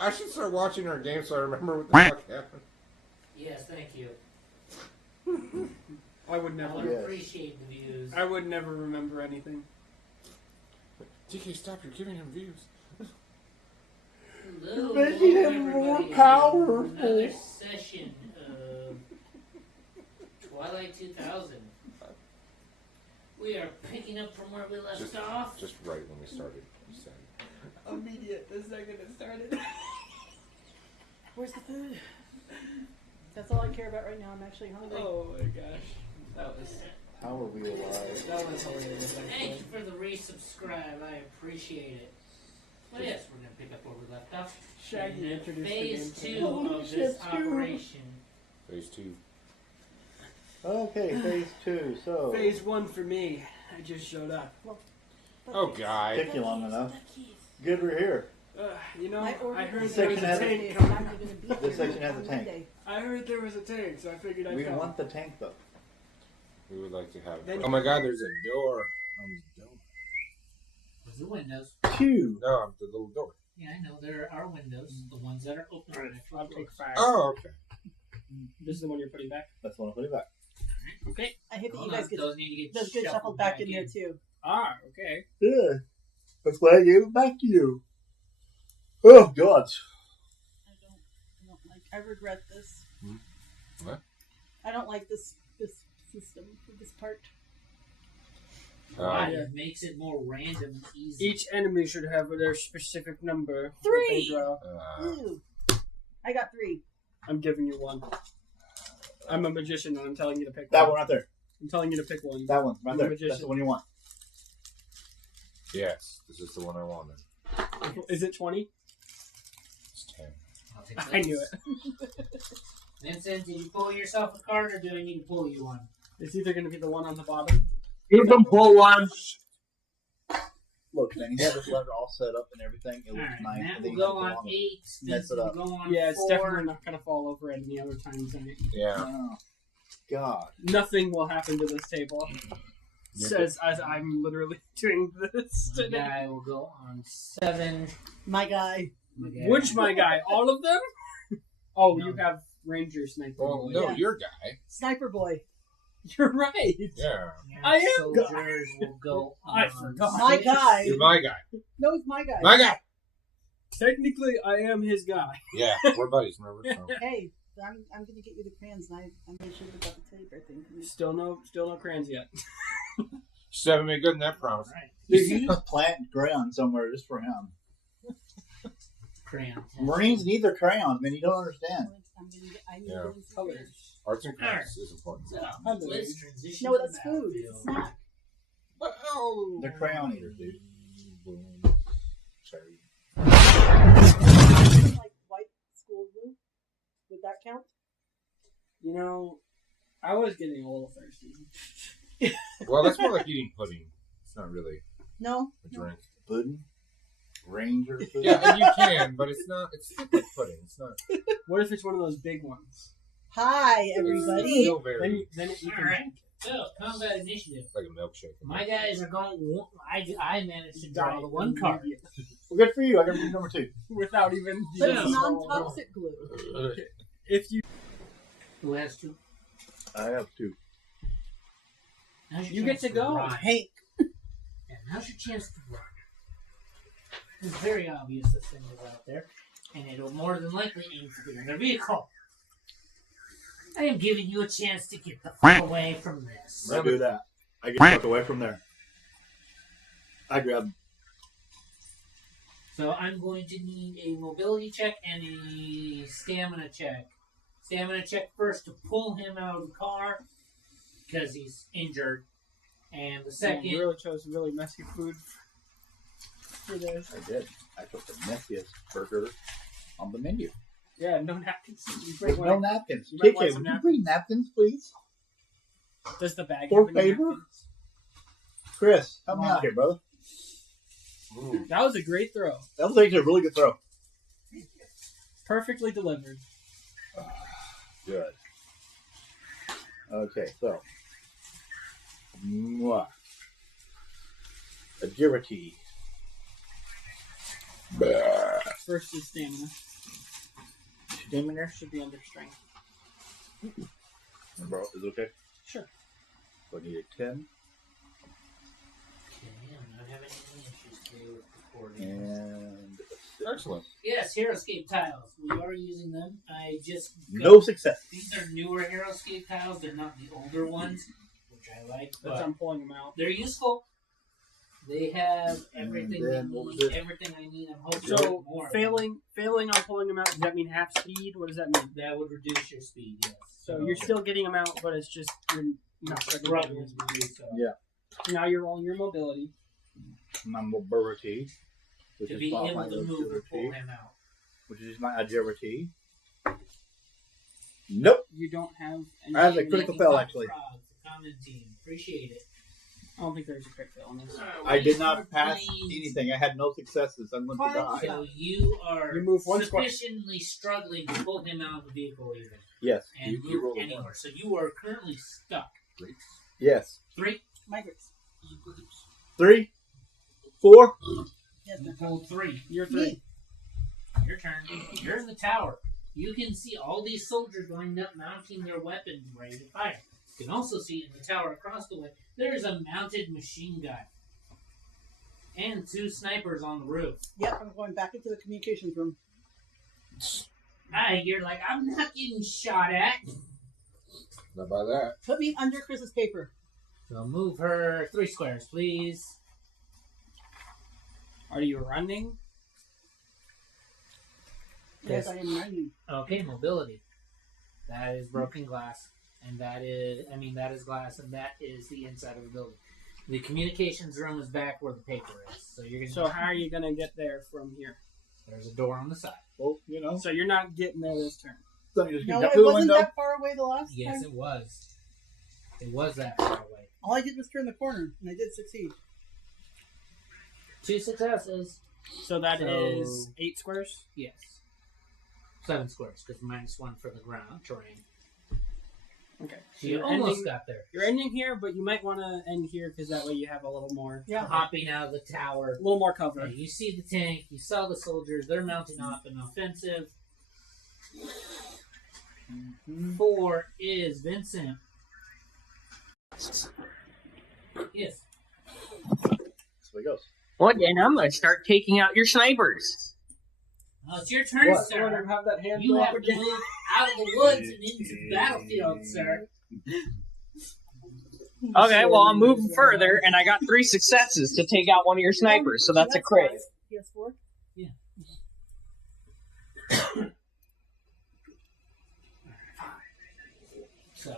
I should start watching our game so I remember what the fuck happened. Yes, thank you. I would I never. would appreciate the views. I would never remember anything. DK, stop! You're giving him views. Hello, making him more everybody. powerful. Another session of Twilight 2000. We are picking up from where we left off. Just right when we started. You said. Immediate the second it started. Where's the food? That's all I care about right now. I'm actually hungry. Oh my gosh. That was How are we alive? that was hilarious. Thank you Actually. for the resubscribe. I appreciate it. But yes, we're going to pick up where we left off. Shaggy In introduced phase the game. 2 Holy of shit, this dude. operation. Phase 2. Okay, phase 2. So Phase 1 for me. I just showed up. Oh, guy. took you long enough. Good, we're here. You know, I heard This there was section a has tank a- coming. This section has a tank. I heard there was a tank, so I figured I'd We come. want the tank though. We would like to have. Then- Oh my God! There's a door on the door. There's the windows. 2. No, the little door. Yeah, I know. There are windows. The ones that are open. Alright, I'll take 5. Oh, okay. This is the one you're putting back? That's the one I'll put it back. Okay. I hate that Hold you guys on, get those need to get those get shuffled back in there too. Ah, okay. Yeah. That's why I gave it back to you. Oh God. I don't like. I regret this. What? I don't like this system, this part. Why? It makes it more random and easy. Each enemy should have their specific number. 3. that they draw. Ooh. I got 3. I'm giving you 1. I'm a magician and I'm telling you to pick That one. one right there. I'm telling you to pick one. That one right I'm a there. magician. That's the one you want. Yes, this is the one I wanted. Is it 20? It's 10. I'll take I this. knew it. Vincent, did you pull yourself a card or do I need to pull you one? It's either going to be the one on the bottom. You can pull one. Look, man, you have this letter all set up and everything. It looks Alright, nice. that and will then you go take on along 8. mess Vincent it up. will go on Yeah, it's 4. definitely not going to fall over any other times. Yeah. Oh, God. Nothing will happen to this table. Yeah. Says as I'm literally doing this The today. guy will go on 7. My guy. The guy- Which my guy? All of them? Oh, you have Ranger Sniper. Well, Boy. no, Yeah. your guy. Sniper boy. You're right. Yeah. Your I am soldiers will go on I forgot. My guy. You're my guy. No, he's my guy. My guy. Technically, I am his guy. Yeah, we're buddies, remember? So. Hey, I'm gonna get you the crayons, and I made sure about the tape. I think. Still no crayons yet. Just haven't been good in that promise. Alright, Dude, you just plant crayon somewhere just for him. crayon. Marines need their crayons, man. You don't understand. I need Yeah. to get some crayons. Colors. Arts and crafts is important. So, Hello. let's transition No, to that's food. It's a battlefield. snack. Oh. They're crayon eaters, dude. Sorry. Like white school blue. Would that count? You know, I was getting a little thirsty. Well, that's more like eating pudding. It's not really No. a drink. Pudding. Ranger food. Yeah, and you can, but it's not. It's like pudding. It's not. What if it's one of those big ones? Hi, It's everybody. still very Then you can Alright, so combat initiative. like a milkshake. My guys are going. I managed to draw the one card. Well, good for you. I got number 2. without even. But Yeah. it's non-toxic glue. If you Who has 2? I have 2. Now's your you get chance to go, run. Hank. Yeah, now's your chance to run. It's very obvious this thing is out there, and it'll more than likely aim for your vehicle. I am giving you a chance to get the fuck away from this. I do that. I get stuck away from there. I grab him. So I'm going to need a mobility check and a stamina check. Stamina check first to pull him out of the car because he's injured, and the second. You really chose really messy food for this. I did. I took the messiest burger on the menu. Yeah, no napkins. You bring There's one. no napkins. You might want KK, some would you bring napkins, please? Does the bag For have any favor? napkins? Chris, help me out here, brother. Ooh. That was a great throw. That was actually a really good throw. Perfectly delivered. Good. Okay, so. Mwah. Agility. Bah. First is stamina. Stamina. Should be under strength. Bro, is it okay? Sure. So I need a 10 Okay, I'm not having any issues today with recording. and Excellent. Yes, Heroscape tiles. We are using them. I just no success. These are newer Heroscape tiles. They're not the older ones, which I like. That's But I'm pulling them out. they're useful. They have everything And they then what was need. it? Everything I need. I'm hoping So more. failing on pulling them out, does that mean half speed? What does that mean? That would reduce your speed. Yes. So you're still getting them out, but it's just you're not struggling as much. So Yeah. Now you're rolling your mobility. My mobility, which to is be not able my to move and pull agility, him out. which is my agility. Nope. You don't have any. I have a critical Making fail, top actually. frogs, the common team. Appreciate it. I don't think there's a crit fail on this. I did not pass anything. I had no successes. I'm going to die. So you are You move one square. sufficiently struggling to pull him out of the vehicle even. Yes. And You move roll a anywhere. one. So you are currently stuck. Yes. 3. Migrants. 3, 4. Yes, You sir. pulled 3. You're Me. 3. Your turn. You're in the tower. You can see all these soldiers lined up mounting their weapons ready to fire. You can also see in the tower across the way, there is a mounted machine gun. And 2 snipers on the roof. Yep, I'm going back into the communications room. Hi, you're like, I'm not getting shot at. Not by that. Put me under Chris's paper. So move her 3 squares, please. Are you running? Yes, I am running. Okay, mobility. That is broken glass. And that is glass, and that is the inside of the building. The communications room is back where the paper is. So you're gonna. So how are you gonna get there from here? There's a door on the side. Well, you know. So you're not getting there this turn. So you just No, get it through the wasn't window. that far away the last Yes, time. it was. It was that far away. All I did was turn the corner, and I did succeed. 2 successes. So that So- is 8 squares. Yes. 7 squares, because -1 for the ground terrain. Okay. So So you you're almost ending, got there. you're ending here, but you might want to end here because that way you have a little more, Yeah. Hopping out of the tower. a little more cover. Okay, you see the tank, you saw the soldiers, they're mounting up an offensive. 4 is Vincent. Yes. So he goes. Well, then I'm going to start taking out your snipers. Well, it's your turn, What? I want sir. to have that hand You go up have to again. move out of the woods and into the battlefield, sir. Okay, well, I'm moving further, and I got 3 successes to take out one of your snipers, so that's a crit. PS4. So,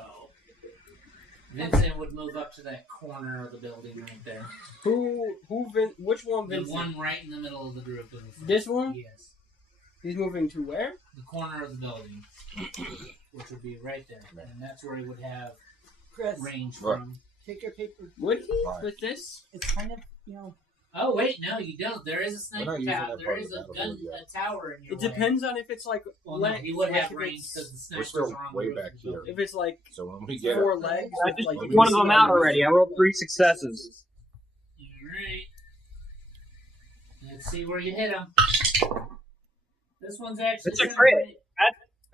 Vincent would move up to that corner of the building right there. Which one, The Vincent? one right in the middle of the group. This one? Yes. He's moving to where? The corner of the building. Which would be right there. And that's where he would have Chris, range Right. from. take your paper. Would he? Fine. With this? It's kind of, you know, Oh, wait, no, you don't. There is a We're sniper not using tower. that There part is of a the gun, battlefield yet. a tower in your It way. depends on if it's like Well, no, he would like have if range it's- because the We're snipers still are on way the roof back of the here. building. If it's like So when we get 4 legs, I with, just like took one of them out already. I rolled 3 successes. Alright. Let's see where you hit him. This one's actually. It's a center crit. ma-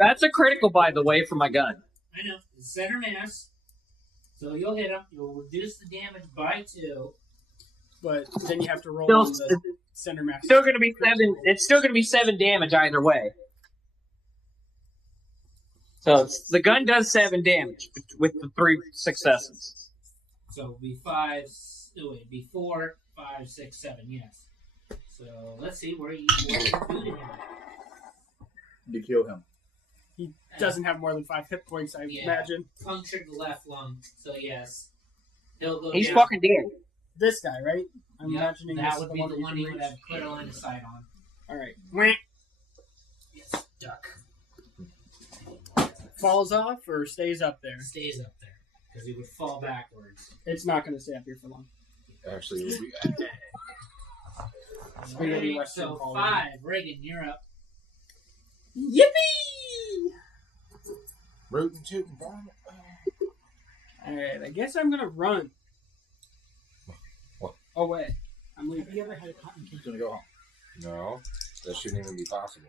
That's a critical, by the way, for my gun. I know. It's center mass. So you'll hit him. You'll reduce the damage by 2. but then you have to roll Still, on the center mass. still going to be 7. It's still going to be 7 damage either way. So the gun does 7 damage with the 3 successes. So it'll be 5. Oh, wait, it'd be 4, 5, 6, 7. Yes. So let's see what you do to him. To kill him. He doesn't have more than 5 hit points, I Yeah. imagine. Punctured the left lung. So yes, he'll go He's down. fucking dead. This guy, right? I'm Yep, imagining that this would is be the the one one that he you would can have clear line of sight on. Alright. Yes, duck. Falls off or stays up there? Stays up there because he would fall backwards. It's not going to stay up here for long. Actually, it would be Spaghetti Alright, Western so falling. 5. Reagan, you're up. Yippee! rootin' tootin' bomb. Alright, I guess I'm going to run. What? Away. I'm have leaving. you ever had a cotton candy? He's gonna go home. No. That shouldn't even be possible.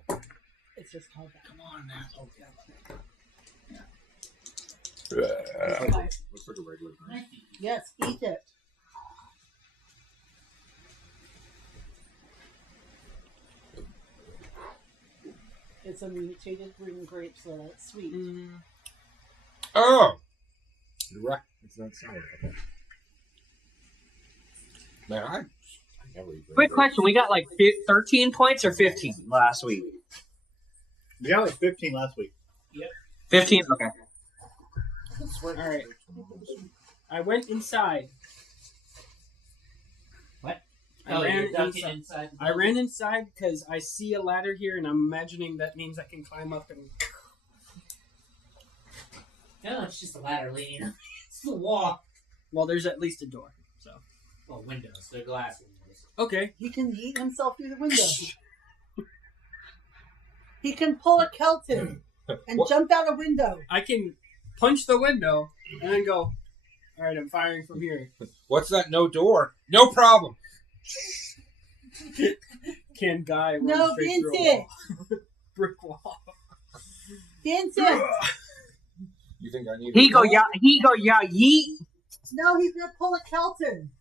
It's just hard. Come on, asshole. Looks like a regular drink. Yes, eat it. It's a mutated green grape, so it's sweet. Oh! You're right. It's not sour. Okay. Man, I never eat Quick question: we got like 13 points or 15 last week? We got like 15 last week. 15. Okay. All right. I went inside. What? I Oh, ran you're ducking inside. inside. the I ran building? inside because I see a ladder here, and I'm imagining that means I can climb up and. No, it's just a ladder leading up. It's the wall. Well, there's at least a door. So. Well, windows. They're glass windows. Okay. He can eat himself through the window. He can pull a Kelton and What? jump out a window. I can punch the window and then go. All right, I'm firing from here. What's that? No door. No problem. Can guy run No, straight through a Vincent. wall? Brick wall. Vincent! You think I need? He go ya yeet. No, he's gonna pull a Kelton.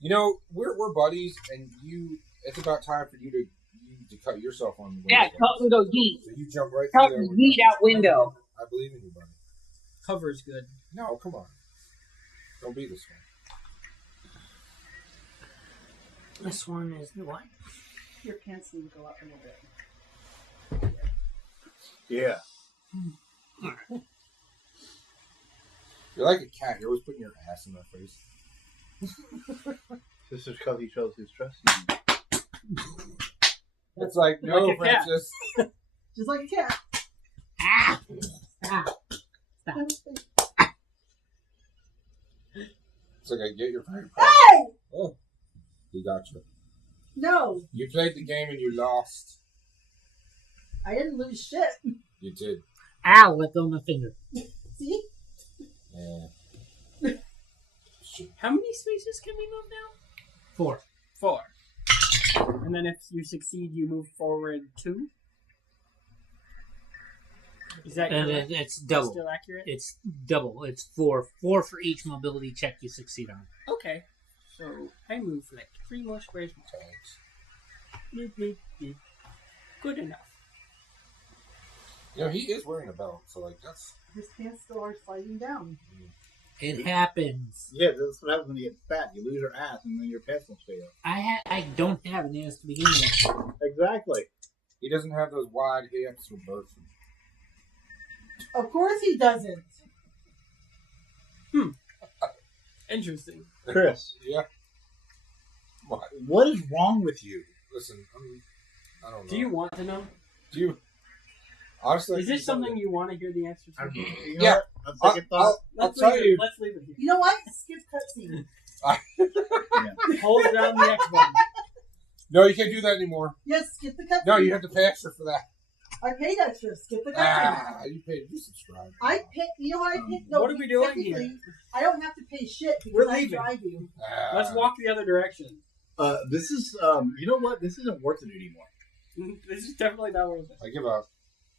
You know, we're buddies, and you. It's about time for you to cut yourself on the window. Yeah, Colton go yeet. So you jump right through Colton there. yeet out window. I believe in you, buddy. Cover's good. No, come on. Don't be this one. This one is what? Your pants need to go up a little bit. Yeah. You're like a cat. You're always putting your ass in my face. This is because he shows his trust in me. It's like, no, Like a cat. Francis. Just like a cat. Ah! Stop. It's like I get your point. Hey! Oh, he got you. No, You played the game and you lost. I didn't lose shit. You did. Ow! Let go of my finger. See? Yeah. How many spaces can we move now? 4. 4. And then if you succeed, you move forward 2? Is that And correct? it's double. Still accurate? It's double. It's 4. 4 for each mobility check you succeed on. Okay. So I move like 3 more squares more. Thanks. Boop, boop, boop. Good enough. You know, he is wearing a belt, so like that's. His pants still are sliding down. It happens. Yeah, that's what happens when you get fat. You lose your ass, and then your pants won't stay up. I don't have an ass to begin with. Exactly. He doesn't have those wide hips or birth. Of course he doesn't. Interesting. Chris, Yeah. What? what is wrong with you? Listen, I don't know. Do you want to know? Do you? Honestly, Is this something you want to hear the answer to? You know Yeah. what? On second thought, I'll tell you. Let's leave it here. You know what? Skip cutscene. Hold down the X button. No, you can't do that anymore. Yes, skip the cutscene. No, you have to pay extra for that. I paid extra. Skip the cutscene. You paid. You subscribe. I pick. You know what I pick? No, What are we doing here? technically, I don't have to pay shit because We're I leaving. drive you. Let's walk the other direction. this is, you know what? This isn't worth it anymore. This is definitely not worth it. I give up.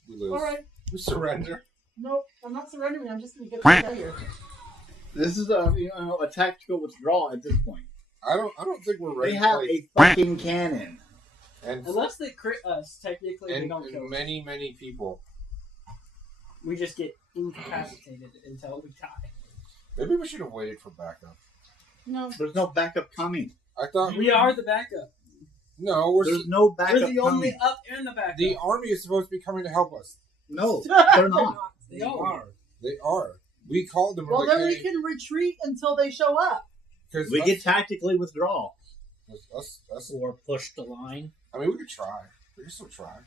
We lose. All right. We surrender. No, I'm not surrendering. I'm just gonna get out of here. This is a tactical withdrawal at this point. I don't think we're ready. They to have play. a fucking cannon. And Unless they crit us, technically they and, don't kill us. many people. We just get incapacitated until we die. Maybe we should have waited for backup. No. There's no backup coming. I thought We are the backup. No, we're There's no backup We're the only coming. up and the backup. the army is supposed to be coming to help us. No, they're not. They No. are. They are. We called them. Well, like, then we hey, can retreat until they show up. 'cause We us- get tactically withdraw. us. Or push the line. I mean, we could try. We can still try.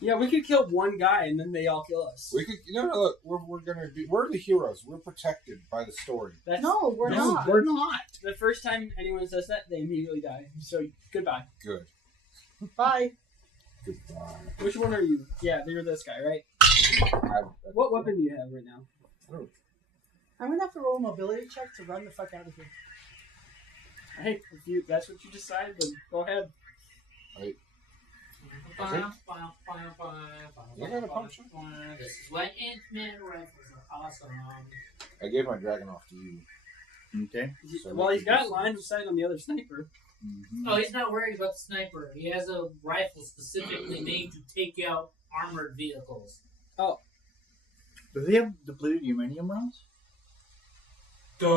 Yeah, we could kill one guy and then they all kill us. We could. No. Look, we're gonna be. We're the heroes. We're protected by the story. That's, No, we're No, not. we're not. The first time anyone says that, they immediately die. So, goodbye. Good. Bye. Goodbye. Which one are you? Yeah, you're this guy, right? What weapon do you have right now? I'm gonna have to roll a mobility check to run the fuck out of here. Hey, if that's what you decide, then go ahead. This is why intimate rifles are awesome. I gave my dragon off to you. Okay. So Well, he's got line of sight on the other sniper. Mm-hmm. Oh, he's not worried about the sniper. He has a rifle specifically made to take out armored vehicles. Do they have depleted uranium rounds? Duh.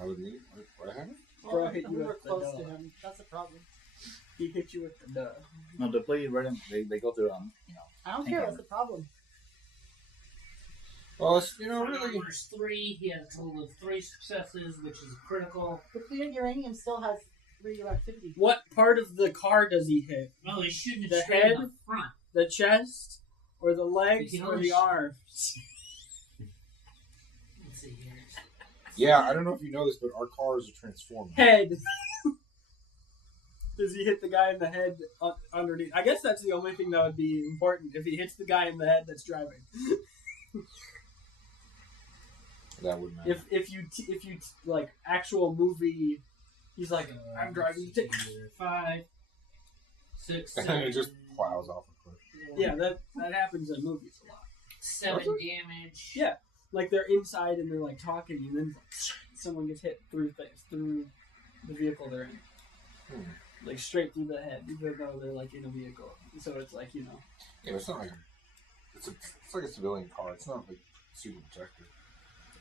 I would need. What happened? Bro, hit you we were with the close duh. to him. That's a problem. He hit you with the duh. No, depleted. Right in, they go through I don't care. What's the problem? Well, it's, really. Armor's 3. He had a total of 3 successes, which is critical. Depleted uranium still has radioactivity. What part of the car does he hit? Well, he's shooting The it straight in head? the front. The chest, or the legs, You can or only the arms? Let's see here. Yeah, I don't know if you know this, but our car is a transformer. Head. Does he hit the guy in the head underneath? I guess that's the only thing that would be important if he hits the guy in the head that's driving. That would matter. If you like actual movie, he's like, I'm driving. Let's see here. 5, 6, And 7. it just plows off a cliff. Yeah, that happens in movies a lot. 7 damage. Yeah. Like they're inside and they're like talking, and then someone gets hit through the vehicle they're in, like straight through the head, even though they're like in a vehicle. So it's like Yeah, it's not like it's like a civilian car. It's not like super protected.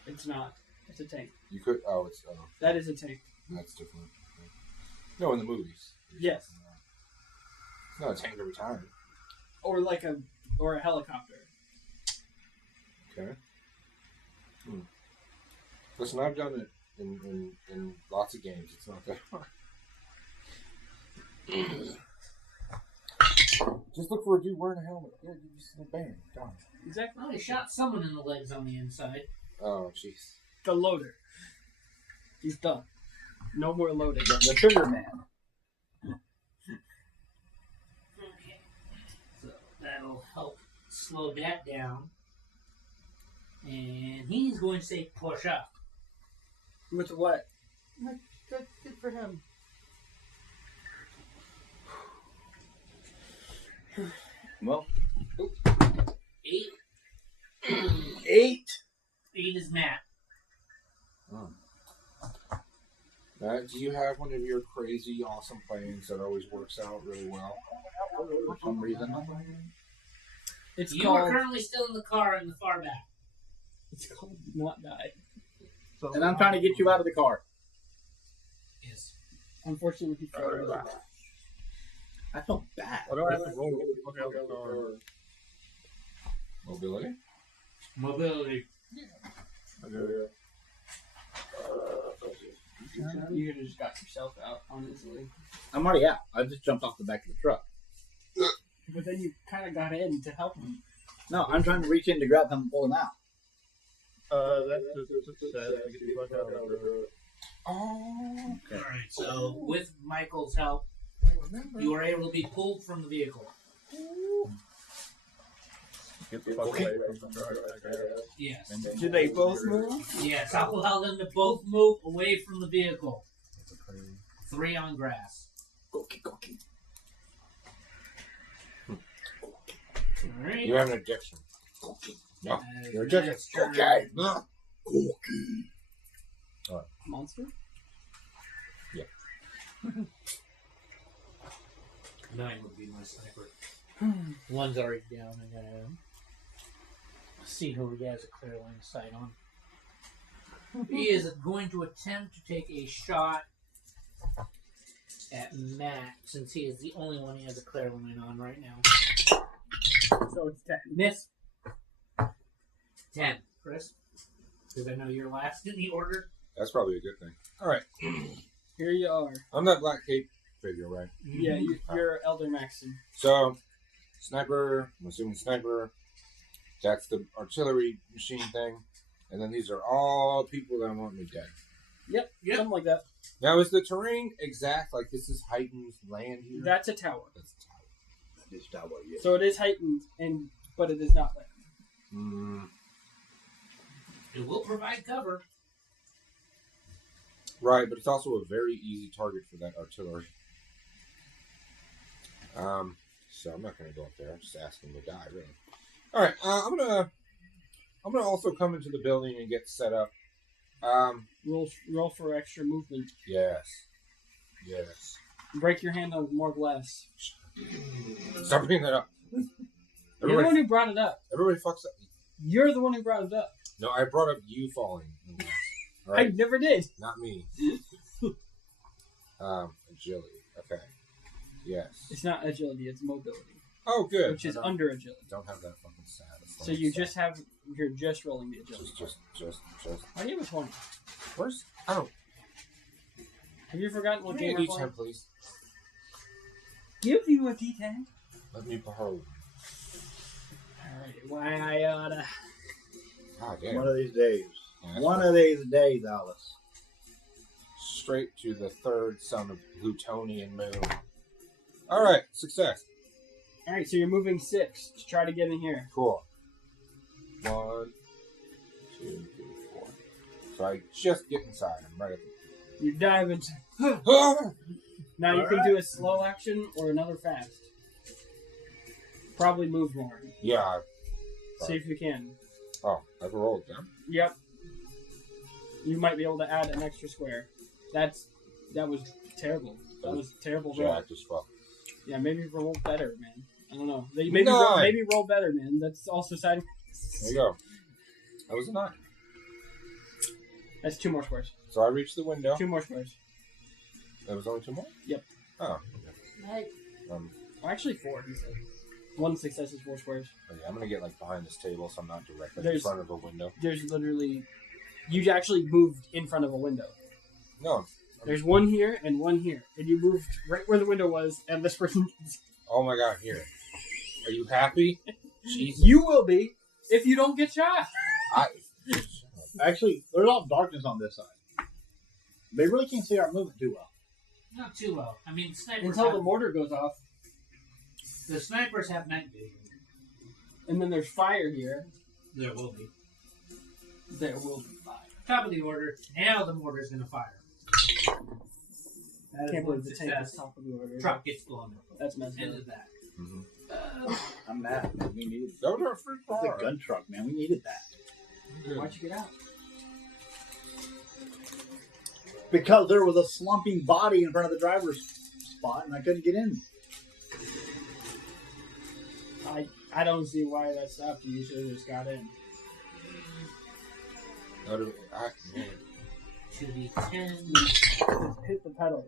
it's not. It's a tank. You could. Oh, it's. That is a tank. That's different. No, in the movies. Yes, It's not a tank every time. or like a helicopter. Okay. Listen, I've done it in lots of games. It's not that hard. Just look for a dude wearing a helmet. Yeah, you just bam, done. Exactly. Well, he shot someone in the legs on the inside. Oh, jeez. The loader. He's done. No more loading. The Sugar Man. Okay. So that'll help slow that down. And he's going to say push up. With what? Good for him. Well, 8. 8. 8 is Matt. Matt, do you have one of your crazy, awesome plans that always works out really well? For some reason. It's You called. are currently still in the car in the far back. It's called not die. And I'm trying to get you out of the car. Yes. Unfortunately, he fell over. I felt bad. I don't have to roll the fuck out the car. Mobility? Mobility. You could have just got yourself out, honestly. I'm already out. I just jumped off the back of the truck. But then you kind of got in to help him. No, I'm trying to reach in to grab him and pull him out. That's just sad. I get the fuck out of the Oh, Okay. Alright, so with Michael's help, you are able to be pulled from the vehicle. Get the fuck away from the truck. Yes. Did they both move? Yes, I'll allow them to both move away from the vehicle. 3 on grass. Cookie. Alright. you have an addiction. No, Uh, you're a addiction. next turn. Okay. No. Cookie. Monster? 9 would be my sniper. 1's already down. I gotta see who he has a clear line of sight on. He is going to attempt to take a shot at Matt, since he is the only one he has a clear line on right now. So it's 10. Miss. 10. Chris? Because I know you're last in the order. That's probably a good thing. All right. Here you are. I'm that black cape figure, right? Yeah, you're Elder Maxon. So, sniper, I'm assuming sniper, that's the artillery machine thing, and then these are all people that want me dead. Yep, Yep. something like that. Now, is the terrain exact? Like, this is heightened land here? That's a tower. That's a tower. That is tower, yes. So it is heightened, but it is not land. It will provide cover. Right, but it's also a very easy target for that artillery. So I'm not gonna go up there. I'm just asking to die, really. All right. I'm gonna also come into the building and get set up. Roll for extra movement. Yes. Break your hand on more glass. Stop bringing that up. You're the one who brought it up. Everybody fucks up. You're the one who brought it up. No, I brought up you falling. All I right? never did. Not me. Agility. Okay. Yes. It's not agility, it's mobility. Oh, good. Which is under agility. Don't have that fucking status. So you just have, you're just rolling the agility. Just. Why do you have a 20? Where's? I don't. Have you forgotten what Give game me we're an playing? D10, please. Give you a D10. Let me borrow one. Alright, why I oughta. Ah, damn. One of these days. Yeah, One of these days, Alice. Straight to the third son of Plutonian moon. All right, success. Alright, so you're moving 6 to try to get in here. Cool. 1, 2, 3, 4. So I just get inside. I'm right at You dive into. the. Now you can Alright. do a slow action or another fast. Probably move more. Yeah. See if you can. Oh, I've rolled them. Yep. You might be able to add an extra square. That was terrible. That was a terrible roll. Jacked as fuck. Yeah, maybe roll better, man. I don't know. Maybe Nine. roll better, man. That's also side. There you go. That was a 9. That's 2 more squares. So I reached the window. 2 more squares. There was only 2 more? Yep. Oh. Right. Okay. Well, actually 4, he said. 1 success is 4 squares. Okay, I'm gonna get like behind this table so I'm not directly in There's- front of a window. There's literally... You actually moved in front of a window. No. There's one here and one here. And you moved right where the window was, and this person... Oh my god, here. Are you happy? Jesus. You will be if you don't get shot. Actually, there's all darkness on this side. They really can't see our movement too well. Not too well. I mean, snipers Until the have, mortar goes off. the snipers have night vision. And then there's fire here. There will be. There will be fire. Top of the order. Now the mortar's gonna fire. That Can't is one believe the tank is success. top of the order. Truck gets blown up. That's messed End up. of that. Mm-hmm. I'm mad. Man. We needed Those are free that's car. a gun truck, man. We needed that. Why'd you get out? Because there was a slumping body in front of the driver's spot, and I couldn't get in. I don't see why that stopped you. You should have just got in. Man. 2d10. Hit the pedal.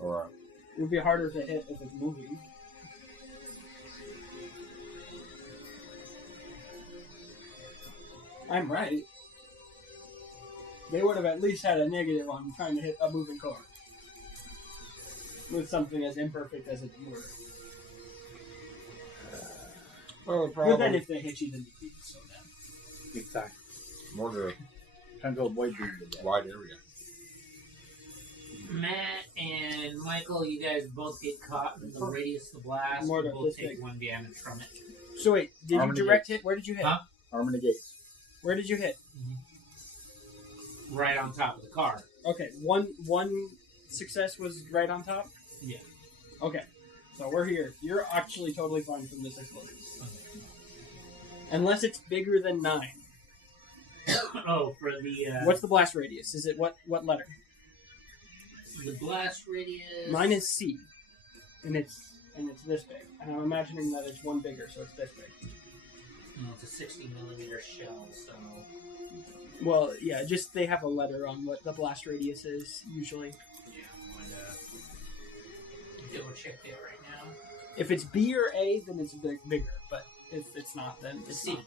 Alright. It would be harder to hit if it's moving. I'm right. They would have at least had a negative on trying to hit a moving car. With something as imperfect as a mortar. Well, the But then problem. if they hit you, then you'd be so down. Exactly. Mortar, Trying to avoid being the dead. wide area. Matt and Michael, you guys both get caught in the radius of the blast. Mortar, You both this take big. 1 damage from it. So wait, did Harmony you direct hit? Where did you hit? Huh? Arm in the gates. Where did you hit? Right on top of the car. Okay, one success was right on top? Yeah. Okay, so we're here. You're actually totally fine from this explosion. Unless it's bigger than 9. Oh, for the What's the blast radius? Is it what letter? the blast radius? Mine is C, and it's this big. And I'm imagining that it's one bigger, so it's this big. No, it's a 60mm shell, so Well, yeah, just they have a letter on what the blast radius is usually. yeah, I'm going to double check that right now. If it's B or A, then it's bigger. But if it's not, then it's C. not.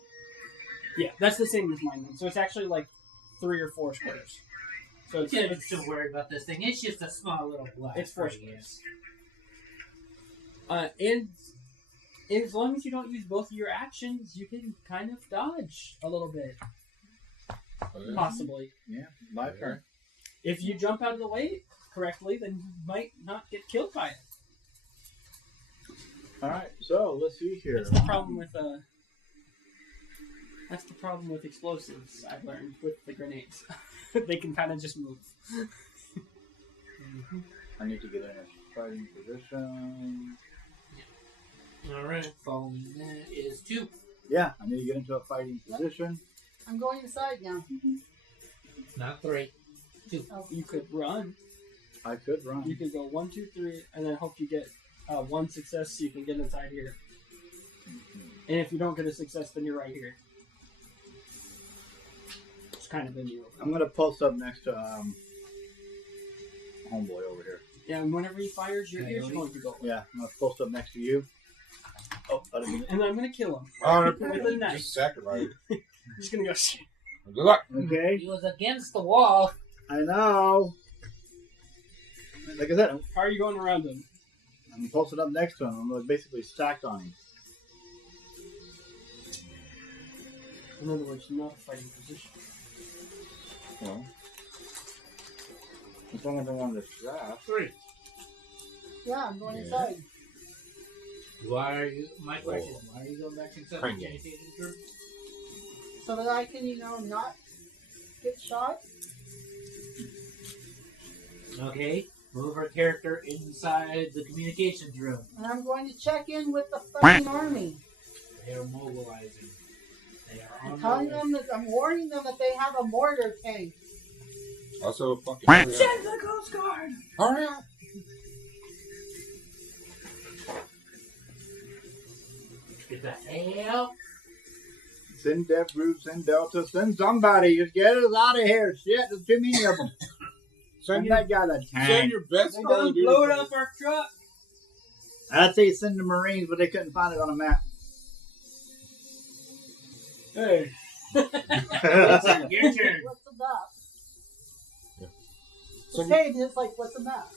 Yeah, that's the same as mine then. So it's actually like 3 or 4 squares. So it's, Yeah, I'm still worried about this thing. It's just a small little blast It's 4 radius. and as long as you don't use both of your actions, you can kind of dodge a little bit, possibly. Yeah, my turn. If you jump out of the way correctly, then you might not get killed by it. All right, so let's see here. That's the problem with explosives. I've learned with the grenades, they can kind of just move. I need to get in a fighting position. Alright, following that is 2. Yeah, I need to get into a fighting position. I'm going inside now. Not 3. 2. You could run. I could run. You could go 1, 2, 3, and then hope you get 1 success so you can get inside here. And if you don't get a success, then you're right here. It's kind of in the open. I'm gonna post up next to homeboy over here. Yeah, and whenever he fires, your ears are going to go. Yeah, I'm gonna post up next to you. Oh, I didn't mean it. And then I'm going to kill him. Oh, With a knife. just sacrifice. I'm just going to go. Good luck. Okay, He was against the wall. I know. Like I said, How are you going around him? I'm posted up next to him. I'm basically stacked on him. In other words, not a fighting position. Well, as long as I'm on this draft. 3. Yeah, I'm going Yeah. inside. Why are you? My question is, why are you going back inside the Prank communication room? So that I can, not get shot. Okay, move our character inside the communications room. And I'm going to check in with the fucking army. They are mobilizing. They are I'm on telling their way. them that I'm warning them that they have a mortar tank. Also, fucking hurry up. Send the Coast Guard! Hurry up. Get the hell. Send Death Root, send Delta, send somebody. Just get us out of here. Shit, there's too many of them. Send Send your, that guy that send tank. your best They Call of done Duty blowed player. up our truck! I'd say send the Marines, but they couldn't find it on a map. Hey. Your turn. What's the map? Send, Okay, it's like, what's the map?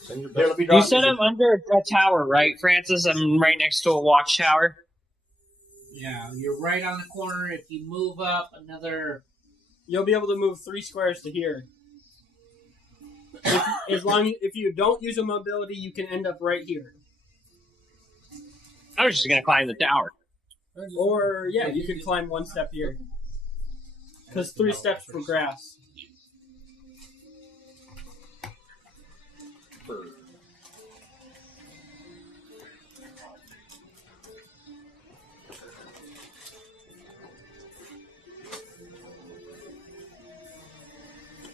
send your Here, best. let me You drop said I'm under a tower, right, Francis? I'm right next to a watchtower. Yeah, you're right on the corner. If you move up another. You'll be able to move 3 squares to here. If you don't use a mobility, you can end up right here. I was just gonna climb the tower. Or, yeah, you could climb 1 step here. Because 3 steps for grass.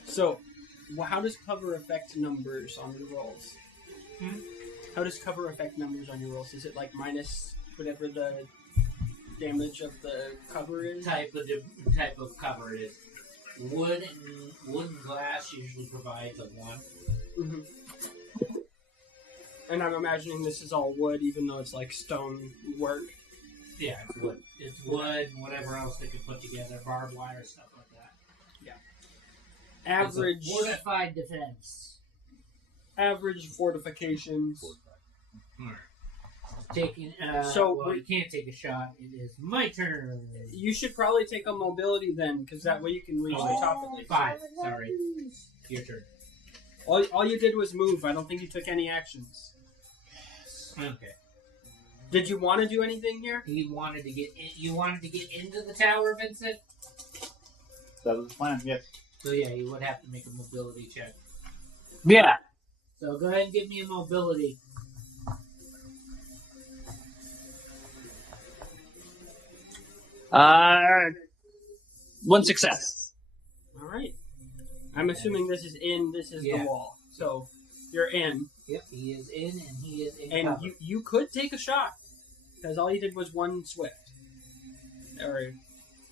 So, how does cover affect numbers on your rolls? How does cover affect numbers on your rolls? Is it like minus whatever the damage of the cover is? Type of cover it is. Wood and glass usually provides a 1. Mm-hmm. And I'm imagining this is all wood, even though it's like stone work. Yeah, it's wood. It's wood and whatever else they could put together, barbed wire, stuff like that. Average, It's a fortified defense. average fortifications. Taking. You can't take a shot. It is my turn. You should probably take a mobility then, because that way you can reach the top at least. 5. Sorry. Your turn. All you did was move. I don't think you took any actions. Okay. Did you want to do anything here? You wanted to get into the tower, Vincent? That was the plan, yes. So yeah, you would have to make a mobility check. Yeah. So go ahead and give me a mobility. One success. All right. I'm assuming this is Yeah. the wall. So you're in, Yep, he is in, and he is in and cover. you could take a shot because all you did was 1 swift. Or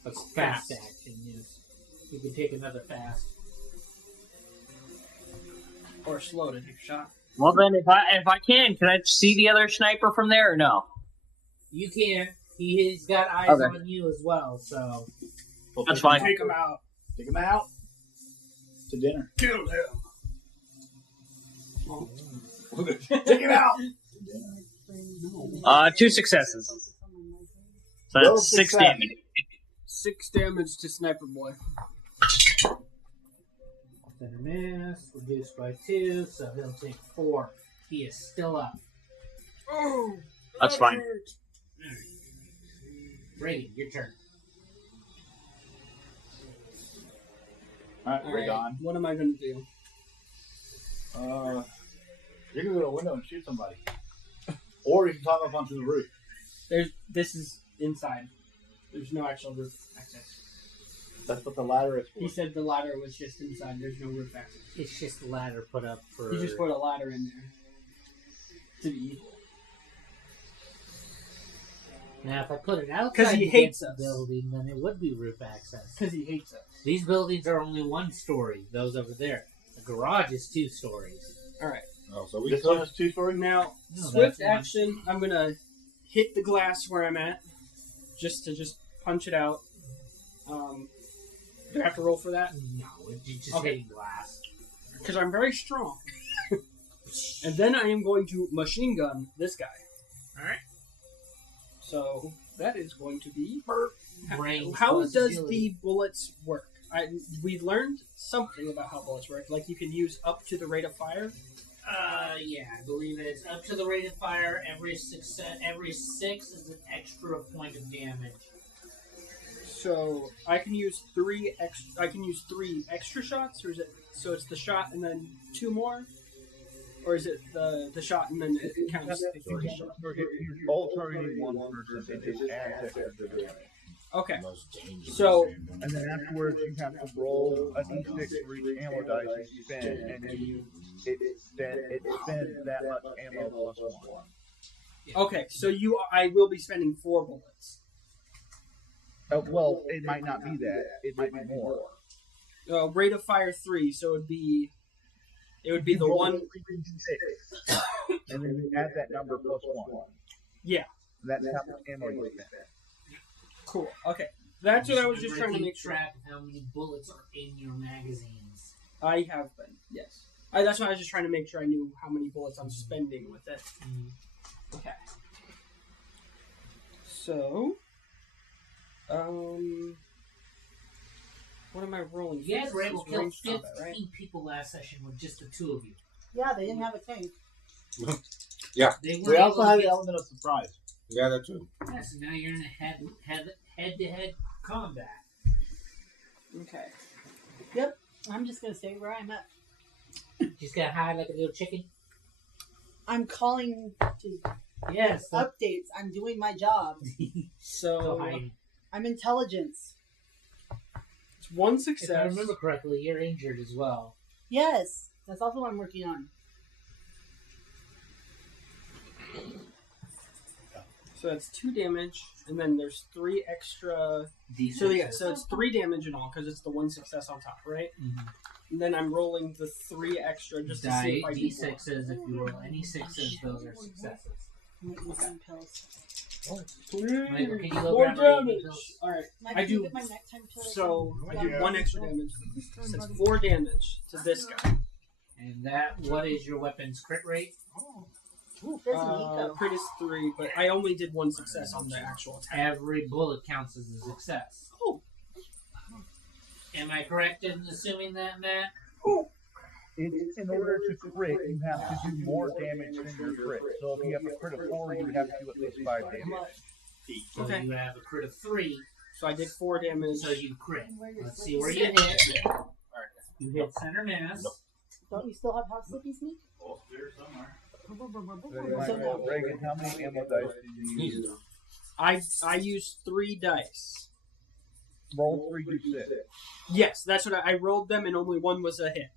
A fast action, yes. You can take another fast. or slow to take a shot. Well then, if I can I see the other sniper from there or no? You can. He's got eyes Okay. on you as well, so. That's fine. Take him out. Take him out to dinner. Kill him. Take him out. 2 successes. So No that's 6 success. damage. 6 damage to Sniper Boy. Center miss, reduced by 2, so he'll take 4. He is still up. Oh, That's fine. Reagan, your turn. Alright, we're Alright, gone. what am I going to do? You can go to the window and shoot somebody. Or you can climb up onto the roof. This is inside. There's no actual roof access. That's what the ladder is He for. said the ladder was just inside. There's no roof access. It's just a ladder put up for. He just put a ladder in there to be evil. Now, if I put it outside 'Cause he against hates the us. building, then it would be roof access. Because he hates us. These buildings are only 1 story. Those over there. The garage is 2 stories. All right. Oh, so we This could. one is 2 stories? Now, No, swift that's one. action. I'm gonna hit the glass where I'm at, just to punch it out. Do I have to roll for that? No, it's just Okay. hitting glass. Because I'm very strong. And then I am going to machine gun this guy. Alright. So that is going to be. Range How plus does agility. the bullets work? We learned something about how bullets work. Like you can use up to the rate of fire. Yeah, I believe it's up to the rate of fire. Every 6 is an extra point of damage. So I can use 3 extra shots, or is it so it's the shot and then 2 more, or is it the shot and then it counts? Bullets already need 1 person. It just adds extra to the damage. Okay. Most dangerous So- random. And then afterwards, you have to roll a d6 for each ammo dice you spend, and it spends that much ammo plus 1. Okay. So I will be spending 4 bullets. Well, it might not be that. It might be more. Rate of fire 3, so it would be the Roll one. 3d6, and then you add that number plus 1. Yeah. That's how much ammo you spend. Cool. Okay. That's what I was just trying to keep make sure. track of how many bullets are in your magazines. I have been. Yes. That's why I was just trying to make sure I knew how many bullets I'm spending with it. Okay. So, what am I rolling? You guys were able to kill Ranged 15 combat, right? people last session with just the 2 of you. Yeah, they didn't have a tank. They We also have the element of surprise. Yeah, that too. Yeah, so now you're in a head-to-head combat. Okay. I'm just gonna stay where I'm at. Just gotta hide like a little chicken. I'm calling to Yes. updates. I'm doing my job. Go So hide. I'm intelligence. it's 1 If I success. remember correctly, you're injured as well. Yes, that's also what I'm working on. So that's 2 damage, and then there's 3 extra. D6. So it's 3 damage in all because it's the 1 success on top, right? Mhm. And then I'm rolling the 3 extra just to see Die if I do more. D6s. If you roll any 6s, those are successes. I'm making some pills. Michael, can you go More grab my AP damage. pills? All right. Mike, I can you do. get my nighttime pills? So I do Yeah. 1 extra damage. So it's 4 damage to this guy. And what is your weapon's crit rate? Ooh, there's a meat though. Crit is 3, but I only did 1 success on the actual attack. Every bullet counts as a success. Oh. Am I correct in assuming that, Matt? In order to crit, you have to do more damage than your crit. So if you have a crit of 4, you would have to do at least 5 damage. So Okay. you have a crit of 3, So I did 4 damage. so you crit. Let's see where you hit. You hit center mass. Don't you still have hot slippies, meat? Reagan, how many ammo dice did you use? I used 3 dice. Roll 3d6. Yes, that's what I rolled them, and only 1 was a hit.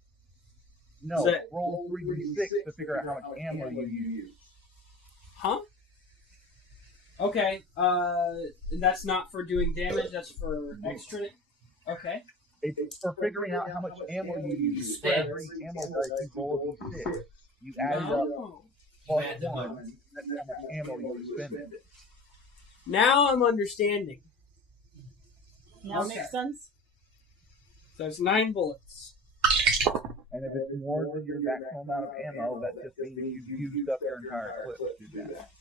No, So- roll 3d6 to figure out how much ammo you use. Huh? Okay. That's not for doing damage. That's for extra. Okay. It's for figuring out how much ammo you use. For every ammo dice you roll a d6. You add it up Oh. plus Add them 1. up. That's how much ammo you spend. Now I'm understanding. Now Okay. makes sense. So it's 9 bullets. And if it's more than your maximum amount of ammo, that just means you've used up your entire clip to do that.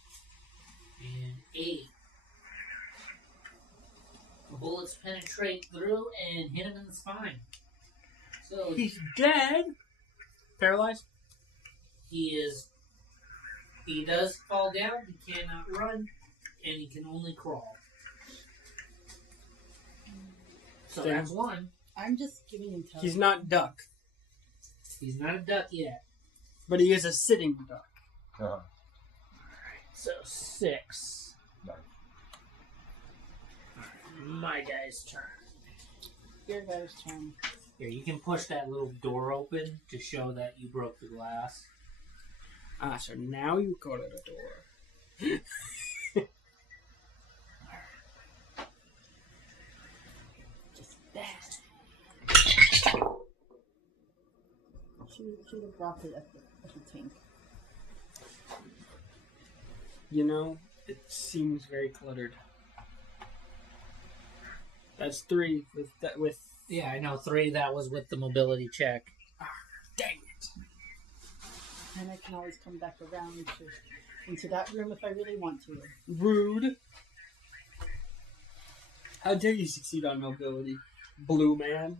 And 8. The bullets penetrate through and hit him in the spine. So He's dead. Paralyzed. he does fall down, he cannot run, and he can only crawl. So Damn. that's 1. I'm just giving intelligence. He's not duck, He's not a duck yet. but he is a sitting duck. Uh-huh. So 6. Nice. My guy's turn. Your guy's turn. Here, you can push that little door open to show that you broke the glass. Ah, so now you go to the door. Just that. Should have dropped it at the tank. You know, it seems very cluttered. That's 3 with. Yeah, I know 3. That was with the mobility check. Dang it! And I can always come back around into that room if I really want to. Rude. How dare you succeed on mobility, blue man?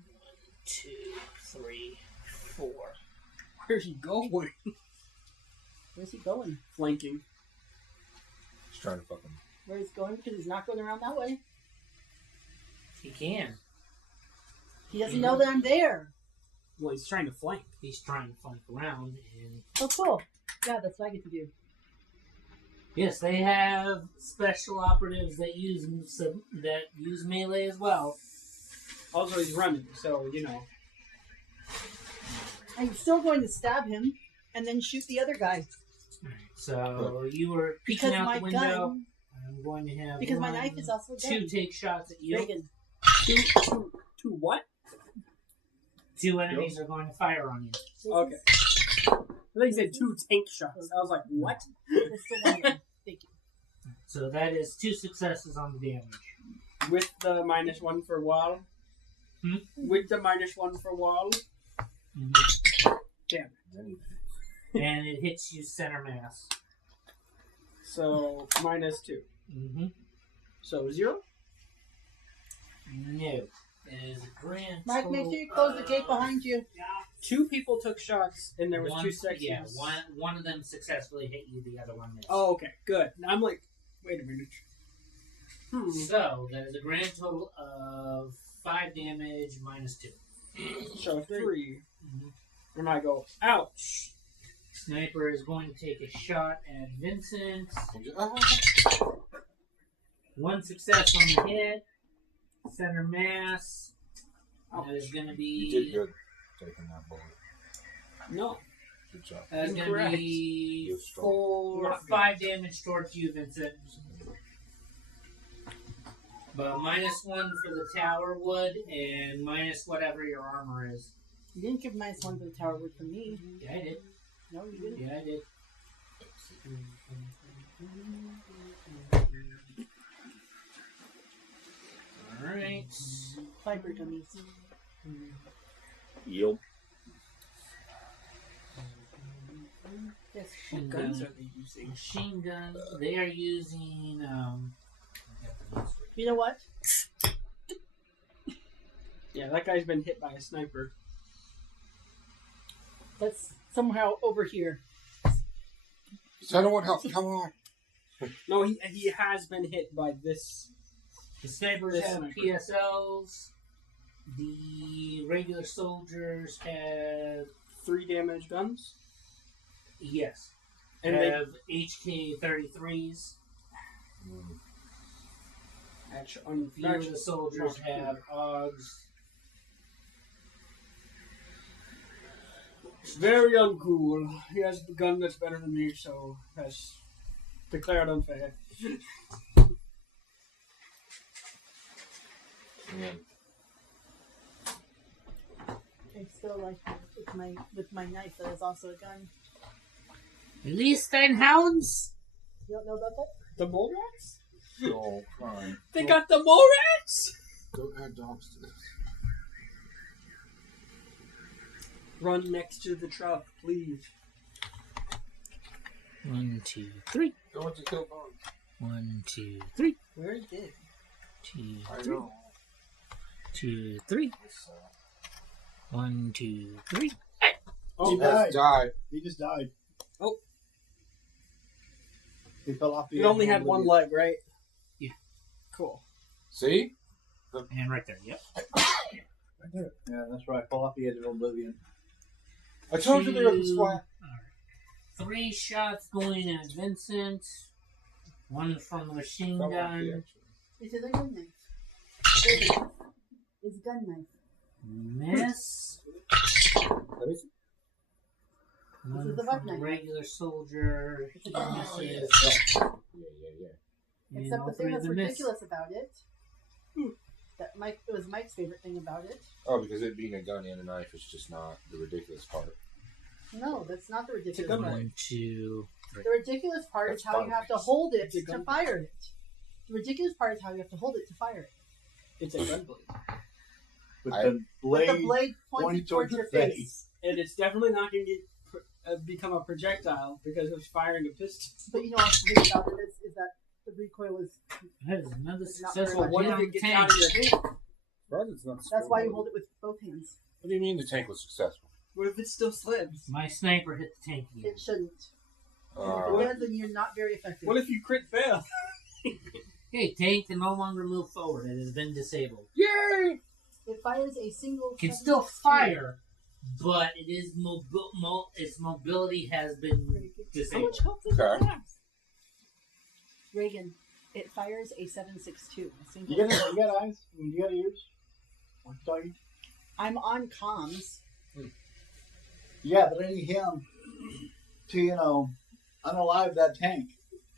2, 3, 4. Where's he going? Where's he going? Flanking. Just trying to fucking. Where he's going because he's not going around that way. He can. He doesn't know that I'm there. Well, he's trying to flank. He's trying to flank around, and Oh, cool. Yeah, that's what I get to do. yes, they have special operatives that use melee as well. Also, he's running, so you know. I'm still going to stab him and then shoot the other guy. So you were Because peeking out my the window. gun, I'm going to have because my one, knife is also a 2 gun. take shots at you. Reagan. Two what? 2 enemies are going to fire on you. Okay. I thought you said 2 tank shots. I was like, what? That's the one. Thank you. So that is 2 successes on the damage. With the -1 for wall. Hmm? With the -1 for wall. Damn it. And it hits you center mass. So -2. Mm-hmm. So 0. No. It is a grand Mike, make total sure you close the gate of- behind you. 2 people took shots, and there was one, 2 sections. Yeah, one of them successfully hit you, the other one missed. Oh, okay, good. And I'm like, wait a minute. So, that is a grand total of 5 damage minus 2. So 3. Mhm. And I go, ouch. Sniper is going to take a shot at Vincent. 1 success on the hit. Center mass. That is going to You be. did good taking that bullet. No. Good job. That's going to Incorrect. be You're strong. Not good. 5 damage towards you, Vincent. But -1 for the tower wood and minus whatever your armor is. You didn't give -1 for the tower wood for me. Yeah, I did. No, you didn't. Yeah, I did. Alright. Fiber dummies. Yep. Yes. What guns are they using? Machine gun. They are using, You know what? Yeah, that guy's been hit by a sniper. That's somehow over here. Son of one help, come on. No, he has been hit by this. the snipers This have sniper. PSLs. The regular soldiers have, 3 damage guns. yes, And they have HK-33s. actually, Few of the soldiers have AUGs. very uncool. He has the gun that's better than me, so that's declared unfair. Yeah. I still like it with my knife that is also a gun. Release thine hounds! You don't know about that? The mole rats? Oh, fine. They got the mole rats? Don't add dogs to this. Run next to the truck, please. 1, 2, 3. Don't want to kill dogs. 1, 2, 3. Where is it? 2, I 3. know. 2, 3. 1, 2, 3. Oh, He died. Die. He just died. Oh. He fell off the You only had one leg, right? Yeah. Cool. See? And right there, yep. Yeah, that's right. Fall off the edge of oblivion. I told you they were this flat. 3 shots going at Vincent. One from the machine Fell off the gun. actual. It is a gun knife. It's a gun knife. Miss. Let me see. One is the from butt the knife. regular soldier. It's a gun knife. Oh, yeah. Misses. Yeah. And Except all the three thing of that's them miss. ridiculous about it, that it was Mike's favorite thing about it. Oh, because it being a gun and a knife is just not the ridiculous part. No, that's not the ridiculous gun part. knife. 1, 2, 3. The ridiculous part That's is how you have to fun. hold it It's a to gun fire it. The ridiculous part is how you have to hold it to fire it. It's a gun blade. With I- the With blade the blade pointed pointed towards towards your your face. And it's definitely not going to get become a projectile because of firing a pistol. But you know what's weird about it is that the recoil is. That is another It's not successful very What much if hit on it the gets out tank. of your hand? Right, it's not That's why you slow. hold it with both hands. What do you mean the tank was successful? What if it still slips? My sniper hit the tank again. It shouldn't. And if Uh, it does, then you're not very effective. What if you crit fail? Okay, tank can no longer move forward. It has been disabled. yay! It fires a single. Can 7.62. still fire, but it is its mobility has been How disabled. much health does Okay. it have? Reagan, it fires a 7.62. A single. You got eyes? You got ears? What talking? I'm on comms. Yeah, but I need him to, unalive that tank.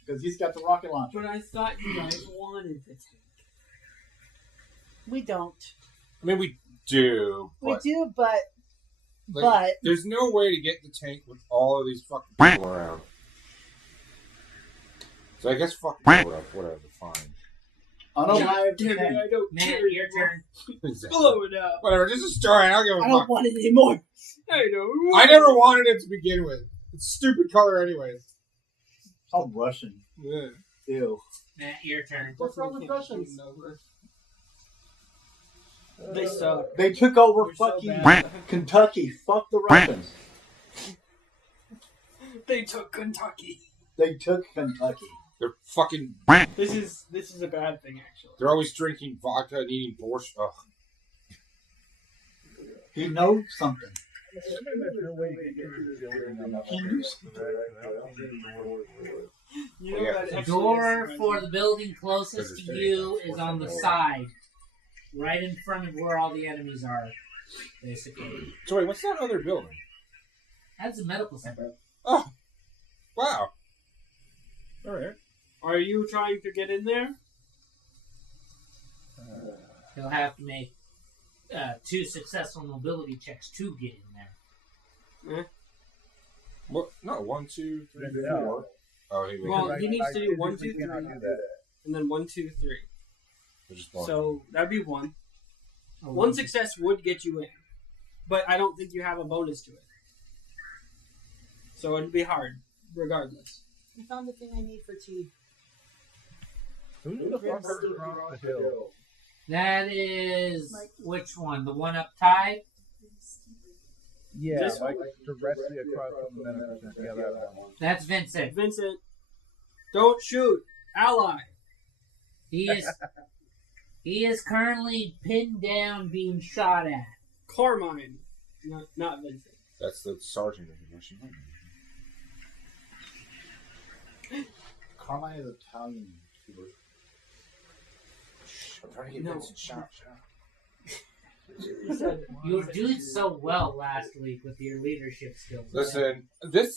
Because he's got the rocket launcher. But I thought you guys wanted the tank. We don't. I mean, we do, We but do, but like, there's no way to get the tank with all of these fucking people around. So I guess fucking whatever, fine. Unalive the Damn it, tank. I don't Matt, care. your turn. Blow it up. Whatever, just destroy it. I don't give I a don't fuck. want it anymore. I know. I never wanted it to begin with. It's stupid color, anyways. It's all Russian. Yeah. Ew. Matt, your turn. What's wrong with Russians? They suck. They took over They're so fucking bad. Kentucky. Fuck the Russians. They took Kentucky. They took Kentucky. They're fucking. This is a bad thing, actually. They're always drinking vodka and eating borscht. Ugh. He knows something. There's no way to get through the building. I'm not He sure. knew something. You know Yeah. that The actually door is- for the building closest to you is on the side, right in front of where all the enemies are, basically. So wait, what's that other building? That's a medical center. Oh, wow. All right. Are you trying to get in there? He'll have to make 2 successful mobility checks to get in there. What? No, 1, 2, 3, Yeah. 4. Oh, he Well, Because he needs to do I 1, 2, physically 3, cannot do that. and then 1, 2, 3. just one. So that'd be 1. Oh, One success would get you in, but I don't think you have a bonus to it. So it'd be hard, regardless. I found the thing I need for tea. Who the fuck is across the hill? That is Mike. which one? The one up high? Yeah, This like directly across from the medicine. Yeah, that one. That's Vincent. Vincent, don't shoot. Ally. He is currently pinned down, being shot at. Carmine. Not Vincent. That's the sergeant of the Russian Army. Carmine is Italian. I'm trying to get No. Vincent shot. He said, You were doing so well last week with your leadership skills. Listen,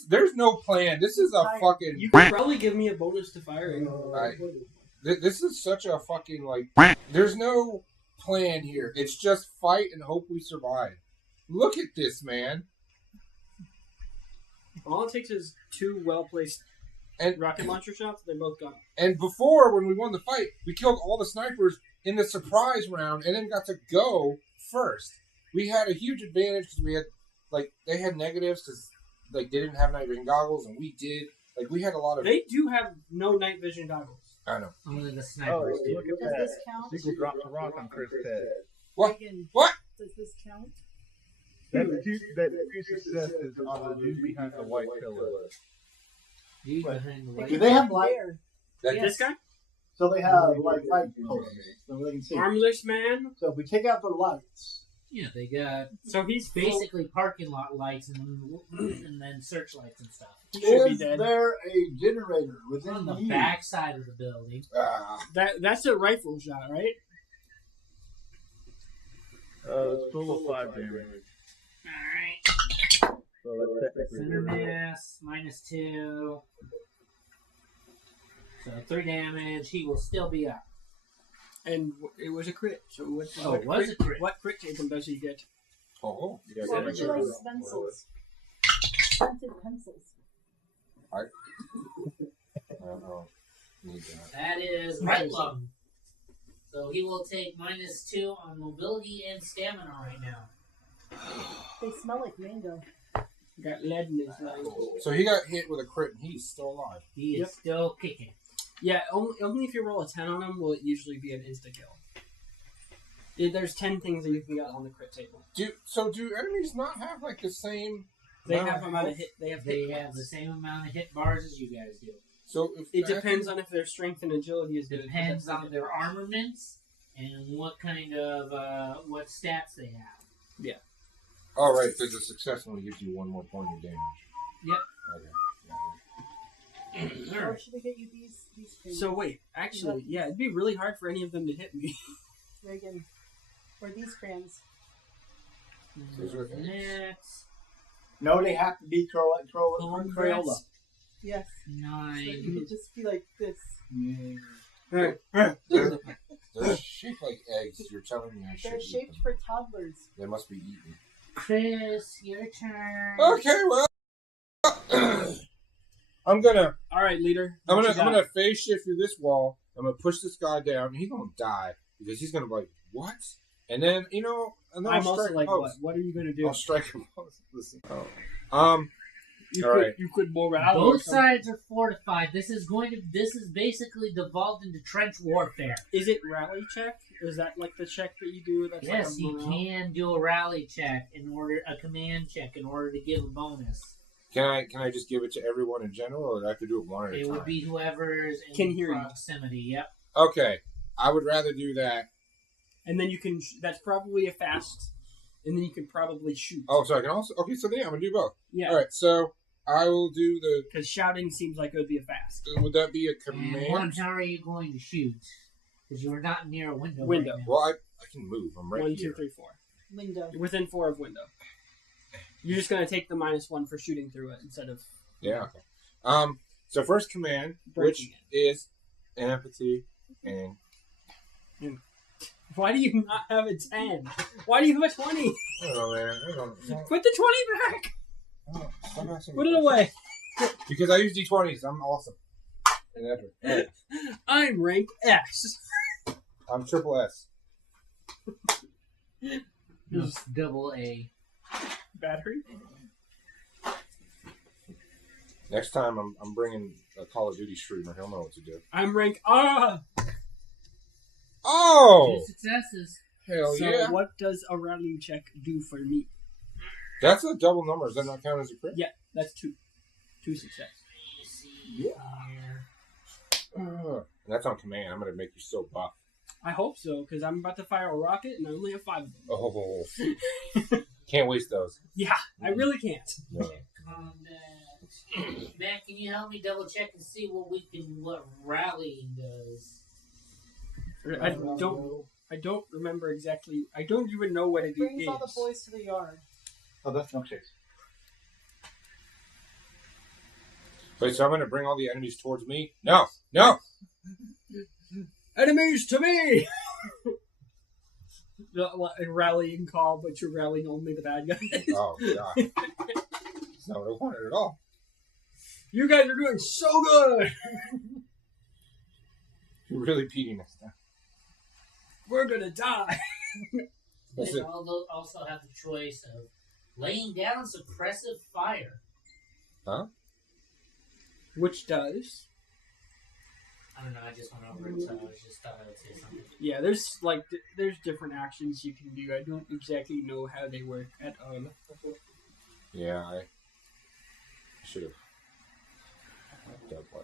there's no plan. This is a fucking. you could probably give me a bonus to firing. This is such a fucking there's no plan here. It's just fight and hope we survive. Look at this, man. All it takes is 2 well-placed And rocket launcher shots. They're both gone. and before, when we won the fight, we killed all the snipers in the surprise round, and then got to go first. We had a huge advantage because we had they had negatives because they didn't have night vision goggles, and we did. We had a lot of. They do have no night vision goggles. I know. Only the Oh, snipers do. look at Does that. this count? Seagull drops a rock on Chris' head. What? Reagan, What? does this count? That two successes on the dude behind the white pillar. You behind the Do white. they have light? There. That, Yes. This guy? So they have light posts so they can see. Armless man? So if we take out the lights, Yeah, they got So he's basically parking lot lights and then searchlights and stuff. He should be Is dead. there a generator within On the you? back side of the building. That's a rifle shot, right? It's total of 5 damage. Alright. So that's technically Center mass, -2. So 3 damage. He will still be up. And it was a crit. So what It was a crit. What crit table does he get? Oh, Yeah, What would you like yeah. pencils? Scented pencils. I don't know. Need that. That is right lung. So he will take -2 on mobility and stamina right now. They smell like mango. Got lead in his lungs. So he got hit with a crit and he's still alive. He is still kicking. Yeah, only if you roll a 10 on him will it usually be an insta kill. There's 10 things that you can get on the crit table. Do enemies not have like the same? They have amount of hit. They have They hit have the same amount of hit bars as you guys do. So if It depends on if their strength and agility is good. Depends on their armaments and what kind of what stats they have. All right, there's a success only gives you 1 more point of damage. Yep. Okay. Or should we get you these things? So wait, actually, yeah, it'd be really hard for any of them to hit me. Reagan. Or these crayons. Those are things. Next, No, they have to be Crayola. Crayola. Yes. So you 9. could just be like this. They're shaped like eggs. You're telling me I should They're eat shaped them. for toddlers. They must be eaten. Chris, your turn. Okay, well, I'm gonna Alright, leader. what you got? I'm gonna phase shift through this wall. I'm gonna push this guy down. And he's gonna die because he's gonna be like, what? And then and then I'm I'll also strike like, a post. what? What are you gonna do? I'll strike him. Listen. You all could, right. you could morale or Both something. sides are fortified. This is basically devolved into trench warfare. Is it rally check? Is that like the check that you do? That's Yes, like a you morale? can do a rally check a command check in order to give a bonus. Can I just give it to everyone in general, or do I have to do it one at a It time? would be whoever's in Can hear you. proximity. Yep. Okay, I would rather do that. And then you can. That's probably a fast. And then you can probably shoot. Oh, so I can also. Okay, so then I'm gonna do both. Yeah. All right, so I will do the. Because shouting seems like it would be a fast. Would that be a And command? one, how are you going to shoot? Because you're not near a window. Window. Right now. Well, I can move. I'm right 1, here. 2, 3, 4. Window. You're within 4 of window. You're just gonna take the -1 for shooting through it instead of Yeah. Okay. So first command, which breaking is empathy and it. Why do you not have a 10? Why do you have a 20? I don't know, man. I don't. Put the 20 back. Stop asking me Put it questions. away. Because I use D20s. I'm awesome. And that's it. All right. I'm rank S. I'm triple S. Just double A. Battery. Next time I'm bringing a Call of Duty streamer. He'll know what to do. I'm rank R. Oh! 2 successes. Hell So yeah. what does a rally check do for me? That's a double number. Does that not count as a crit? Yeah, that's 2. 2 success. Yeah. And that's on command. I'm going to make you so buff. I hope so, because I'm about to fire a rocket and I only have 5 of them. Oh. Can't waste those. Yeah, I really can't. No. Matt, can you help me double check and see what rallying does? I don't remember exactly. I don't even know what it Brings is. all the boys to the yard. Oh, that's no chase. Wait, so I'm going to bring all the enemies towards me? No! No! Enemies to me! A rallying call, but you're rallying only the bad guys. Oh, God. That's not what I wanted at all. You guys are doing so good! You're really beating us now. We're gonna die! That's They it. also have the choice of laying down suppressive fire. Huh? Which does. I don't know, I just went over it, so I just thought I would say something. Yeah, there's different actions you can do. I don't exactly know how they work at all. Yeah, I should have.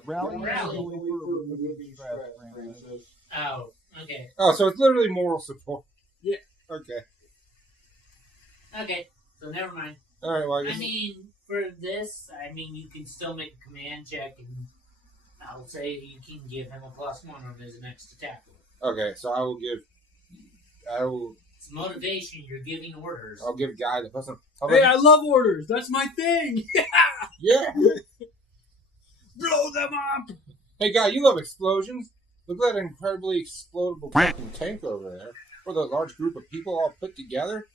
Rally. Rally. is only for removing stress, Francis. Oh, okay. Oh, so it's literally moral support. Yeah. Okay. Okay, so never mind. All right. Well, I guess. I mean, for this, you can still make a command check, and I'll say you can give him a +1 on his next attack. Okay, so I will. It's motivation. You're giving orders. I'll give Guy the +1. Hey, I love orders. That's my thing. Yeah. Blow them up. Hey, Guy, you love explosions. Look at that incredibly explodable fucking tank over there, or the large group of people all put together.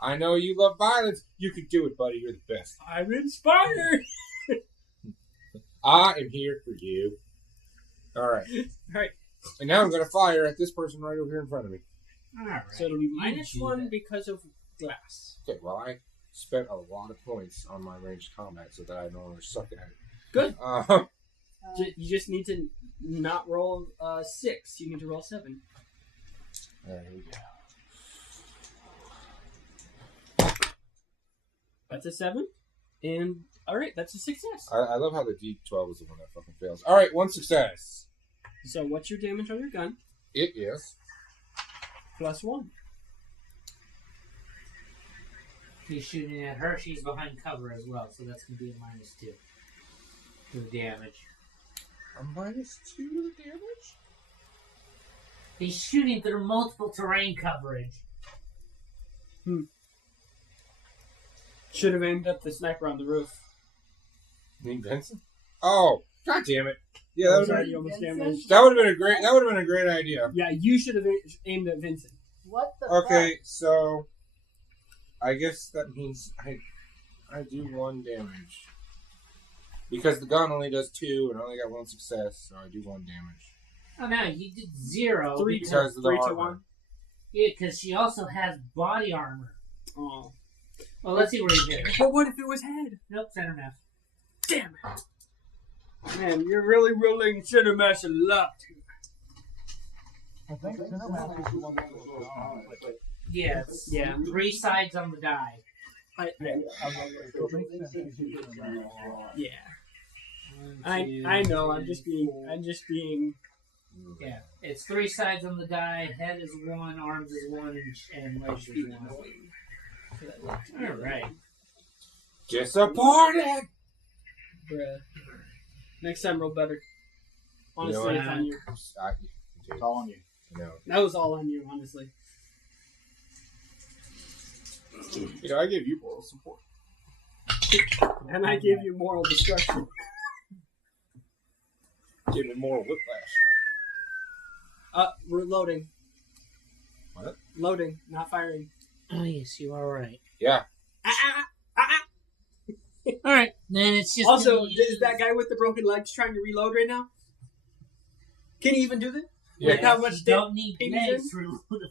I know you love violence. You can do it, buddy. You're the best. I'm inspired. I am here for you. All right. All right. And now I'm going to fire at this person right over here in front of me. Alright. So it'll be You do -1 that. because of glass. Okay, well, I spent a lot of points on my ranged combat so that I no longer suck at it. Good. Uh, You just need to not roll 6. You need to roll 7. There we go. That's a 7. And, alright, that's a success. I love how the D12 is the one that fucking fails. All right, 1 success. So what's your damage on your gun? It is. +1. He's shooting at her. She's behind cover as well, so that's going to be a -2 to the damage. A -2 to the damage? He's shooting through multiple terrain coverage. Should have aimed up the sniper on the roof. Name Vincent? Oh, god damn it! Yeah, that would have Sorry, been, you almost Vincent? damaged. that would have been a great. That would have been a great idea. Yeah, you should have aimed at Vincent. what the Okay, so I guess that means I do 1 damage because the gun only does 2 and I only got 1 success, so I do 1 damage. Oh, no, you did 0. Three Because of the 3 to armor. 1. Yeah, because she also has body armor. Oh. Well, let's see where he hit her. But what if it was head? Nope, center mass. Damn it. Man, you're really rolling center mass a lot. I think Cinemax is the one that goes on. Yes. Yeah. 3 sides on the die. Yeah. One, I two, know. three, I'm just being. Yeah, it's 3 sides on the die. Head is 1, arms is 1, and legs is 1. All right. Disappointed. Bruh. Next time, roll better. Honestly, You know it's on you. It's all on you. No. That was all on you, honestly. You know, I gave you moral support. And I gave you moral destruction. Give me moral whiplash. We're loading. What? Loading, not firing. Oh, yes, you are right. Yeah. All right, then it's just. Also, gonna is use- that guy with the broken legs trying to reload right now? Can he even do that? Yeah. Like how much You don't need pain legs he's for the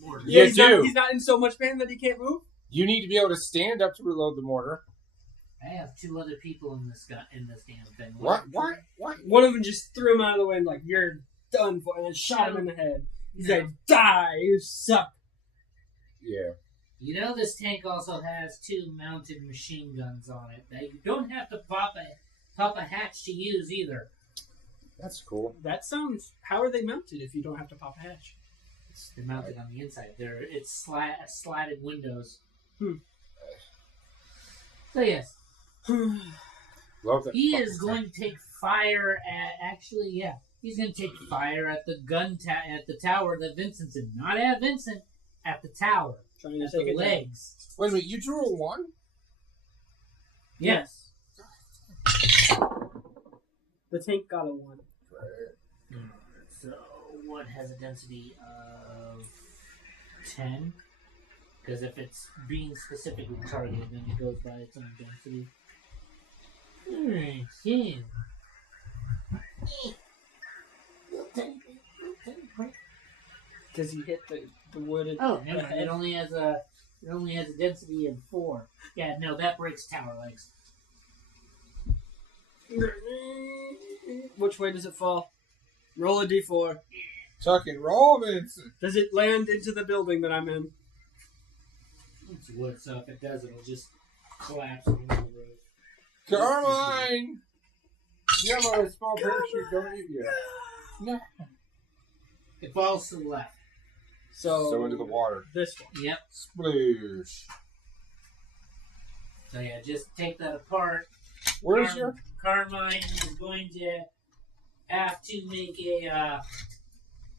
mortar. You he's do. He's not in so much pain that he can't move? You need to be able to stand up to reload the mortar. I have 2 other people in this damn thing. What? One of them just threw him out of the way and like, you're done for, and then shot him in the head. He's like, die, you suck. Yeah. You know, this tank also has 2 mounted machine guns on it that you don't have to pop a hatch to use either. That's cool. That sounds, how are they mounted if you don't have to pop a hatch? They're mounted on the inside. It's slatted windows. So yes, Love that. he fucking is going to take fire at. Actually, yeah, he's going to take fire at the at the tower that Vincent's in. Not at Vincent, at the tower. Trying to At take the it down. legs. Wait a minute, you drew a 1? Yes. The tank got a 1. So what has a density of 10? Because if it's being specifically targeted, then it goes by its own density. Alright, yeah. Because he hit the wood. Oh, never mind. It only has a density of 4. Yeah, no, that breaks tower legs. Which way does it fall? Roll a d4. Tuck and roll, Vincent. Does it land into the building that I'm in? It's wood, so if it does, it'll just collapse on the roof. Carmine! You have a small parachute, don't you? Yeah. No. It falls to the left. So So into the water. this one. Yep. Sploosh. So yeah, just take that apart. Where's your? Carmine is going to have to make a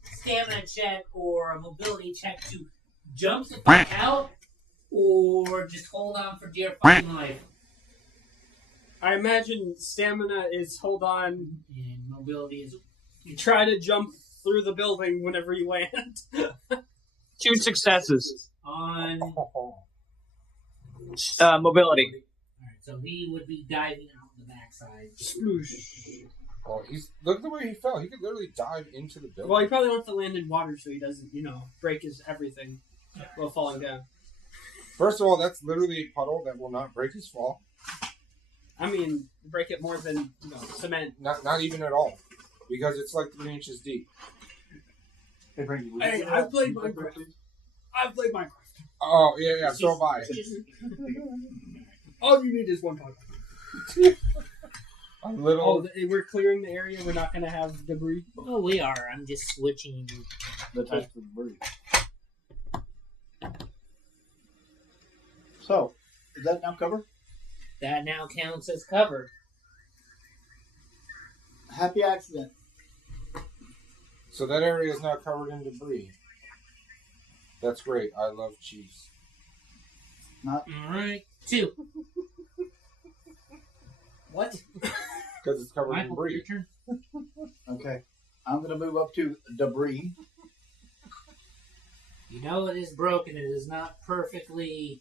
stamina check or a mobility check to jump the fuck out, or just hold on for dear fucking life. I imagine stamina is hold on. And mobility is You try to jump through the building whenever you land. 2 successes. on. Mobility. Alright, so he would be diving out the backside. Oh, look at the way he fell. He could literally dive into the building. Well, he probably wants to land in water so he doesn't, break his everything while falling down. First of all, that's literally a puddle that will not break his fall. I mean, break it more than, cement. Not even at all, because it's like 3 inches deep. Hey, Frankie, would Hey, you I've played Minecraft. I've played Minecraft. Oh yeah, so have I. All you need is one puddle. A little. Oh, we're clearing the area. We're not going to have debris. Oh, we are. I'm just switching. the type of bird. So, is that now covered? That now counts as covered. Happy accident. So that area is now covered in debris. That's great. I love cheese. Alright. 2. What? Because it's covered in Michael, debris. your turn. Okay. I'm going to move up to debris. You know it is broken. It is not perfectly.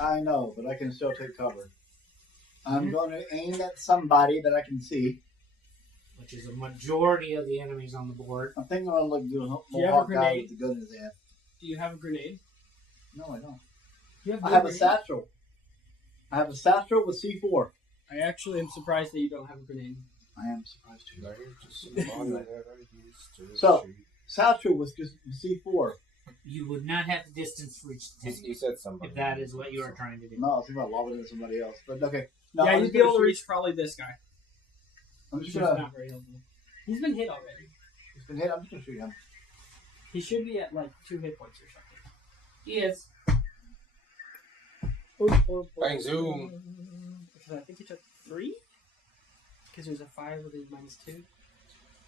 I know, but I can still take cover. I'm going to aim at somebody that I can see. Which is a majority of the enemies on the board. I think I'm going to look do a you have a Mohawk guy grenade? with the gun in his hand. Do you have a grenade? No, I don't. You have I no have a grenade? satchel. I have a satchel with C4. I actually am surprised that you don't have a grenade. I am surprised too. So So, satchel with just C4. You would not have the distance to reach the tank. he said somebody. If that is what you are trying to do. No, I was thinking about lobbing it at somebody else. But okay. No, yeah, I'm you'd just be able gonna to shoot- reach probably this guy. I'm Which just is gonna. not very helpful. He's been hit already. He's been hit. I'm just gonna shoot him. He should be at like 2 hit points or something. He is. Bang zoom. Because I think he took 3? Because there's a 5 with a -2.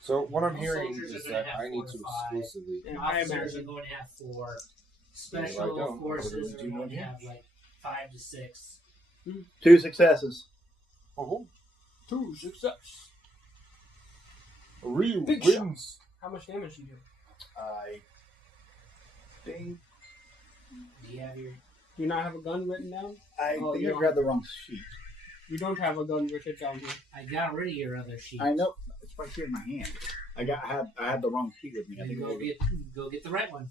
So what I'm All hearing soldiers is are gonna that have I need 4 to to 5. exclusively. And I Officers are imagine. going to have 4. I Special don't. forces Literally are do going to not have like 5 to 6. 2 successes. Oh, 2 success. real Big wins. How much damage do you do? I think. Do you have your. Do you not have a gun written down? I Oh, think you I don't- grabbed the wrong sheet. You don't have a gun written down here. I got rid of your other sheet. I know. It's right here in my hand. I had the wrong sheet with me. I You think go get the right one.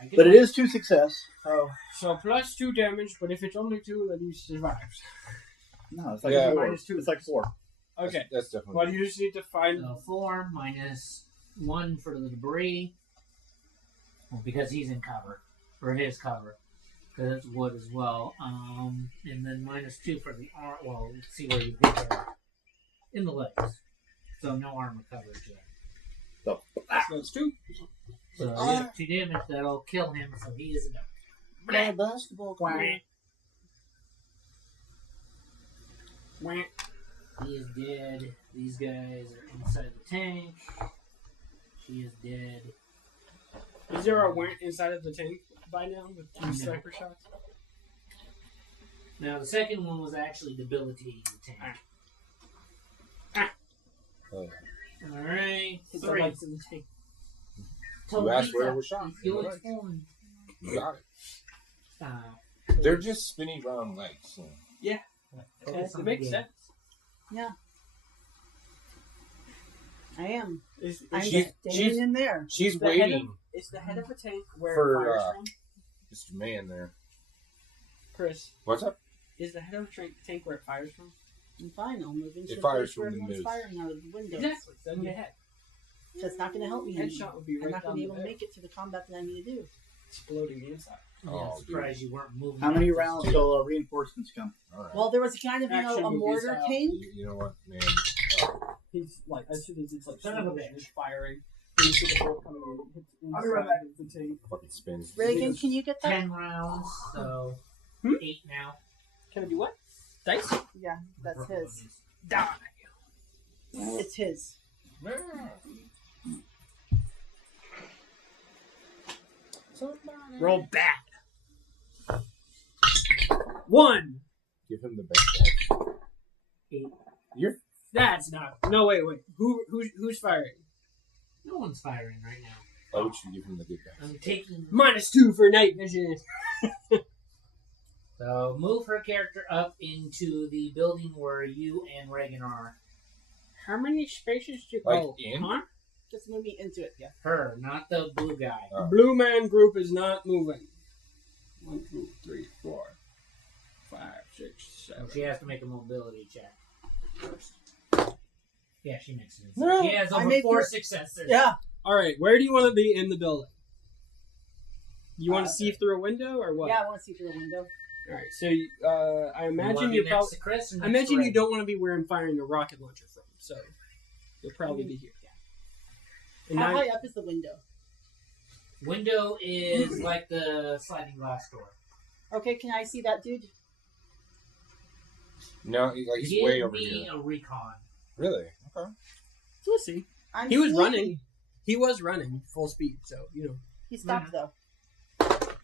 I can but it is 2 success. Oh So plus 2 damage, but if it's only 2, then he survives. no, it's like Yeah. 4. -2. It's like 4. Okay. That's definitely. Well, you just need to find. So 4 minus 1 for the debris. Well, because he's in cover. For his cover. Because it's wood as well. And then minus 2 for the arm. Well, let's see where you hit there. In the legs. So no armor coverage yet. So it's 2. So yeah, 2 damage. That'll kill him. So he is a done. Basketball. Wah. He is dead. These guys are inside the tank. She is dead. Is there a went inside of the tank by now with 2 sniper shots? Now the second one was actually debilitating the tank. Alright. Hit the 3. lights in the tank. You asked where it was shot. You Right. explain. You got it. Stop. They're just spinny round legs. So. Focus It on makes the game. sense. I am. I'm She's- staying in there. She's The head waiting It's the head of a tank where For, it fires from. Mr. Man there. Chris, What's up? is the head of a tank where it fires from? I'm fine. I'll move into It a fires place where from the everyone's nose. firing out of the window. Exactly. Then the head. That's not going to help me. Headshot would be I'm right not down going to be the able to back. make it to the combat that I need to do. Exploding the inside. I'm Oh, surprised you weren't moving. How many up this rounds way. till reinforcements come? All right. Well, there was kind of Action a movie mortar style. tank. You know what, man? He's like, as soon as it's like, Son of a slow bitch. motion firing, then you see the bullet coming in, it hits the I'll be right inside of the tank. Fucking spins. Reagan, can you get that? 10 rounds, so Hmm? 8 now. Can I do what? Dice? Yeah, that's his. Die. It's his. Roll bad. 1. Give him the best. 8. You're That's not. No, wait. Who's firing? No one's firing right now. why would you give him the good guys? I'm taking. -2 for night vision. So move her character up into the building where you and Reagan are. How many spaces do you Like go? in? Huh? Just move me into it, yeah. Her, not the blue guy. Oh. Blue man group is not moving. 1, 2, 3, 4, 5, 6, 7. So she has to make a mobility check first. Yeah, she makes it. No, She has I over made 4 her- successes. Yeah. All right, where do you want to be in the building? You want to see through a window or what? Yeah, I want to see through the window. All right, so I You wanna imagine be you're next probably. to Chris or I next imagine to you Reagan? don't want to be where I'm firing a rocket launcher from, so you'll probably be here. And How now- high up is the window? Window is like the sliding glass door. Okay, can I see that dude? No, he's Give way over me here. a recon. Really? Okay. We'll see. I'm He was sneaky. running. He was running full speed, so you know. He stopped though.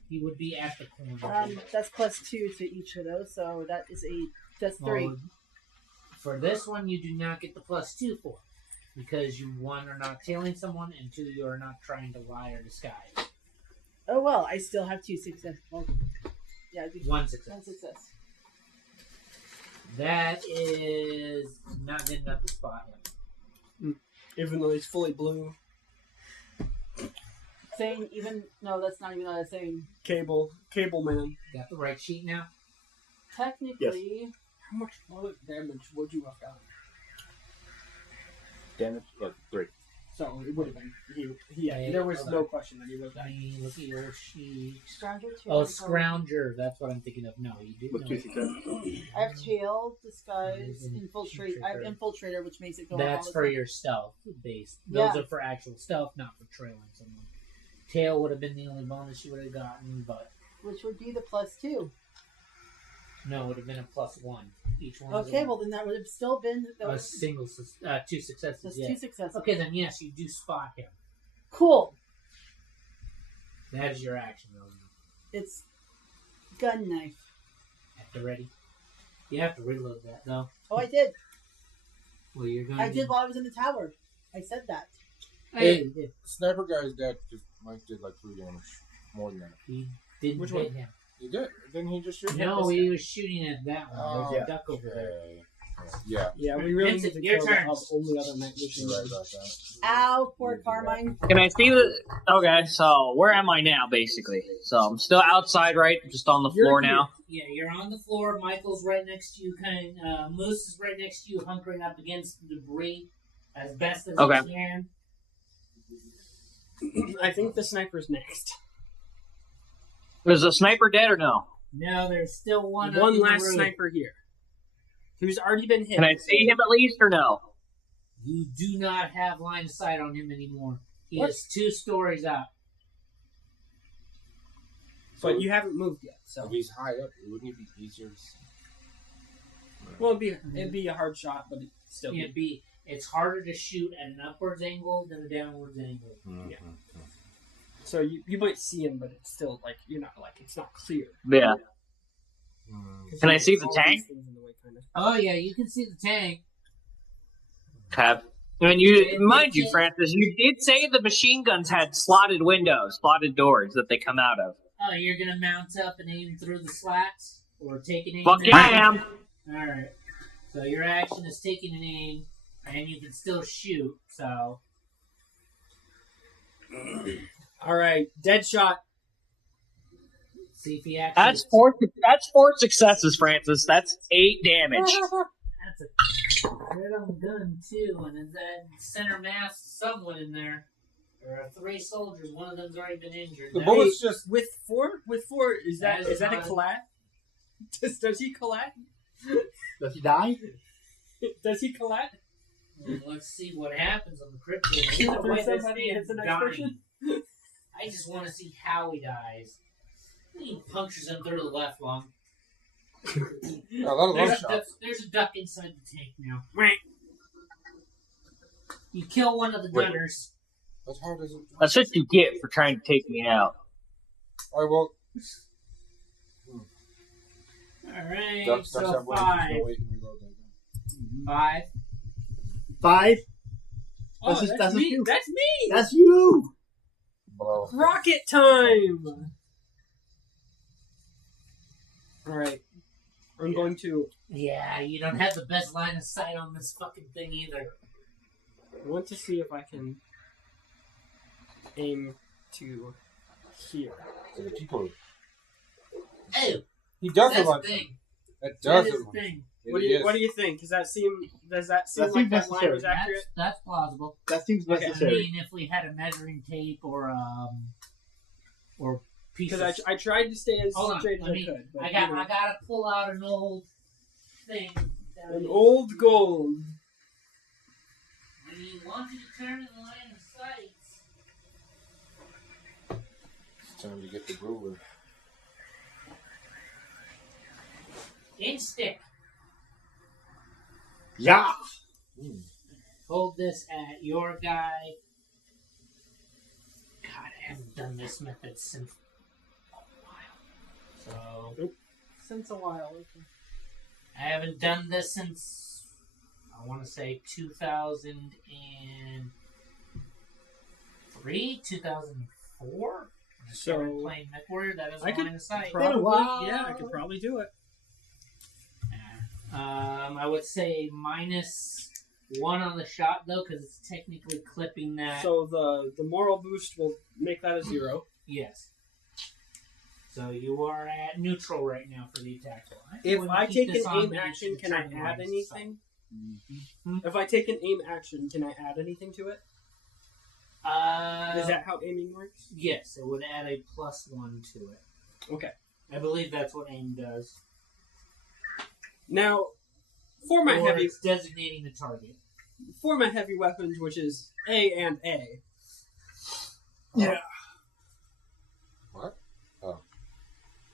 He would be at the corner. That's +2 to each of those, so that is 8. That's 3. Well, for this one, you do not get the +2 for. Because you, 1, are not tailing someone, and 2, you are not trying to lie or disguise. Oh well, I still have 2 successes. Well, yeah, I do 1 success. 1 success. That is not good enough to spot him. Even though he's fully blue. Saying even no, that's not even what I was saying. Cable man. Got the right sheet now? Technically, How much damage would you have gotten? Damage 3. So it would have been. Yeah, Okay, there was hold no on. question that he would have Let died. me look at your sheet. Scrounger, tail, Oh, and Scrounger. That's what I'm thinking of. No, you didn't. With know 2 it. successes. I have tail, disguise, And infiltrate. I have infiltrator, which makes it go. That's all the for time. your stealth base. Those Yeah. are for actual stealth, not for trailing someone. Tail would have been the only bonus you would have gotten, but Which would be the +2. no, it would have been a +1. Each one. Okay, well then that would have still been a those. single, 2 successes. That's Yeah. 2 successes. Okay, then yes, you do spot him. Cool. That is your action, though. It's gun knife. At the ready. You have to reload that, though. Oh, I did. Well, you're going. I did while I was in the tower. I said that. Hey, Sniper guy's dead. Just Mike did like 3 damage, more than that. he didn't Which hit one? him. He did. Didn't he just shoot? No, he was shooting at that one. Oh, There's a duck over there. Okay. Yeah. Yeah, we really Vincent, need to your kill turn. the only other night mission. You're right about that. Ow, poor Carmine. Can I see the? Okay, so where am I now, basically? So I'm still outside, right? Just on the You're floor here. now. Yeah, you're on the floor. Michael's right next to you. Moose is right next to you, hunkering up against the debris as best as Okay. he can. I think the sniper's next. Is the sniper dead or no? No, there's still one. up One in the last roof. sniper here. Who's already been hit. Can I see him at least or no? You do not have line of sight on him anymore. He What? is 2 stories up. But you haven't moved yet, If so. he's high up, wouldn't it be easier to see? Well, it'd be a hard shot, but it'd still be. It's harder to shoot at an upwards angle than a downwards angle. Mm-hmm. Yeah. So you might see him, but it's still like you're not like it's not clear. Yeah. Mm. Can I see the All tank? these things in the way, kind of. Oh yeah, you can see the tank. Okay. And you, mind you, Francis, you did say the machine guns had slotted windows, slotted doors that they come out of. Oh, you're gonna mount up and aim through the slats, or take an aim. Fuck there? yeah, I am. All right. So your action is taking an aim, and you can still shoot. So All right, dead shot. see if he actually. That's four successes, Francis. That's 8 damage. That's a crit on the gun too, and is that center mass someone in there? There are 3 soldiers. One of them's already been injured. The That- bullet's just. With four, is that That is a not- collat? Does he collat? Does he die? Does he collat? Well, let's see what happens on the crit table. Either Either way, this somebody hits the man's next dying. person. I just want to see how he dies. He punctures him through the left lung. A lot of love There's, shots. there's a duck inside the tank now. You kill one of the Wait. gunners. That's hard as it. That's what you get for trying to take me out. All right, well, Alright, ducks so have wings. 5. No way you can reload that gun. 5. 5. Oh, That's that's me. you. That's me. That's you. Blow. Rocket time. All right. I'm going to. Yeah, you don't have the best line of sight on this fucking thing either. I want to see if I can aim to here. So the people. Oh, He does that's it the once. thing. That does That it is the once. thing. What do you think? Does that seem That like seems that line necessary. was accurate? That's plausible. That seems Okay. I necessary. mean, if we had a measuring tape or pieces. Because I tried to stay as Hold on, straight as let I me- could. But, I gotta pull out an old thing. an old gold. When you want to determine the line of sight. It's time to get the ruler. In stick. Yeah. Hold this at your guy. God, I haven't done this method since a while. So Since a while. Okay. I haven't done this since I want to say 2003, 2004. I started So playing MechWarrior. That is I could line of sight. probably, while. yeah, I could probably do it. I would say -1 on the shot though, because it's technically clipping that. So the moral boost will make that a 0. Yes. So you are at neutral right now for the attack roll. If When I you keep take this an on aim me, you action, should can I determine add line of anything? Hmm? If I take an aim action, can I add anything to it? sight. Is that how aiming works? Yes, it would add a +1 to it. Okay. I believe that's what aim does. Now, for my Or heavy it's designating the target. weapons, which is A and A. Yeah. What?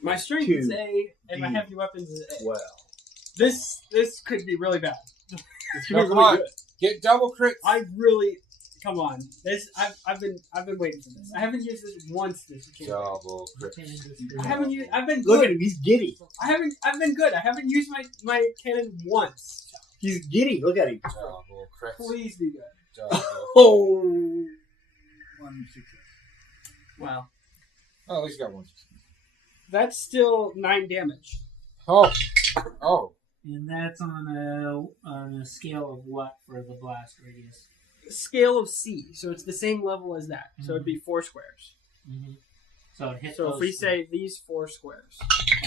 My strength Two. is A, and my D. heavy weapons is A. Well. This could be really bad. It's No, really come on. good. Get double crits. I really come on. This I've been waiting for this. I haven't used this once this campaign. Double You crits. can't just I haven't used. I've been Look good. at him. He's giddy. I've been good. I haven't used my cannon once. He's giddy. Look at him. Double crits. Please be good. Double. Oh. 1 success. Wow. Oh, at least you got one. That's still 9 damage. Oh. Oh. And that's on a scale of what for the blast radius? Scale of C, so it's the same level as that. So it'd be 4 squares. Mm-hmm. So it hits So those if we three. say these 4 squares,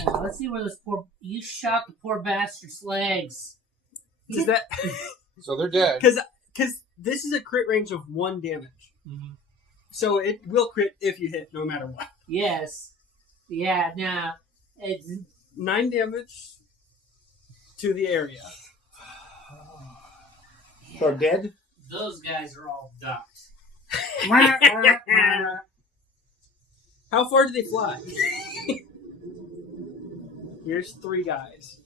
Oh, let's see where this you shot the poor bastard's legs. does that? So they're dead. Because this is a crit range of 1 damage, Mm-hmm. so it will crit if you hit, no matter what. Yes. Yeah. Now it's 9 damage to the area. So dead? those guys are all ducked. How far do they fly? Here's 3 guys.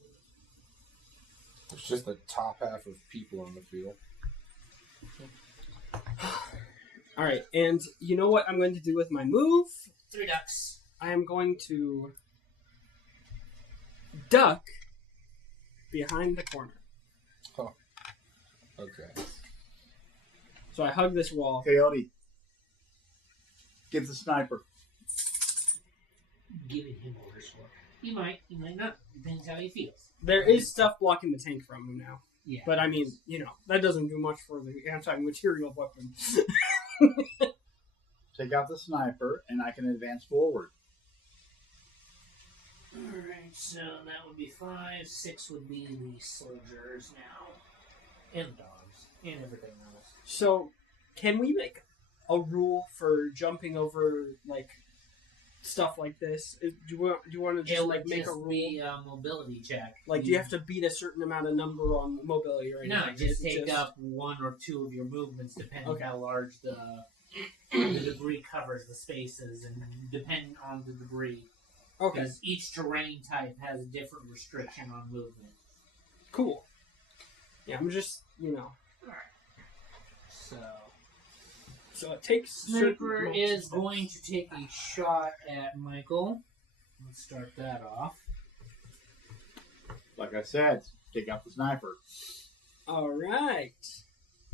It's just the top half of people on the field. All right, and you know what I'm going to do with my move? 3 ducks. I am going to duck behind the corner. Okay. So I hug this wall. Coyote. Give the sniper. Giving him orders for. He might not. Depends how he feels. There is stuff blocking the tank from him now. Yeah. But I mean, that doesn't do much for the anti-material weapon. Take out the sniper, and I can advance forward. Alright, so that would be 5. 6 would be the soldiers now. And the dogs. And everything else. So, can we make a rule for jumping over, stuff like this? Do you want to just, It would make a just rule? be a mobility check. Do you have to beat a certain amount of number on mobility or anything? No, just It's take up 1 or 2 of your movements, depending Okay. how large the debris covers the spaces, and depending on the debris. Okay. Because each terrain type has a different restriction on movement. Cool. Yeah, I'm just, So it takes. Sniper is going to take a shot at Michael. Let's start that off. Like I said, take out the sniper. All right.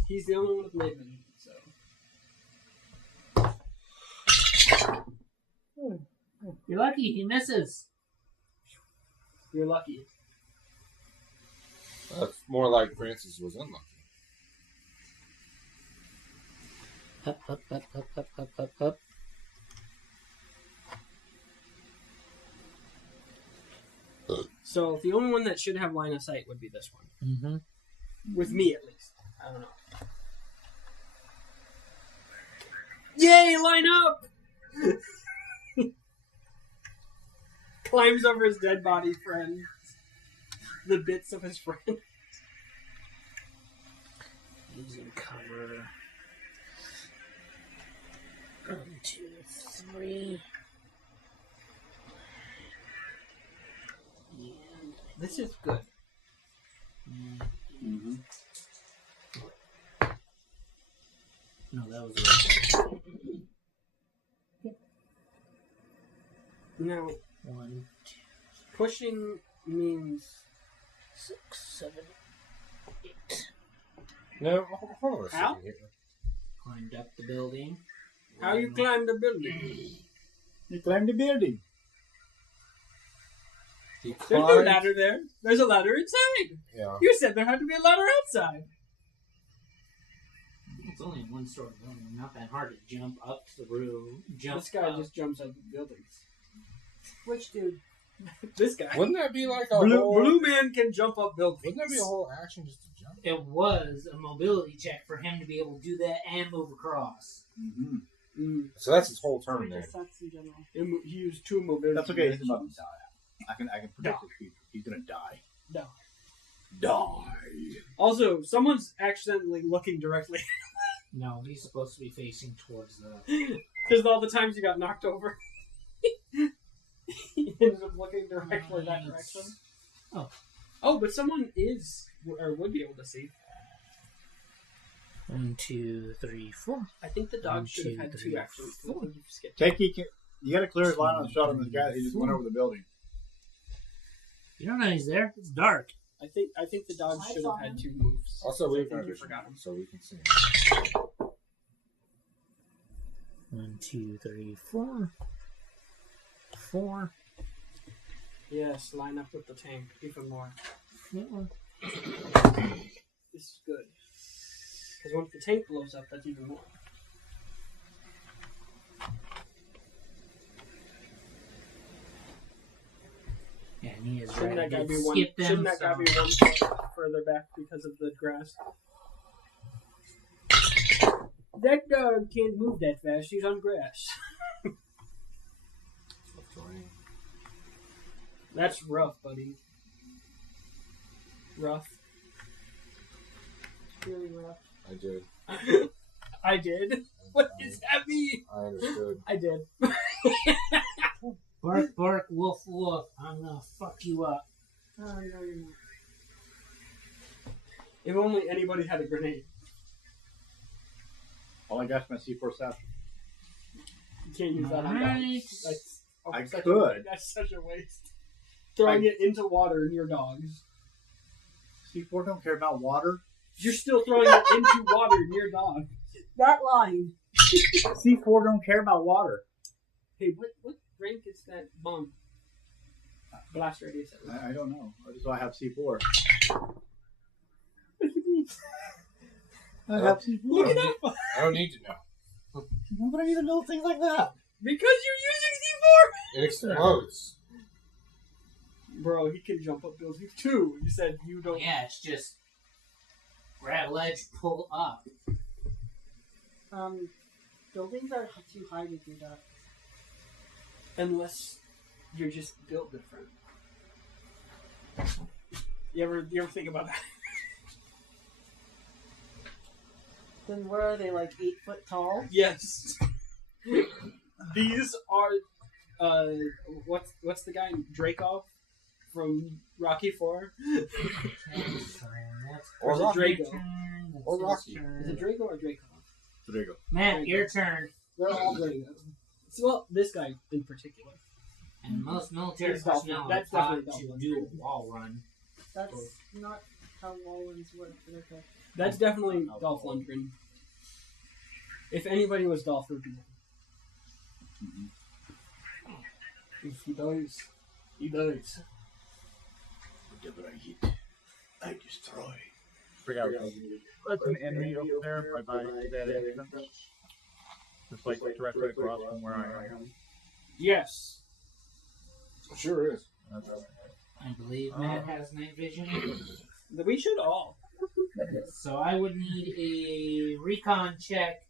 He's the only one with night vision, so. You're lucky, he misses. You're lucky. That's more like Francis was unlucky. Up, up, up, up, up, up, up, up. So the only one that should have line of sight would be this one. Mm-hmm. With me, at least. I don't know. Yay, line up! Climbs over his dead body friend. The bits of his friend. Using cover. 1, 2, 3. And This is good. Mm-hmm. no, that was right. Now, 1, 2, pushing means 6, 7, 8. No, hold on a How? second here. Climbed up the building. how you climb the building. You climbed the building. He There's no climbed- ladder there. There's a ladder inside. Yeah. You said there had to be a ladder outside. It's only a one-story building. Not that hard to jump up to the roof. Jump This guy up. just jumps out the buildings. Which dude? This guy. Wouldn't that be like a Blue, whole? blue man can jump up buildings. Wouldn't that be a whole action just to jump? It was a mobility check for him to be able to do that and move across. Mm-hmm. Mm. So that's his whole So turn he there. just sucks in general. He used 2 mobility. That's okay. He's actions. about to die. I can predict this. He's gonna die. No. Die. Also, someone's accidentally looking directly. No, he's supposed to be facing towards the... Because all the times he got knocked over, he ended up looking directly that direction. Oh. Oh, but someone is, or would be able to see. 1, 2, 3, 4. I think the dog 1, should have 2, had 2 3, actions. 4. I think you skipped. You gotta clear his line on the shot on this guy. He just went over the building. You don't know he's there. It's dark. I think the dog I should saw have had him. 2 moves. Also, I we've think you vision, forgot him. so we can see. 1, 2, 3, 4. 4. Yes, line up with the tank even more. 4. This is good. Because once the tank blows up, that's even more. And he is Shouldn't that ready guy to be one? skip them. Shouldn't that guy so- be 1 foot further back because of the grass? That dog can't move that fast. He's on grass. That's rough, buddy. Rough. Really rough. I did. I did. What does that mean? I understood. I did. Bark, bark, woof, woof. I'm gonna fuck you up. Oh, no, you're not. If only anybody had a grenade. All I got is my C4 satchel. You can't use that on dogs. Alright. That's I such could. That's such a waste. Throwing it into water near dogs. C4 don't care about water. You're still throwing it into water near dogs. That line. C4 don't care about water. Hey, what rank is that bomb? Blast radius. At least. I don't know. That's why I have C4. I have C4. Look it up. I don't need to know. But I need to know things like that. Because you're using It explodes. C4. Bro, he can jump up buildings too. You said you don't. Yeah, it's just grab ledge, pull up. Buildings are too high to do that. Unless you're just built different. You ever think about that? Then where are they, like 8 foot tall? Yes. These are what's the guy Draco from Rocky 4? Or is it Rocky. Draco? Or Rocky. Is it Draco or Draco? Draco. Matt, your turn. They're all Draco. So, well, this guy in particular. And most military It's Dolph- personnel are that's taught definitely to Dolph do a wall run. That's not how wall runs work, but okay. That's definitely Dolph Lundgren. If anybody was Dolph, it would be him. If he dies, he dies. Whatever I hit, I destroy. Forgot. That's an enemy over there by that entrance. Just like directly across from where I am. Yes. Sure is. I believe Matt has night vision. We should all. So I would need a recon check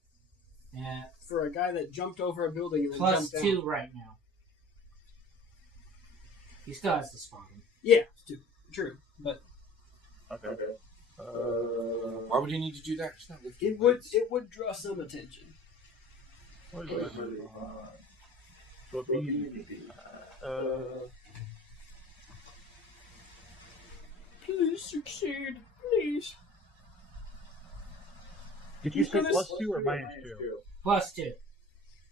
at For a guy that jumped over a building and then plus jumped 2 down. right now. He still has to spawn him. Yeah, true. But Okay. Why would you need to do that? It's not with it would draw some attention. What is that? So it'd be, Please succeed, please. did you say plus 2 or minus 2? Plus 2.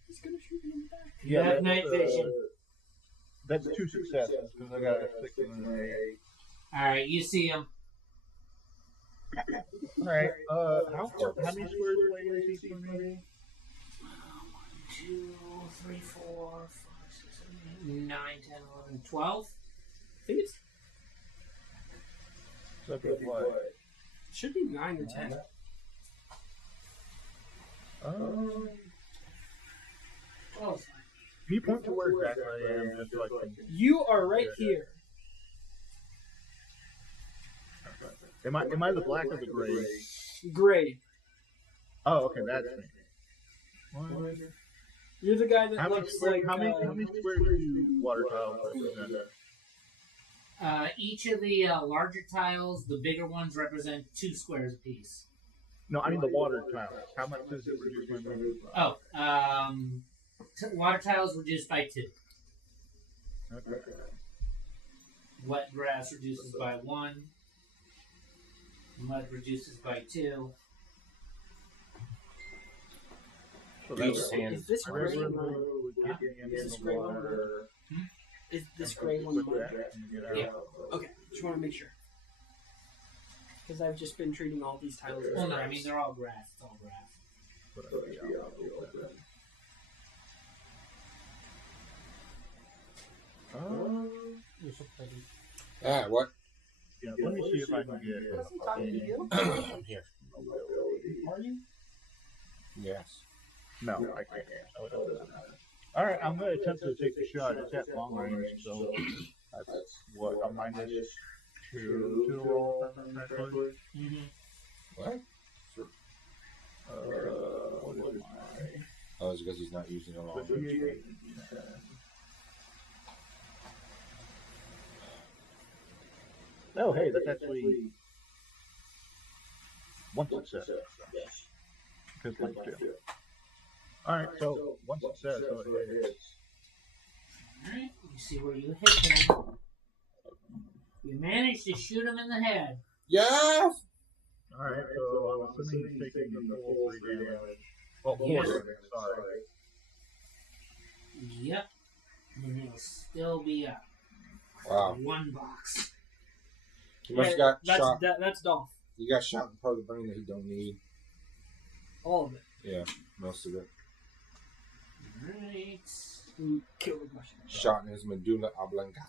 He's gonna shoot me in the back. You have night vision. That's 2 successes because I got a 6 and an 8. Alright, you see him. Alright, how many squares away is he from me? 2, 3, 4, 5, 6, 7, 8, 9, 10, 11, 12. I think So that's what? it should be 9 or 10. Oh, Can you point to where exactly I am just so I can... You are right here. Am I the black or the gray? Gray. Oh, okay, that's me. What? You're the guy that How many looks squares? like. How many squares do water tiles represent? each of the larger tiles, the bigger ones represent 2 squares apiece. No, I mean the water tiles. How much does it reduce my move? Oh, water tiles reduced by 2. Okay. Wet grass reduces by 1. Mud reduces by 2. So Beach was- sand. Is this I gray remember one? would get me in Is this the gray one? water. Is this gray one With mine? that and get out. Yeah. Okay, just want to make sure. Because I've just been treating all these tiles as Well, no, I grass. mean, they're all grass. It's all grass. But I'll be out the open. Ah, what? Yeah, let me see if I can get. Doesn't talk to you. I'm here. Are you? Yes. No, I can't. All right, I'm going to attempt to take the shot. It's at long range, so that's what a minus 2 to roll. Actually. What? What is my? Oh, it's because he's not using a long range. 58. Oh, hey, that's actually one success. Because like 2. All right, so one success, so it hits. Alright, you see where you hit him. You managed to shoot him in the head. Yes! All right, so I'm assuming he's taking the full 3 damage. Well, 4 Yes. damage, sorry. Yep. And he'll still be up. Wow. 1 box. He must have got that's shot. that's Dolph. He got shot in part of the brain that he don't need. All of it. Yeah, most of it. Alright. Kill the question. Shot in his medulla oblongata.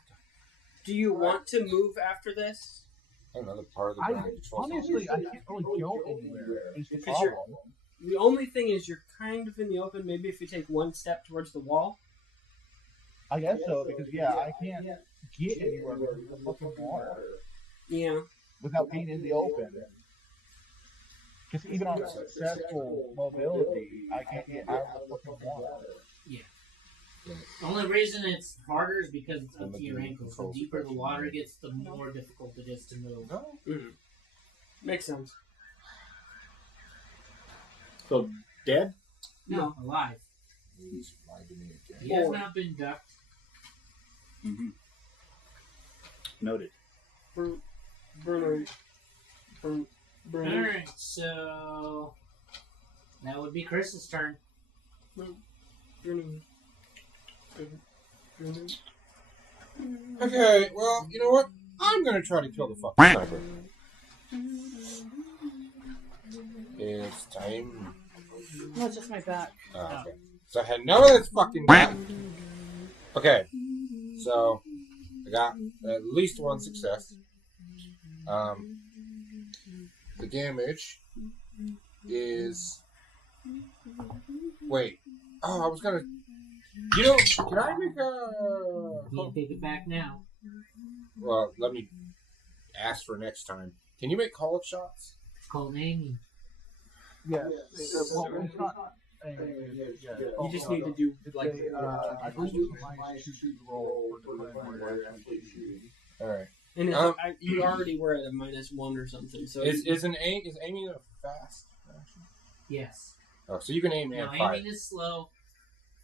Do you want to move after this? Another part of the brain controls Honestly, I can't really go anywhere. Is the Because you're- problem. The only thing is you're kind of in the open. Maybe if you take 1 step towards the wall. I guess so, because yeah, I can't get anywhere with the fucking water Yeah. without being in the open. Because even on a successful mobility, I can't get out of the fucking water. The only reason it's harder is because it's up to your ankles. The deeper the water gets, the more difficult it is to move. Makes sense. So, dead? No, alive. He's lied to me again. He has not been ducked. Mm-hmm. Noted. Bruno. Alright, so that would be Chris's turn. Okay, well, you know what? I'm gonna try to kill the fucking sniper. It's time. No, it's just my back. Oh, okay. So I had none of this fucking back. Okay, so I got at least one success. The damage is. Wait. Oh, I was gonna. You know, can I make a? Can't take it back now. Well, let me ask for next time. Can you make call shots? It's called aiming. Yeah. You just need to do like. I believe my shoot roll for All right. And it's you already were at a -1 or something. So Is aiming a fast action? Yes. Oh, so you can aim Now and fire. aiming is slow.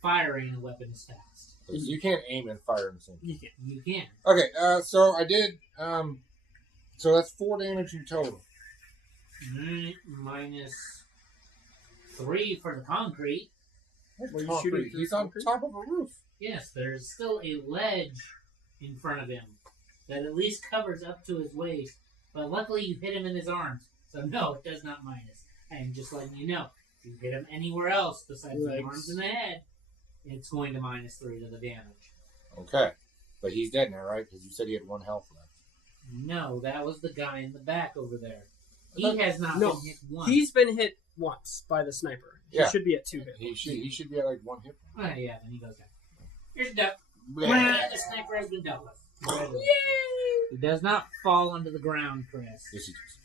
Firing a weapon is fast. So you can't aim and fire in the same. You can. Okay, so I did. So that's 4 damage in total. -3 for the concrete. That's Were you concrete. shooting through He's on concrete? top of a roof. Yes, there's still a ledge in front of him that at least covers up to his waist. But luckily you hit him in his arms. So no, it does not minus. I am just letting you know. If you hit him anywhere else besides the arms and the head, it's going to -3 to the damage. Okay, but he's dead now, right? Because you said he had 1 health left. No, that was the guy in the back over there. He has not No, been hit once. he's been hit once by the sniper. He Yeah. should be at 2 hit. He should be at like 1 hit. Oh, yeah, then he goes down. Here's Duck. Bleh. The sniper has been dealt with. Yay! He does not fall onto the ground, Chris. Yes, he does.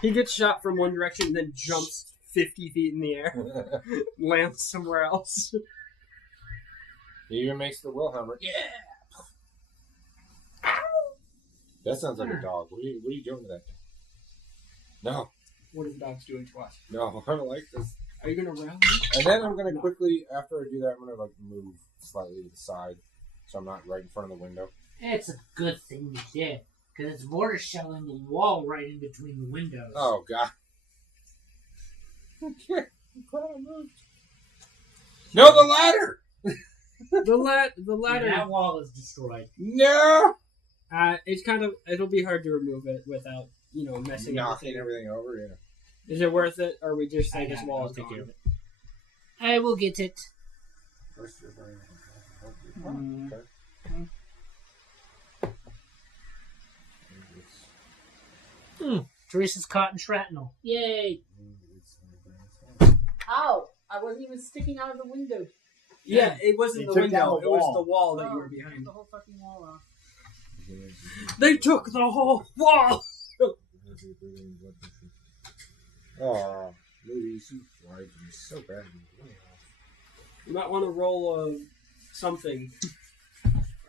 He gets shot from one direction and then jumps 50 feet in the air, lands somewhere else. He even makes the Wilhelmer. Yeah. That sounds like a dog. What are you doing to that thing? No, What are the dogs doing to us? no, I don't like this. Are you gonna rally? And then I'm gonna quickly, after I do that, I'm gonna like move slightly to the side, so I'm not right in front of the window. It's a good thing you did, because it's mortar shelling the wall right in between the windows. Oh God. Okay. I'm glad I moved. No, the ladder. The Yeah, ladder. that wall is destroyed. No. It's it'll be hard to remove it without messing Knocking everything over. Yeah. Is it worth it, or we just say I this got it. wall I'll is take care gone? of it. I will get it. First, you're burning. Okay. Teresa's caught in shrapnel. Yay! Ow! I wasn't even sticking out of the window. Yeah, it wasn't They the took down window. the It was wall. the wall that you Oh, were behind. the whole fucking wall off. They took the whole wall. Oh, movies drives me so bad. You might want to roll something.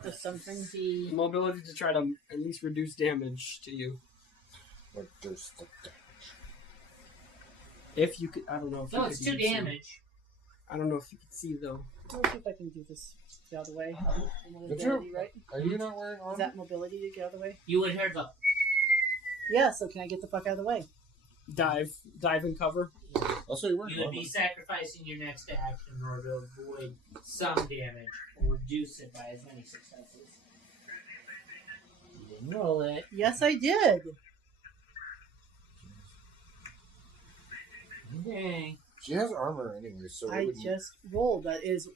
There's something. Mobility to try to at least reduce damage to you. But there's the If you could, I don't know if So you it's could 2 see. damage. I don't know if you could see though. Let's see if I can do this. Get out of the way. Did Mobility, you? right? Are you not wearing Is armor? that mobility to get out of the way? You would hear the. Yeah, so can I get the fuck out of the way? Dive and cover. Also, you're wearing You would armor. be sacrificing your next action in order to avoid some damage or reduce it by as many successes. You didn't roll it. Yes, I did. Okay. She has armor anyway, so it I wouldn't- just rolled. That is.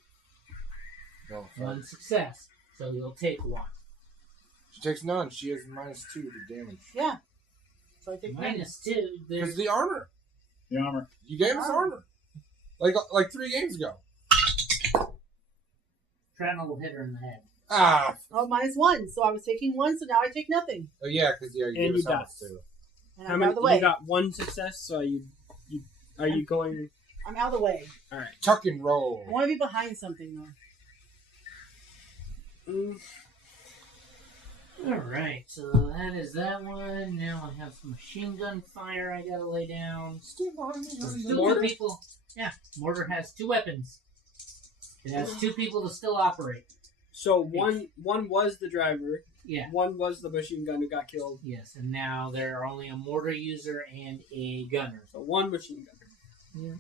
No, One success. So you'll take 1. she takes none. She has -2 to damage. Yeah. So I take minus. -2. Because There's the armor. The armor. You gave us armor. Like 3 games ago. Tremor will hit her in the head. Ah. Oh, -1. So I was taking 1, so now I take nothing. Oh yeah, because you And gave you us armor die. too. And How I'm many? out of the way. You got 1 success. So are you going? I'm out of the way. All right. Tuck and roll. I want to be behind something, though. Alright, so that is that one. Now I have some machine gun fire I gotta lay down. Still Mortar? 2 people. Yeah, mortar has 2 weapons. It has 2 people to still operate. So one was the driver. Yeah. One was the machine gun who got killed. Yes, and now there are only a mortar user and a gunner. So one machine gunner.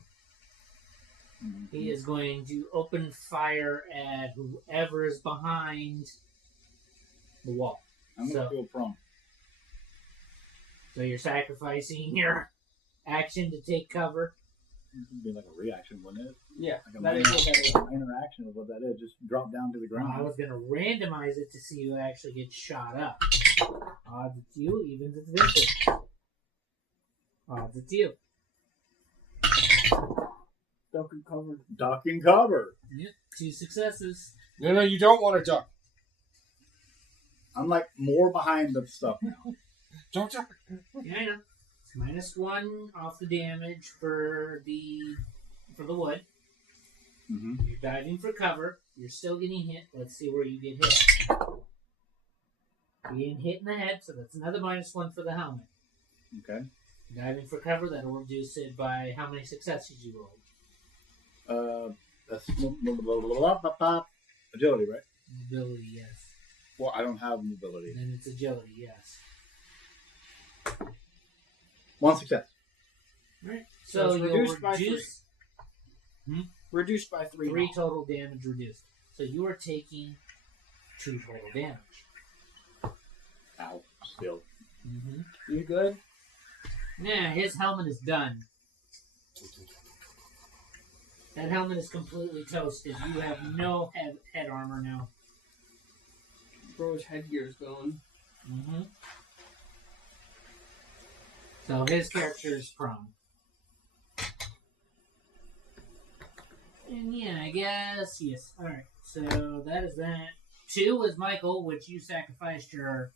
He is going to open fire at whoever is behind the wall. I'm gonna go prone. So you're sacrificing your action to take cover. It'd be like a reaction, wouldn't it? Yeah, Like a that is what that is. minor action of what that is. Just drop down to the ground. I was going to randomize it to see who actually gets shot up. Odds it's you, evens it's Vincent. Odds it's you. Duck and cover. Duck and cover. Yep, 2 successes. No, you don't want to duck. I'm like more behind the stuff now. Don't duck. Yeah, I know. It's -1 off the damage for the wood. Mm-hmm. You're diving for cover. You're still getting hit. Let's see where you get hit. You're getting hit in the head, so that's another -1 for the helmet. Okay. Diving for cover, that'll reduce it by how many successes you rolled. That's agility, right? Mobility, yes. Well, I don't have mobility. Then it's agility, yes. 1 success. Right. So So it's you'll reduced by reduce Reduced by 3. 3 total damage reduced. So you are taking 2 total damage. Ow. Still. Mm-hmm. You good? Yeah, his helmet is done. That helmet is completely toasted. You have no head armor now. Bro's headgear's going. Mm-hmm. So his character is prone. And yeah, I guess, yes. Alright, so that is that. 2 is Michael, which you sacrificed you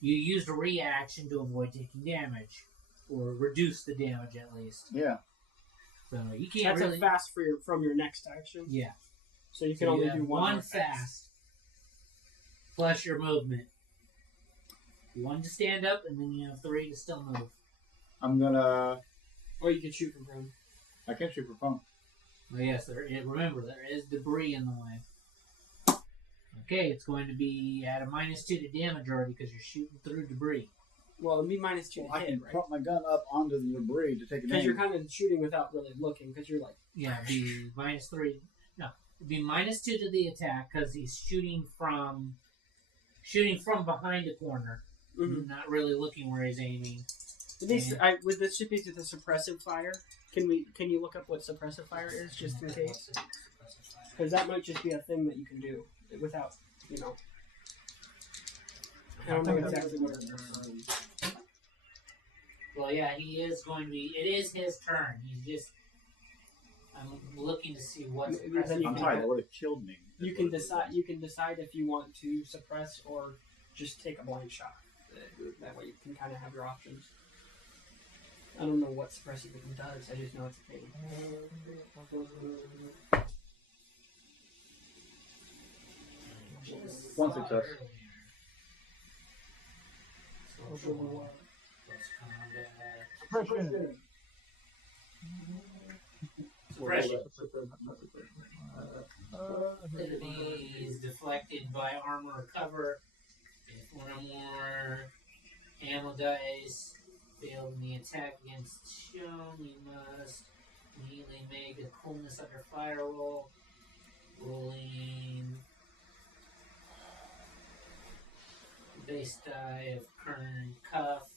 used a reaction to avoid taking damage. Or reduce the damage at least. Yeah. So you can't That's really... a fast from your next action. Yeah. So you can So only you have do one more fast. Plus your movement. 1 to stand up, and then you have 3 to still move. I'm gonna. Or you can shoot from prone. I can't shoot for phone. Oh yes, remember, there is debris in the way. Okay, it's going to be at a -2 to damage already because you're shooting through debris. Well, it'd be -2 to I hit, can right? prop my gun up onto the debris to take an Because aim. you're kind of shooting without really looking, because you're like... Yeah, it'd be -3. No, it'd be -2 to the attack because he's shooting from behind a corner, not really looking where he's aiming. Would this should be to the suppressive fire? Can you look up what suppressive fire is, just in case? Because that might just be a thing that you can do without, I don't know exactly what it is. Well, yeah, he is going to be. It is his turn. He's just. I'm looking to see what's. I'm tired. That would have killed me. You can decide. You can decide if you want to suppress or just take a blind shot. That way, you can kind of have your options. I don't know what suppressive even does. I just know it's a thing. 1 success. Suppression. Enemies deflected by armor or cover. If 1 or more ammo dice failed in the attack against shown, you must immediately make a coolness under fire roll. Rolling base die of current cuff.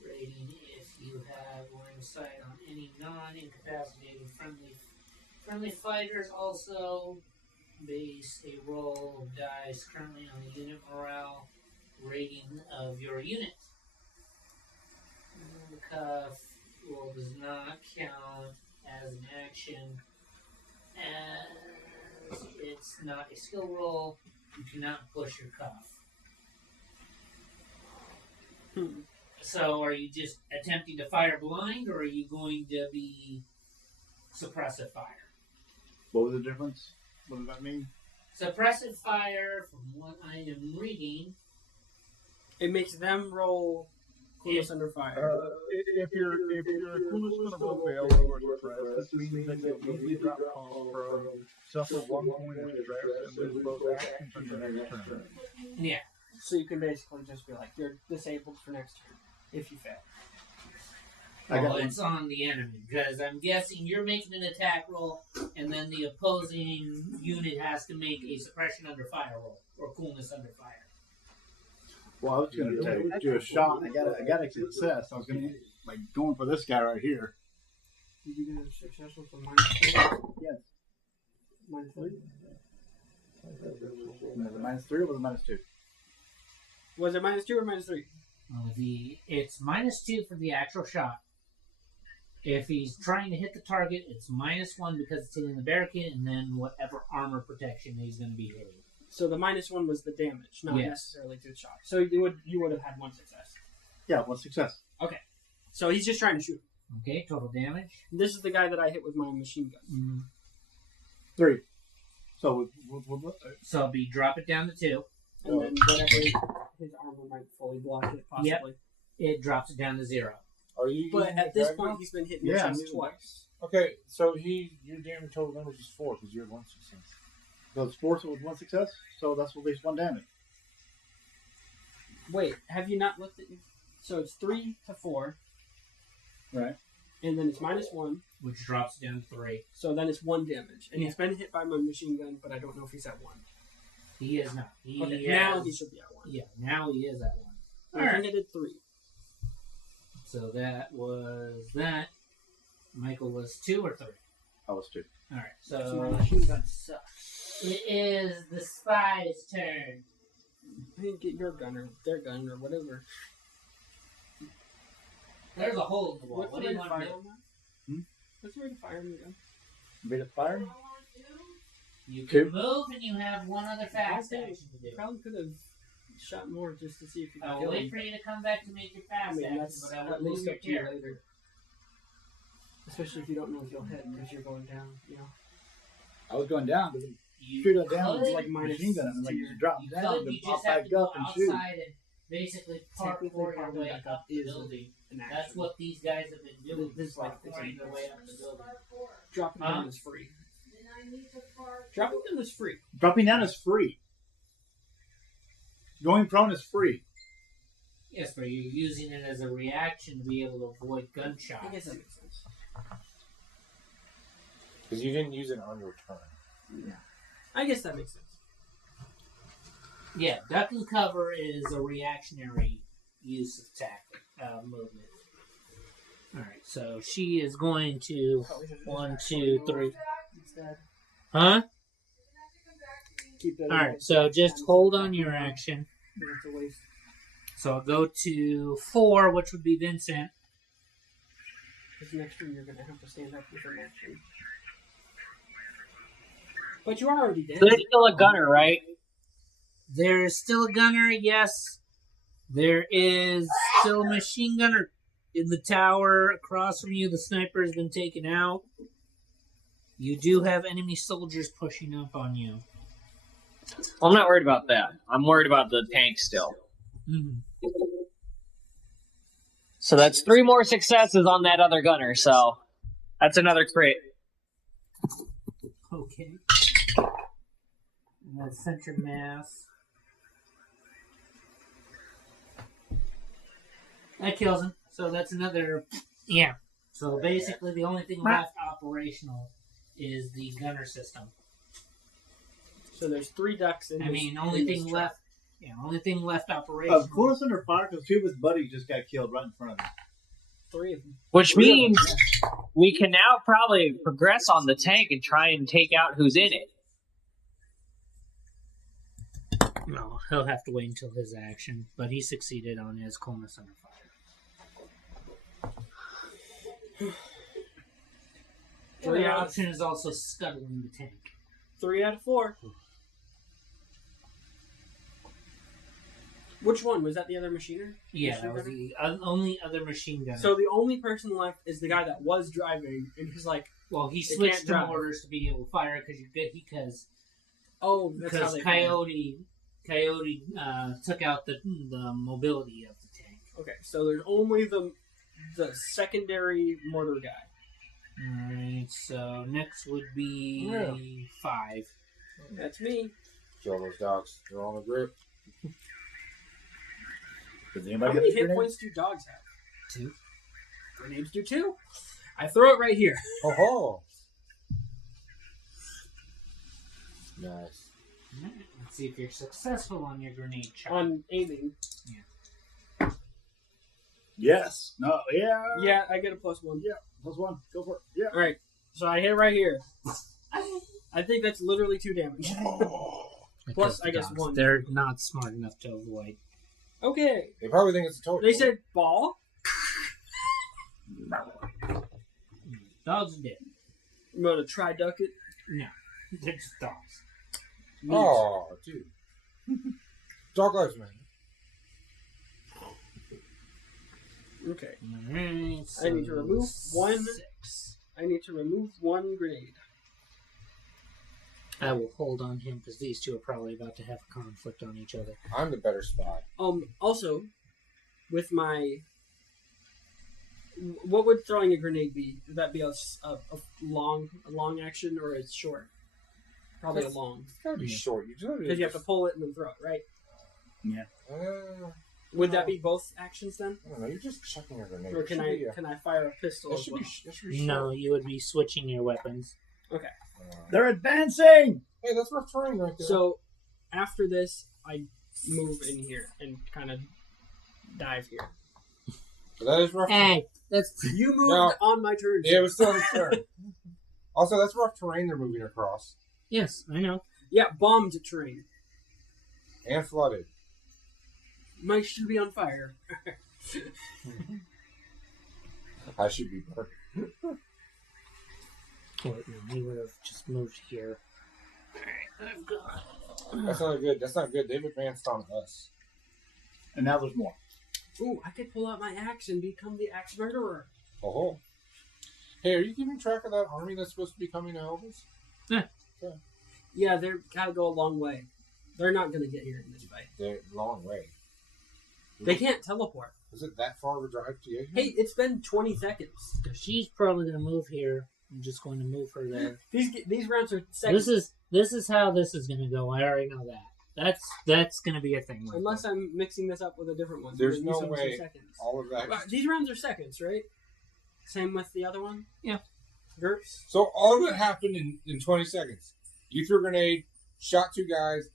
Rating if you have line of sight on any non-incapacitated friendly fighters. Also base a roll of dice currently on the unit morale rating of your unit. The cuff roll does not count as an action as it's not a skill roll. You cannot push your cuff. So are you just attempting to fire blind, or are you going to be suppressive fire? What was the difference? What does that mean? Suppressive fire, from what I am reading, It makes them roll Coolness under fire. If your coolness is going to roll fail or suppress, this means that you'll easily drop calls from suffer 1 point of stress and lose both actions on your next turn. Yeah. So you can basically just be like, you're disabled for next turn if you fail. Well, it's on the enemy, because I'm guessing you're making an attack roll, and then the opposing unit has to make a suppression under fire roll, or coolness under fire. Well, I was going to do a shot. I got a success. I was going to going for this guy right here. Did you get a successful for -3? Yes. -3? Was it -3 or was it -2? Was it -2 or -3? It's -2 for the actual shot. If he's trying to hit the target, it's -1 because it's hitting the barricade, and then whatever armor protection he's going to be hitting. So the -1 was the damage, not Yes. necessarily to the shot. So you would have had 1 success. Yeah, 1 success. Okay. So he's just trying to shoot. Okay, total damage. This is the guy that I hit with my machine gun. 3. So, So it'll be drop it down to 2. And then whatever his armor might fully block it, possibly. Yep. It drops it down to 0. Are you? But using at the this drag point, roll? he's been hit in the chest twice. Okay, so your damage total damage is 4 because you have 1 success. so it's 4 with 1 success. So that's at least 1 damage. Wait, have you not looked at your... So it's 3 to 4. Right. And then it's -1. Which drops it down to 3. So then it's 1 damage. And he's been hit by my machine gun, but I don't know if he's at 1. He is not. Now he should be at 1. Yeah, now he is at 1. I think I did 3. So that was that. Michael was 2 or 3? I was 2. Alright, So so my machine gun sucks. it is the spy's turn. I didn't get your gun or their gun or whatever. There's a hole in the wall. What's What the do you rate of want to fire do? on that? What's the rate of fire on the gun? Rate of fire? You Two. can move and you have one other fast Okay. action to do. Probably could have shot more just to see if you could I will kill wait him. for you to come back to make your I fast mean, action, that's but I will at move least your up to you character. later. Especially if you don't know if you'll hit because you're going down, you know. I was going down, but then You shoot it down could- with like machine gun, and like you drop You down, could, then you pop just have back to go up and shoot. outside and basically Technically, parkour your probably way back up up the is building. an action. That's what these guys have been doing. This is like parkouring their way up the building. Dropping down is free. Dropping down is free. Dropping down is free. Going prone is free. Yes, but you're using it as a reaction to be able to avoid I gunshots. guess that makes sense. Because you didn't use it on your turn. Yeah. I guess that makes sense. Yeah, duck and cover is a reactionary use of tactic, movement. Alright, so she is going to Probably should've just 1, actually 2, 3. Instead, Huh? keep that. Alright, so just hold on your action. It's a waste. So I'll go to 4, which would be Vincent. Because next turn you're going to have to stand up with an action. But you are already dead. So there's still a gunner, right? There is still a gunner, yes. There is still a machine gunner in the tower across from you. The sniper has been taken out. You do have enemy soldiers pushing up on you. Well, I'm not worried about that. I'm worried about the tank still. Mm-hmm. So that's 3 more successes on that other gunner, so that's another crit. Okay. And that's center mass. That kills him. So that's another. Yeah. So basically, the only thing left operational is the gunner system. So there's 3 ducks in I this- mean, only in this thing truck. left. Yeah, only thing left operational. Coolness under fire because 2 of his buddies just got killed right in front of him. 3 of them. Which means we can now probably progress on the tank and try and take out who's in it. No, he'll have to wait until his action, but he succeeded on his coolness under fire. The other option is also scuttling the tank. 3 out of 4. Which one? Was that the other machiner? Yeah, Machine that was gunner? the only other machine gunner. So the only person left is the guy that was driving, and he's like, well, he They switched can't to drive. mortars to be able to fire because "Oh, that's how they Coyote took out the mobility of the tank. Okay, so there's only the secondary mortar guy. Alright, so next would be Yeah. 5. That's me. Kill those dogs. They're all in the grip. Does How anybody many get the hit grenade? points do dogs have? 2. Grenades do 2. I throw it right here. Ho ho! Nice. Let's see if you're successful on your grenade check. On aiming. Yes. No. Yeah. Yeah, I get a +1. Yeah. +1. Go for it. Yeah. Alright, so I hit right here. I think that's literally 2 damage. Plus, I guess Dogs, 1. They're not smart enough to avoid. Okay. They probably think it's a total. They said ball. Dogs are dead. I'm gonna try duck it. No, they're just dogs. Oh, dude. Dog lives, man. Okay. Alright, so I need to remove 1. 6. I need to remove 1 grenade. I will hold on him because these two are probably about to have a conflict on each other. I'm the better spy. Also, with my... What would throwing a grenade be? Would that be a long action or a short? Probably a long. It's gotta be short. Because you have to pull it and then throw it, right? I Would that be both actions then? don't know. You're just chucking a grenade. Or can I fire a pistol That as should well? be No, short. you would be switching your weapons. Okay. They're advancing. Hey, that's rough terrain right there. So, after this, I move in here and kind of dive here. That is rough. Hey, that's You moved No. on my turn. Yeah, it was still his turn. Also, that's rough terrain they're moving across. yes, I know. Yeah, bombed terrain. And flooded. Mike should be on fire. I should be burned. Wait, no, he would have just moved here. Alright, I've got. That's not good. That's not good. They've advanced on us. And now there's more. Ooh, I could pull out my axe and become the axe murderer. Oh. Hey, are you keeping track of that army that's supposed to be coming to help us? Yeah, they're gotta go a long way. They're not gonna get here in this fight. They're a long way. They can't teleport. Is it that far of a drive to get here? Hey, it's been 20 seconds. She's probably going to move here. I'm just going to move her there. These rounds are seconds. This is how this is going to go. I already know that. That's going to be a thing. Right Unless I'm mixing this up with a different one. There's These no ones are way seconds. all of that. But these rounds are seconds, right? Same with the other one? Yeah. GURPS? So all of it happened in 20 seconds. You threw a grenade, shot 2 guys,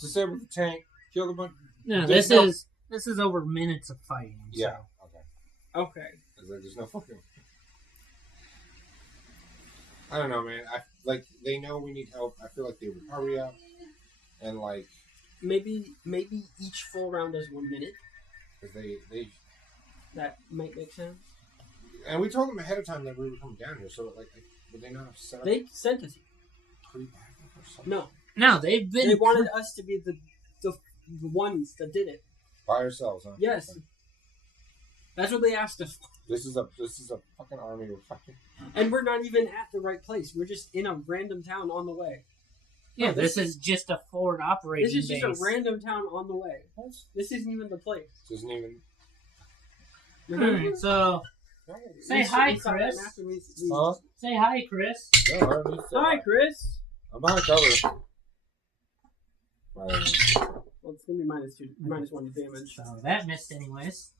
disabled the tank, killed a bunch. No, There's this is over minutes of fighting. So. Yeah. Okay. Okay. There's no fucking. I don't know, man. They know we need help. I feel like they would hurry up and Maybe each full round is 1 minute. because they That might make sense. and we told them ahead of time that we were coming down here. So would they not have set up They sent us. pre-backup or something? No. No, they've been. They wanted us to be the ones that did it. By ourselves, huh? Yes. Okay. That's what they asked us for. This is a fucking army of fucking. And we're not even at the right place. We're just in a random town on the way. Yeah, No, this is just a forward operating This is just base. a random town on the way. This isn't even the place. This isn't even. Alright, so say hi, Chris. Huh? Say hi, Chris. No, I don't need to. Hi, Chris. I'm behind cover. Well, it's gonna be -1 damage. So that missed, anyways.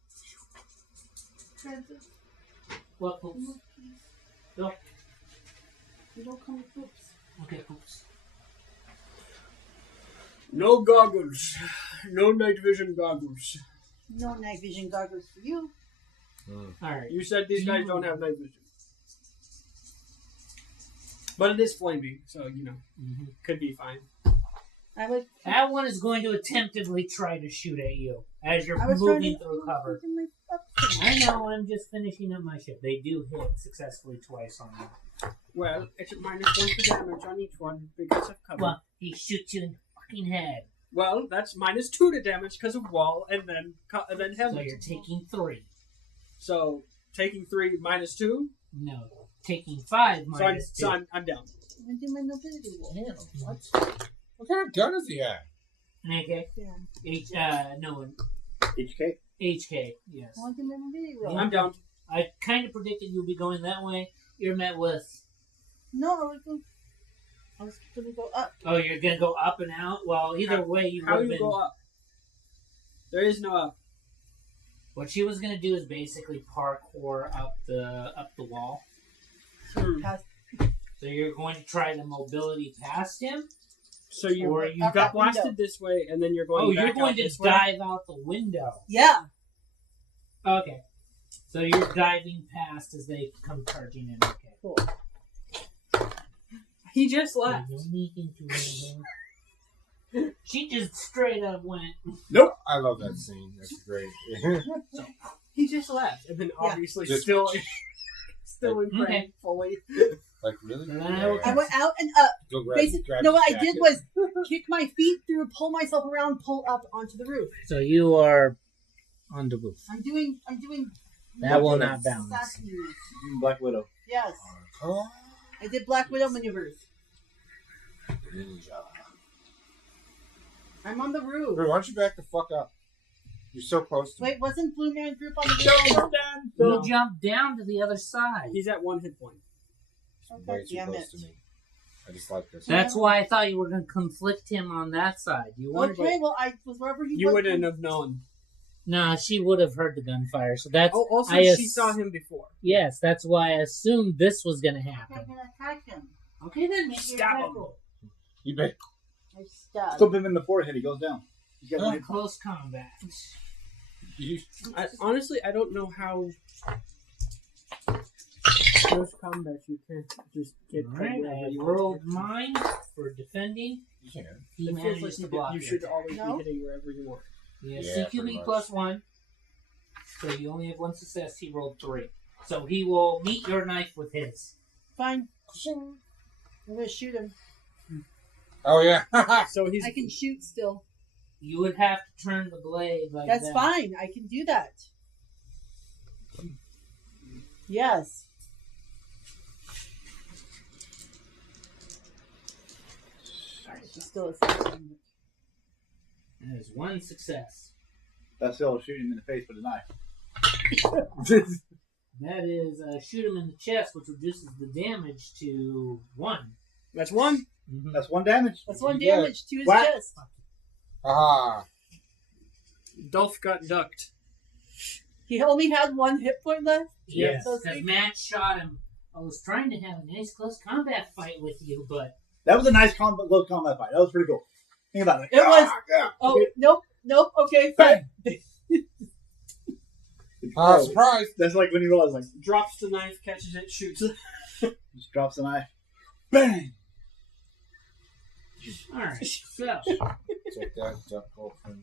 Francis, What? Oops. Go. you don't come with groups. Okay, oops. No goggles. No night vision goggles. No night vision goggles for you. Alright. You said these guys don't have night vision. But it is flaming, so, could be fine. I was. That one is going to attemptedly try to shoot at you as you're I was trying moving to through cover. something like up to I know, I'm just finishing up my ship. They do hit successfully twice on you. Well, it's a -1 for damage on each one because of cover. Well, he shoots you in the fucking head. Well, that's -2 to damage because of wall and then So helmet. you're taking 3. So taking 3 -2. No, taking 5 So, minus 2. I'm down. I'm gonna do my nobility roll. Damn, what kind of gun is he at? An AK? Yeah. No one. HK. HK, yes. Well, I can never be wrong. I'm down. I kind of predicted you'll be going that way. You're met with... No, I was gonna go up. Oh, you're going to go up and out? Well, either way, you How would do have you been... go up? There is no up. What she was going to do is basically parkour up the wall. Past, So you're going to try the mobility past him? So you Or you out got that blasted window. this way, and then you're going. Oh, you're back going out to this way? dive out the window. Yeah. Okay. So you're diving past as they come charging in. Okay. Cool. He just left. She just straight up went. I love that scene. That's great. He just left, and then Yeah. obviously Just- still in frame Okay. fully. Like, really? I went out and up. Go grab, Basically, grab no, his what I did jacket. was kick my feet through, pull myself around, pull up onto the roof. So you are on the roof. I'm doing. That will not balance. sassiness. Black Widow. Yes, Oh, I did Black Widow maneuvers. ninja. I'm on the roof. Wait, why don't you back the fuck up? You're so close to me. Wait, wasn't Blue Man Group on the roof? You jump down to the other side. He's at 1 hit point. Way too Damn close it. to me. I just like this. That's why I thought you were going to conflict him on that side. You wanted Okay, well, I was wherever he You was. wouldn't have known. No, she would have heard the gunfire. So that's Oh, also I she saw him before. Yes, that's why I assumed this was going to I'm happen. gonna attack him. Okay, then make your Stab attack him. roll. You bet. I stabbed. Stop him in the forehead. He goes down. He's got one hit point. Close combat. Honestly, I don't know how. Close combat, you can't just get. Alright, wherever I you rolled want. mine for defending. You can. He It feels managed like to block you it. should always No? be hitting wherever you want. Yeah, Yeah, pretty CQB much. plus 1. So you only have 1 success. He rolled 3. So he will meet your knife with his. Fine. I'm gonna shoot him. Oh, yeah. So he's. I can shoot still. You would have to turn the blade like That's that. fine. I can do that. Yes. It's still a 16. That is 1 success. That's still shooting him in the face with a knife. That is shoot him in the chest, which reduces the damage to 1. That's 1. That's 1 damage. That's 1 Yeah. damage to his What? chest. Ah. Dolph got ducked. He only had 1 hit point left. Yes, So because see- Matt shot him. I was trying to have a nice close combat fight with you, but That was a nice low combat fight. That was pretty cool. Think about it. It was. Yeah. Oh, nope. Okay, Bang! Surprise. That's like when you realize, like, Drops the knife, catches it, shoots it. just drops the knife. Bang! alright. So, Check that. Duck open.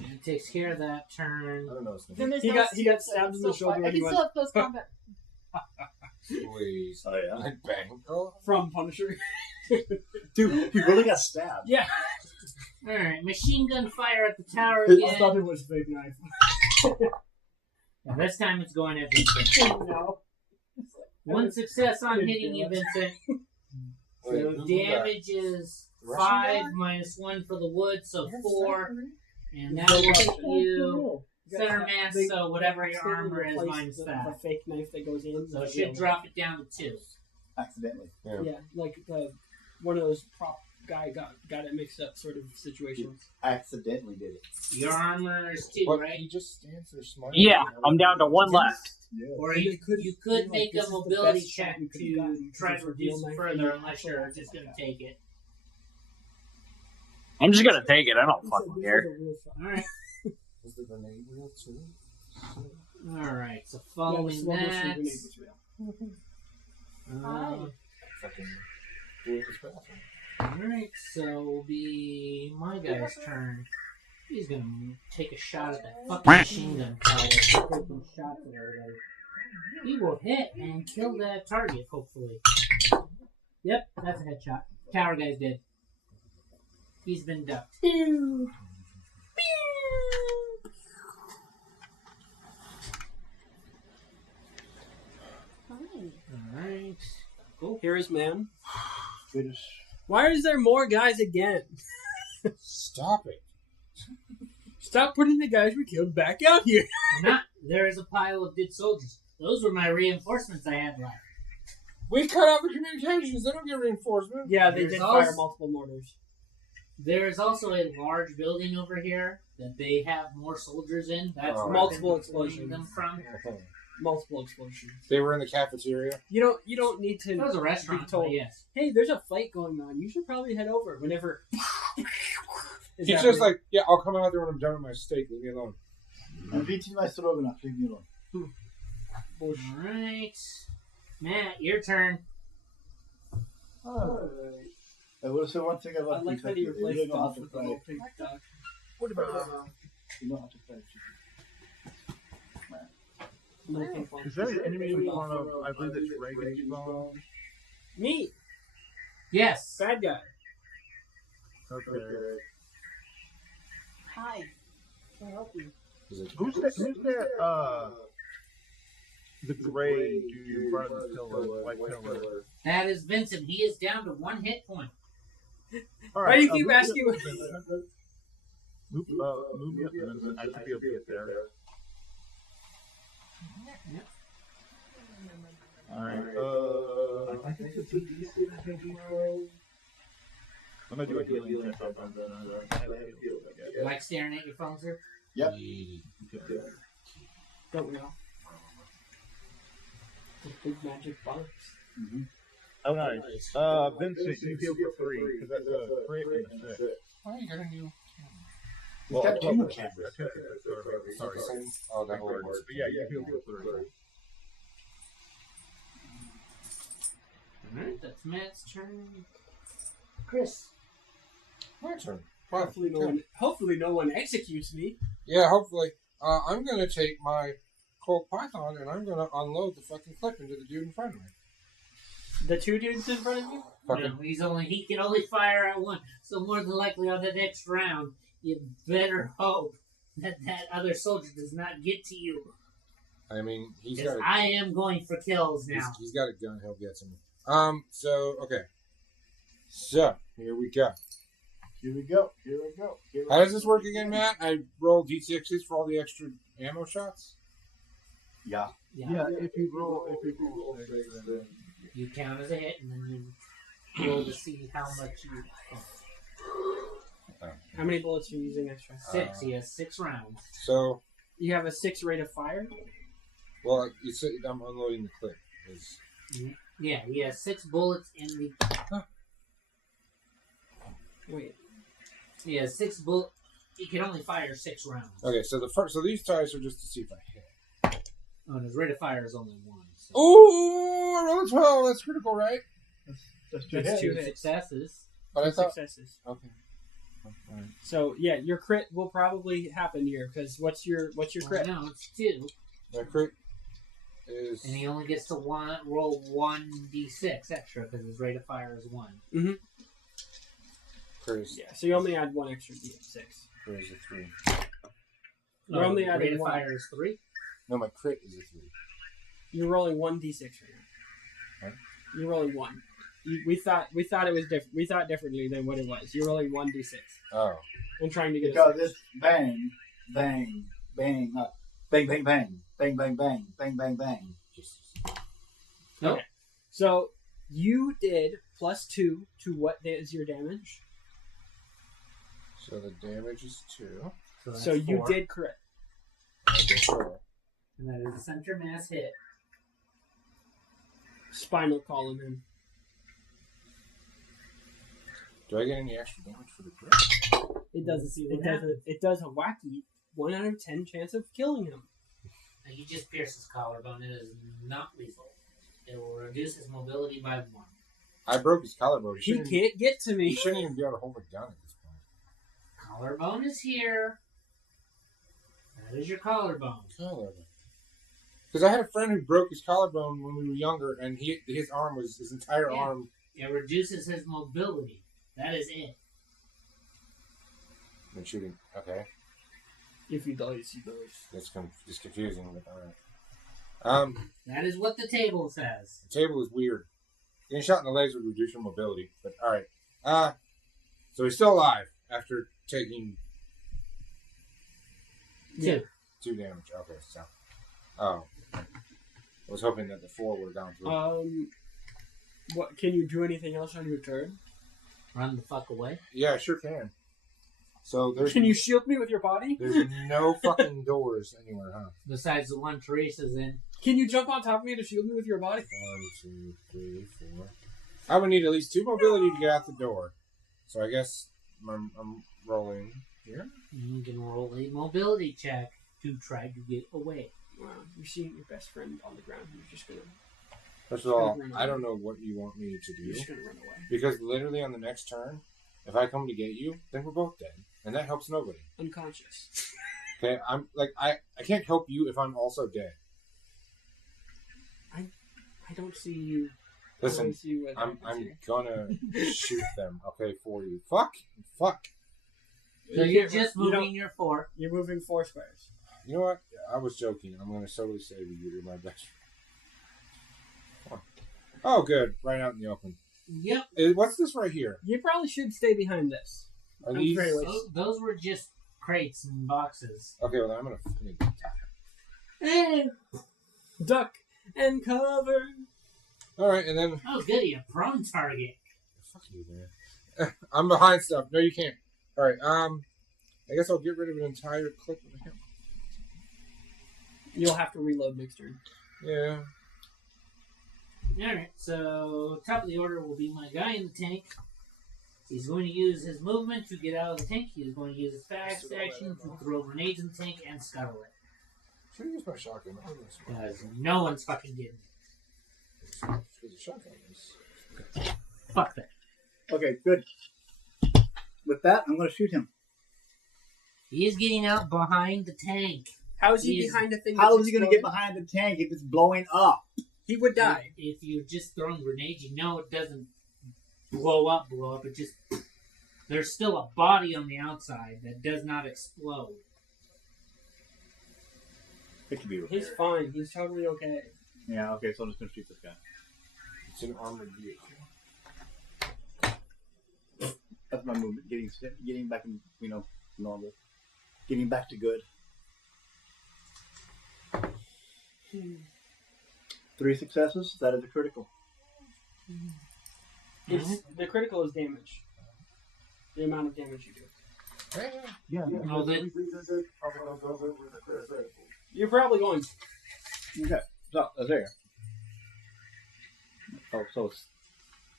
it takes care of that I turn. don't know. It's Then gonna there's He no got secret, stabbed in so the shoulder I when he can went- still have close combat. squeeze. Oh, yeah. Like bang. Oh. From Punisher. Dude, he really got stabbed. Yeah. Alright, machine gun fire at the tower I again. thought it was a fake knife. And this time it's going at Vincent. No. 1 success on hitting you, Vincent. Wait, So who damage is Russian 5 guy? minus 1 for the wood, so Yes, 4. sir. And that will hit you You center got mass, big- so whatever your accidentally armor is replaced minus the that. fake knife that goes in. So it with should the- drop it down to 2. Accidentally. Yeah, like one of those prop guy got it mixed up sort of situations. Accidentally did it. Your armor is 2, But right? he just stands there smart. Yeah, I'm down to 1 left. Yeah. Or And you they could- you could like, make this a is the mobility best shot check you could've to gotten try because to it's a real reduce it knife further, and you unless actually you're have just to going to look at take it. I'm just gonna take it. I don't This fucking is care. a real shot. Alright. Was the grenade real too? Alright, so Yeah, the following slow motion that. grenade was real. Fucking do it this bathroom. Alright, so it'll be my guy's turn. He's gonna take a shot at that fucking machine gun tower. Taking shots at everybody. He will hit and kill that target, hopefully. Yep, that's a headshot. Tower guy's dead. He's been ducked. Fine. Alright. Cool. Here is man. Finish. Why is there more guys again? Stop it. Stop putting the guys we killed back out here. Not. There is a pile of dead soldiers. Those were my reinforcements I had left. We cut out the communications. They don't get reinforcement. Yeah, they There's did also- fire multiple mortars. There is also a large building over here that they have more soldiers in. That's Oh. where Multiple they're pulling explosions. them from. Multiple explosions. They were in the cafeteria. You don't need to It was a restaurant, be told, but yes. hey, there's a fight going on. You should probably head over whenever. He's just like, yeah, I'll come out there when I'm done with my steak. Leave me alone. I'm eating my stroganoff. Leave me alone. Alright. Matt, your turn. Alright. I will say one thing I about like pizza. that he You replaced don't know how Duff to with the fry little it. pink duck. What about you know how to fry chicken? Little pink one. Is that an enemy in front of? I believe it's Reagan's phone. Me, Yes. bad guy. Okay. Hi. Can I help you? Who's that? The gray dude in front of the pillar, white pillar. That is Vincent. He is down to 1 hit point. All Why do you keep move asking? me up, move me up, and then I should be able to get there. Alright, I think it's a D6. I'm gonna do a healing check on You like staring at your phone, sir? Yep. Don't we all? The big magic box. Mm-hmm. Oh, nice. Vincent, you heal for 3, because that's a crit and a 6. Why are you got a new? He's got two cameras. Sorry. Oh, that word. But yeah, you heal for 3. Alright, that's Matt's turn. Chris. My turn. Wow. Hopefully no one executes me. Yeah, hopefully. I'm gonna take my Colt Python and I'm gonna unload the fucking clip into the dude in front of me. The two dudes in front of you? Fucking. He can only fire at one. So more than likely on the next round, you better hope that other soldier does not get to you. I mean, he's Because got. I am going for kills now. He's got a gun. He'll get to me. So okay. So here we go. Here we go. How does this work again, Matt? I roll d6s for all the extra ammo shots. Yeah. Yeah, if you roll 6, then You count as a hit, and then you roll to see how much you. How many bullets are you using extra? 6. He has 6 rounds. So, You have a 6 rate of fire? well, you said I'm unloading the clip. Yeah, he has 6 bullets in the. Wait. He has 6 bullets. He can only fire 6 rounds. Okay, so so these ties are just to see if I hit. Oh, and his rate of fire is only 1. So. Ooh, I rolled a 12. That's critical, right? That's two That's hits. 2 hits. Successes. But I thought. Successes. Okay. Alright. So yeah, your crit will probably happen here because what's your crit? No, it's 2. My crit is. And he only gets to roll 1d6 extra because his rate of fire is 1. Crit is, Yeah, so you only add 1 extra d6. crit is a 3. You're only the adding rate of 1. fire is 3. No, my crit is a 3. You're rolling 1d6 right now. Huh? You're rolling 1. We thought it was different. We thought differently than what it was. You're rolling 1d6. Oh. I'm trying to get Because a 6. it's bang, bang, bang, bang, bang, bang, bang, bang, bang, bang, bang, bang. Jesus. Nope. So you did +2 to what is your damage? So the damage is 2. that's So you 4. did crit. And that is a center mass hit. Spinal column him. Do I get any extra damage for the crit? It does. See what It does a wacky 1 out of 10 chance of killing him. Now, you just pierce his collarbone. It is not lethal. It will reduce his mobility by 1. I broke his collarbone. He can't get to He me. shouldn't even be able to hold a gun at this point. Collarbone is here. That is your collarbone. Collarbone. Because I had a friend who broke his collarbone when we were younger, and his entire Yeah. arm. It reduces his mobility. That is it. Been shooting. Okay, If he dies, he dies. it's confusing, but all right. That is what the table says. The table is weird. Getting shot in the legs would reduce your mobility, but all right. So he's still alive after taking 2. 2 damage. Okay, so. Oh. I was hoping that the 4 would have gone through. What? Can you do anything else on your turn? Run the fuck away. Yeah, I sure can. So there's. Can you shield me with your body? There's no fucking doors anywhere, huh? Besides the one Teresa's in. Can you jump on top of me to shield me with your body? 1, 2, 3, 4. I would need at least 2 mobility to get out the door. So I guess I'm rolling here. You can roll a mobility check to try to get away. Wow, you're seeing your best friend on the ground. You're just gonna. First of all, I don't know what you want me to You're do. just gonna run away. Because literally on the next turn, if I come to get you, then we're both dead. And that helps nobody. Unconscious. Okay, I'm like I can't help you if I'm also dead. I don't see you. Listen, I don't see what I'm happens here. gonna shoot them, okay, for you. Fuck. So You you're can't- just you moving don't- your 4. You're moving 4 squares. You know what? I was joking. I'm gonna totally save you. You're my best friend. Oh, good. Right out in the open. Yep. What's this right here? You probably should stay behind this. Are I'm these... very late. Those were just crates and boxes. Okay, well, I'm gonna fucking attack. Hey. Duck and cover. Alright, and then... Oh, goody, a prone target. Fuck you, man. I'm behind stuff. No, you can't. Alright, I guess I'll get rid of an entire clip of him. You'll have to reload next turn. Yeah. Alright, so top of the order will be my guy in the tank. He's going to use his movement to get out of the tank. He's going to use his fast action to throw grenades in the tank and scuttle it. Should I use my shotgun? Because no one's fucking getting it. Because the shotgun is... Fuck that. Okay, good. With that, I'm going to shoot him. He is getting out behind the tank. How is he He's- behind a thing? How that's is he going to get exploding? behind the tank if it's blowing up? He would die. If you're just throwing grenades, you know it doesn't blow up. It just... There's still a body on the outside that does not explode. It could be. He's fine. He's totally okay. Yeah, okay, so I'm just going to shoot this guy. It's an armored vehicle. That's my movement. Getting back in, normal. Getting back to good. 3 successes. That is a critical. It's, the critical is damage. The amount of damage you do. Yeah. Oh, then... You're probably going to. Okay. So, there. Oh, so it's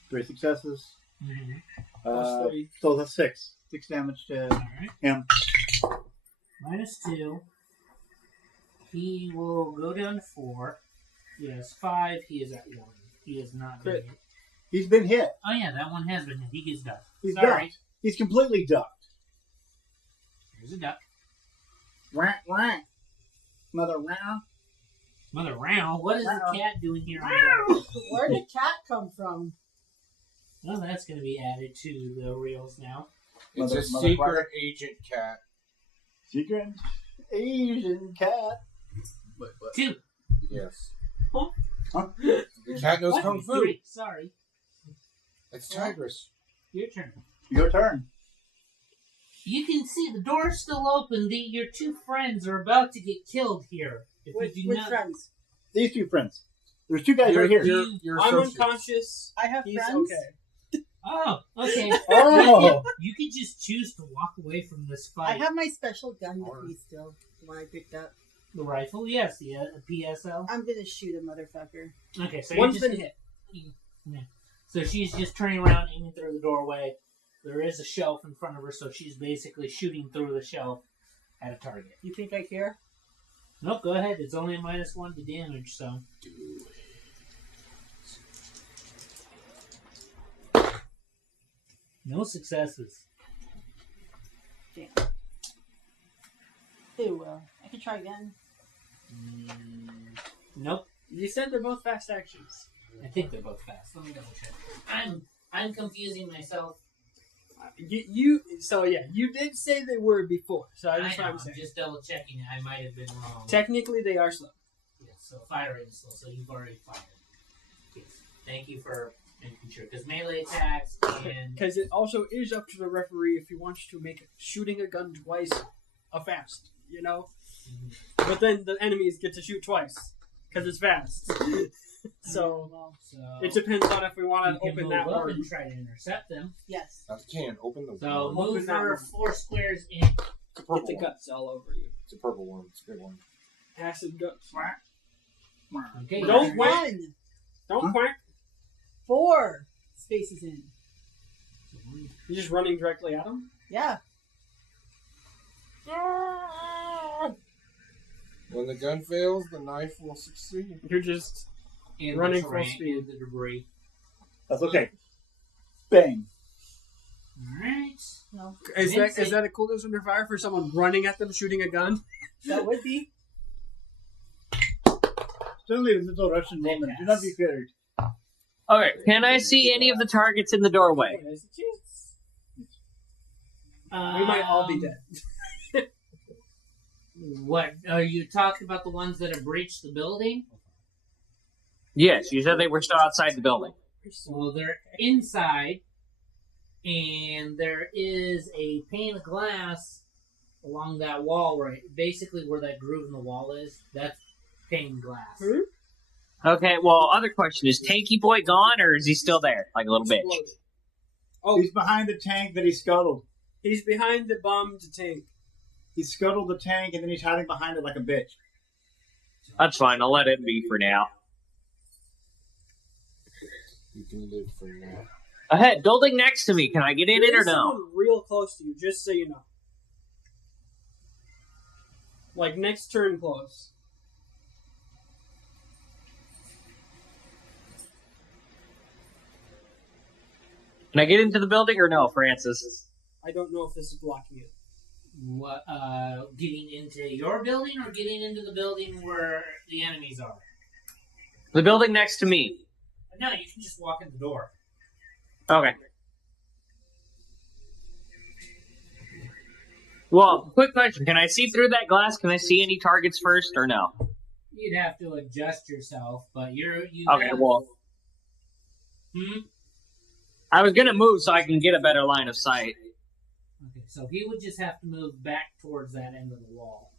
3 successes. Mhm. Plus 3. So that's 6. 6 damage to Alright. him. -2. He will go down to 4. He has 5. He is at 1. He is not Crit. dead. He's been hit. Oh yeah, that one has been hit. He gets ducked. He's Sorry. ducked. He's completely ducked. Here's a duck. Rank, rank. Mother round. Mother round. What is the Wow. cat doing here on the Where did cat come from? Well, that's going to be added to the reels now. It's a Mother secret quacker. agent cat. Secret Asian cat. 2. Yes. Huh? Huh? The cat knows kung fu. 3. Sorry. It's Tigress. Your turn. Your turn. You can see the door's still open. Your 2 friends are about to get killed here. If Which you do not... friends? These 2 friends. There's 2 guys right here. You're I'm associates. unconscious. I have He's friends. okay. Oh, okay. Oh! You could just choose to walk away from this fight. I have my special gun with me still. The one I picked up. The rifle, yes, the PSL. I'm gonna shoot a motherfucker. Okay, so One's you're been just, hit. Yeah. So she's just turning around, aiming through the doorway. There is a shelf in front of her, so she's basically shooting through the shelf at a target. You think I care? Nope, go ahead. It's only a -1 to damage, so. No successes. Damn. Ew, I can try again. Nope. You said they're both fast actions. I think they're both fast. Let me double check. I'm confusing myself. You did say they were before, so I that's what know, I'm I'm saying. just double checking it. I might have been wrong. Technically, they are slow. Yes, so fire rate is slow, so you've already fired. Yes. Thank you for making sure. Because melee attacks and... Because it also is up to the referee if he wants to make shooting a gun twice a fast, you know? But then the enemies get to shoot twice because it's fast. So it depends on if we want to open that one door. and try to intercept them. Yes. I can open the So one. move that her one. 4 squares in. It's a purple Get the one. guts all over you. It's a purple one. It's a good one. Acid guts. Okay. Don't quack. 1, Don't quack. 4 spaces in. You're just running directly at them. Yeah. When the gun fails, the knife will succeed. You're just In running the full terrain, speed. in the debris. That's okay. Bang. Alright. No, Is that a coolness under fire for someone running at them shooting a gun? that would be. Certainly, it's a little Russian moment. Do not be scared. Okay, can I see any of the targets in the doorway? There's a chance. We might all be dead. What? Are you talking about the ones that have breached the building? Yes, you said they were still outside the building. Well, they're inside, and there is a pane of glass along that wall, right? Basically, where that groove in the wall is, that's pane glass. Okay, well, other question, is Tanky Boy gone, or is he still there, like a little bitch? Exploded. Oh, He's behind the tank that he scuttled. he's behind the bombed tank. He scuttled the tank and then he's hiding behind it like a bitch. That's fine, I'll let it be for now. You can live for now. Ahead, building next to me, can I get in it or There's no? someone real close to you, just so you know. Like next turn close. Can I get into the building or no, Francis? I don't know if this is blocking it. What? Getting into your building or getting into the building where the enemies are? The building next to me. No, you can just walk in the door. Okay. Well, quick question. Can I see through that glass? Can I see any targets first or no? You'd have to adjust yourself, but you. Okay, have- well, I was gonna move so I can get a better line of sight. Okay, so he would just have to move back towards that end of the wall.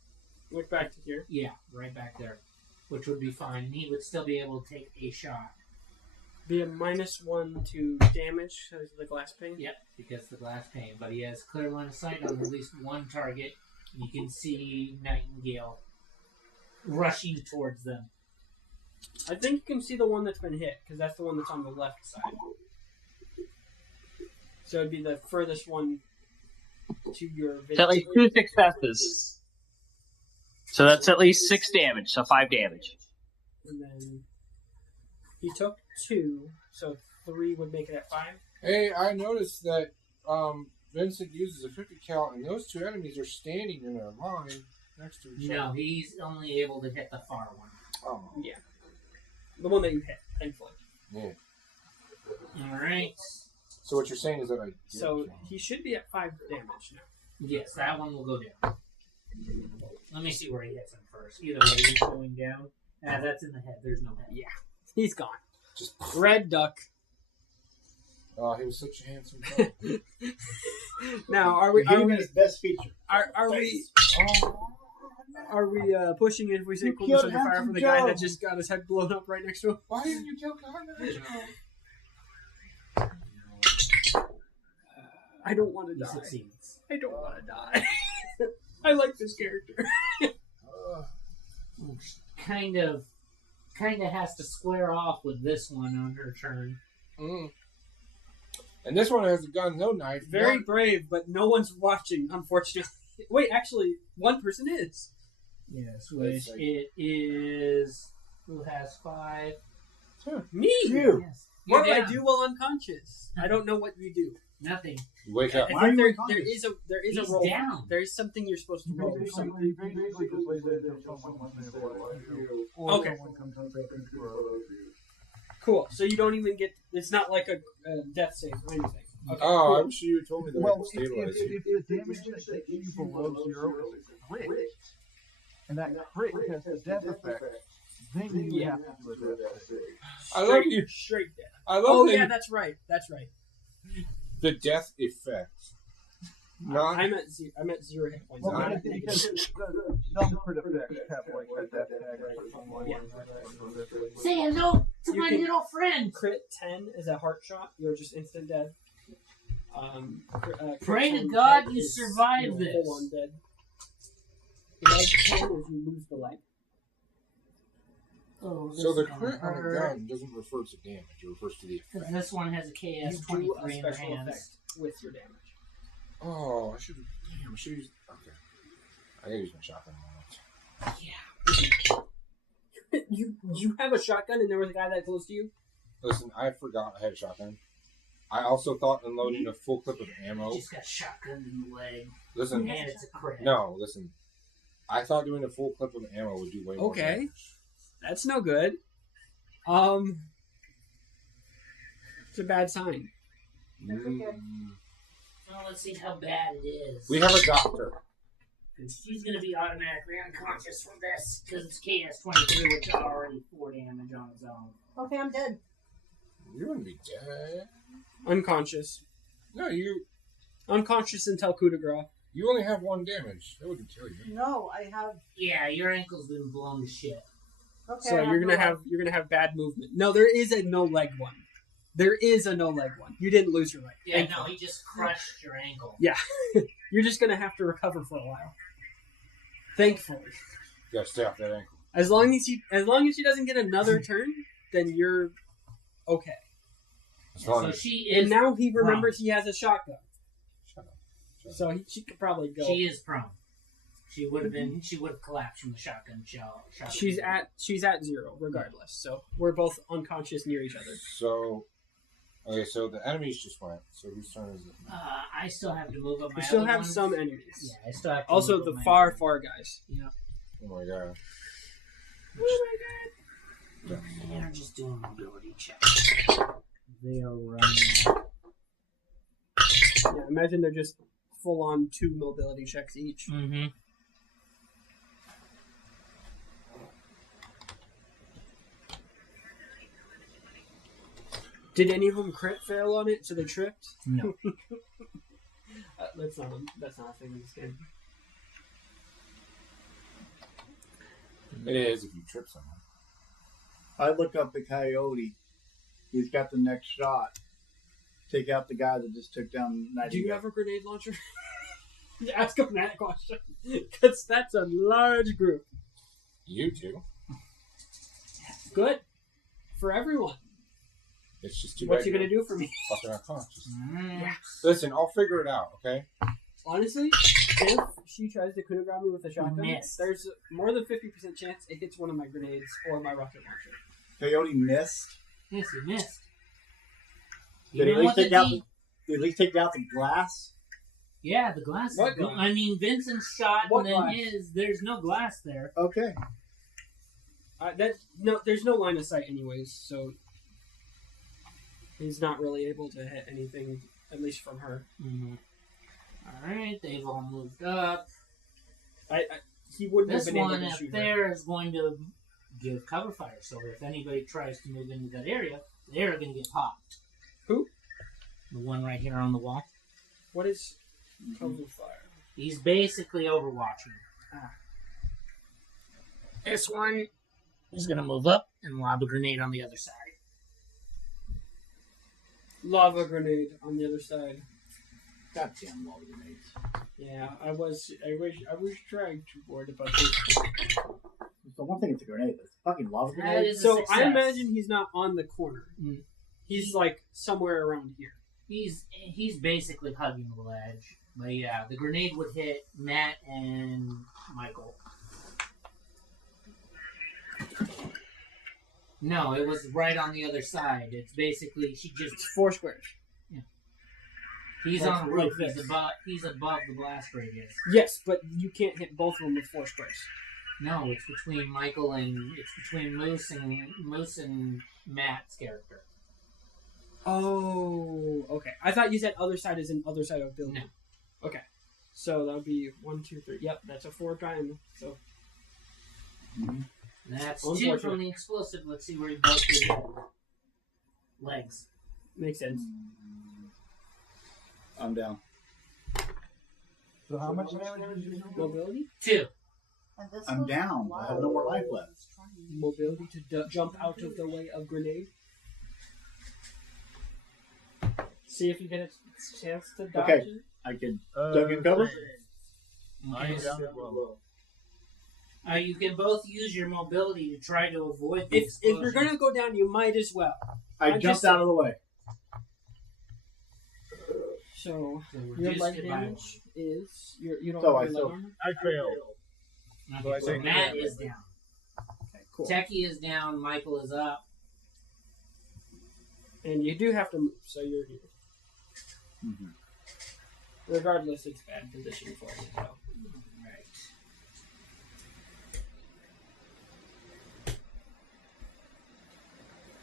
Look back to here. Yeah, right back there, which would be fine, and he would still be able to take a shot. Be a -1 to damage because of the glass pane. Yep, because the glass pane, but he has clear line of sight on at least one target. You can see Nightingale rushing towards them. I think you can see the one that's been hit because that's the one that's on the left side. So it'd be the furthest one to your It's at least 2 successes. So that's at least 6 damage, so 5 damage. And then he took 2, so 3 would make it at 5. Hey, I noticed that Vincent uses a 50 cal, and those 2 enemies are standing in a line next to each No, other. he's only able to hit the far one. Oh, Yeah. The one that you hit, thankfully. yeah. Alright. So what you're saying is that I did So kill him. he should be at 5 damage now. Yes, that one will go down. Let me see where he hits him first. Either way, he's going down. That's in the head. There's no head. Yeah. He's gone. Just Red duck. oh, he was such a handsome guy. Now, are we His best feature. are we pushing it if we say You coolness killed under fire for Handsome the guy Joe. that just got his head blown up right next to him? Why didn't you kill Connor? I don't want to He die. succeeds. I don't want to die. I like this character. Kind of has to square off with this one on her turn. Mm. And this one has a gun, no knife. Very Not- brave, but no one's watching, unfortunately. Wait, actually, one person is. Yes, which it is. Who has 5? Me! You. Yes. What do You're I down. do while unconscious? I don't know what you do. Nothing. You wake I up. Why are think you there unconscious? is a He's roll. down. There is something you're supposed to roll. Something. Okay. Cool. So you don't even get. It's not like a death save or anything. Okay. Oh, cool. I wish you told me that I Well, could stabilize you. if damage is that you below 0 is a crit, and that crit has a death effect, then you have to do a death save. I love you. Straight death. I love Oh that yeah, you- that's right. That's right. the death effect. Not I'm at 0 hit points. Well, I'm I at negative. Some crit effects have like a death tag or something like that. Say hello to You my can- little friend. Crit 10 is a heart shot. You're just instant dead. Crit Pray to 10 God dead you is, survive this. Full on dead. Leg 10 is you lose the leg. Oh, so the this crit on a hurt. gun doesn't refer to damage; it refers to the Because effect. this one has a KS You do a 23 in their special hands. effect with your damage. Oh, I should. Damn, I should use. Okay, I gotta use my shotgun. You have a shotgun and there was a guy that close to you? Listen, I forgot I had a shotgun. I also thought unloading a full clip of ammo. Just got shotgunned in the leg. Listen, And it's a crit. no, listen. I thought doing a full clip of ammo would do way more Okay. damage. That's no good. It's a bad sign. Well, let's see how bad it is. We have a doctor. She's going to be automatically unconscious from this because it's KS 23, which is already 4 damage on its own. Okay, I'm dead. You wouldn't be dead. Unconscious. No, you Unconscious until coup de grace. you only have 1 damage. That wouldn't kill you. No, I have. Yeah, your ankle's been blown to shit. Okay. So I you're gonna no have bad movement. No, there is a no leg one. There is a no leg one. You didn't lose your leg. Yeah, no, Thankfully. he just crushed your ankle. Yeah. You're just gonna have to recover for a while. Thankfully. You gotta stay off that ankle. As long as he doesn't get another turn, then you're okay. As long So as she is. And now he remembers he has a shotgun. Shut up. Shut up. So she could probably go. She is prone. She would have been. She would have collapsed from the shotgun shell. She's at 0 regardless. So we're both unconscious near each other. So, okay, so the enemies just went. So whose turn is it? I still have to move up my. We still other have ones. some enemies. Yeah, I still have to Also move the up my far other- guys. Yep. Oh my god. They're just doing mobility checks. They are running. Yeah, imagine they're just full on 2 mobility checks each. Mm-hmm. Did any of them crit fail on it, so they tripped? No. That's not a thing in this game. It is if you trip someone. I look up the coyote. He's got the next shot. Take out the guy that just took down Do Nightingale. you have a grenade launcher? Ask him that question. Because that's a large group. You do. Good. For everyone. It's just too What's bad he you're going to do for me? fucking unconscious. Mm. Listen, I'll figure it out, okay? Honestly, if she tries to coup de grace me with a shotgun, Miss. there's more than 50% chance it hits one of my grenades or my rocket launcher. Coyote missed. Yes, you missed. Did he know at least what the take out D- Did he at least take out the glass? Yeah, the glass. What is gone. glass? I mean, Vincent's shot What and then glass? his. There's no glass there. Okay. There's no line of sight anyways, so he's not really able to hit anything, at least from her. Mm-hmm. All right, they've all moved up. He wouldn't This have been able one to up shoot her. there is going to give cover fire. So if anybody tries to move into that area, they're going to get popped. Who? The one right here on the wall. What is cover fire? He's basically overwatching. Ah. This one is going to move up and lob a grenade on the other side. Lava grenade on the other side. Goddamn lava grenades. Yeah, I was trying too hard about this. So one thing it's a grenade, but it's a fucking lava That grenade. is a So success. I imagine he's not on the corner. Mm. He's like somewhere around here. He's basically hugging the ledge. But yeah, the grenade would hit Matt and Michael. No, it was right on the other side. It's basically she just It's 4 squares. he's Like- on the roof. like this. He's above the blast radius. Yes, but you can't hit both of them with 4 squares. No, it's between Michael and it's between Moose and Matt's character. Oh, okay. I thought you said other side is an other side of building. No. Okay. So that would be 1, 2, 3. Yep, that's a 4 triangle. So That's 2 Unfortunate. from the explosive. Let's see where he both did. Legs. makes sense. I'm down. So how much damage is your Mobility? 2. And this I'm was down. I have no more life left. Mobility to jump out of the way of grenade. See if you get a chance to dodge Okay. it. I can duck and cover. I'm down as well. You can both use your mobility to try to avoid the If you're explosion. going to go down, you might as well. I I'm jumped just out of the way. So, So your reduce light it by damage is... You don't So have I your still- light armor? I failed. Okay, So I so take Matt damage. is down. Okay, cool. Techie is down. Michael is up. And you do have to move, so you're here. Mm-hmm. Regardless, it's bad position for you. So. Right.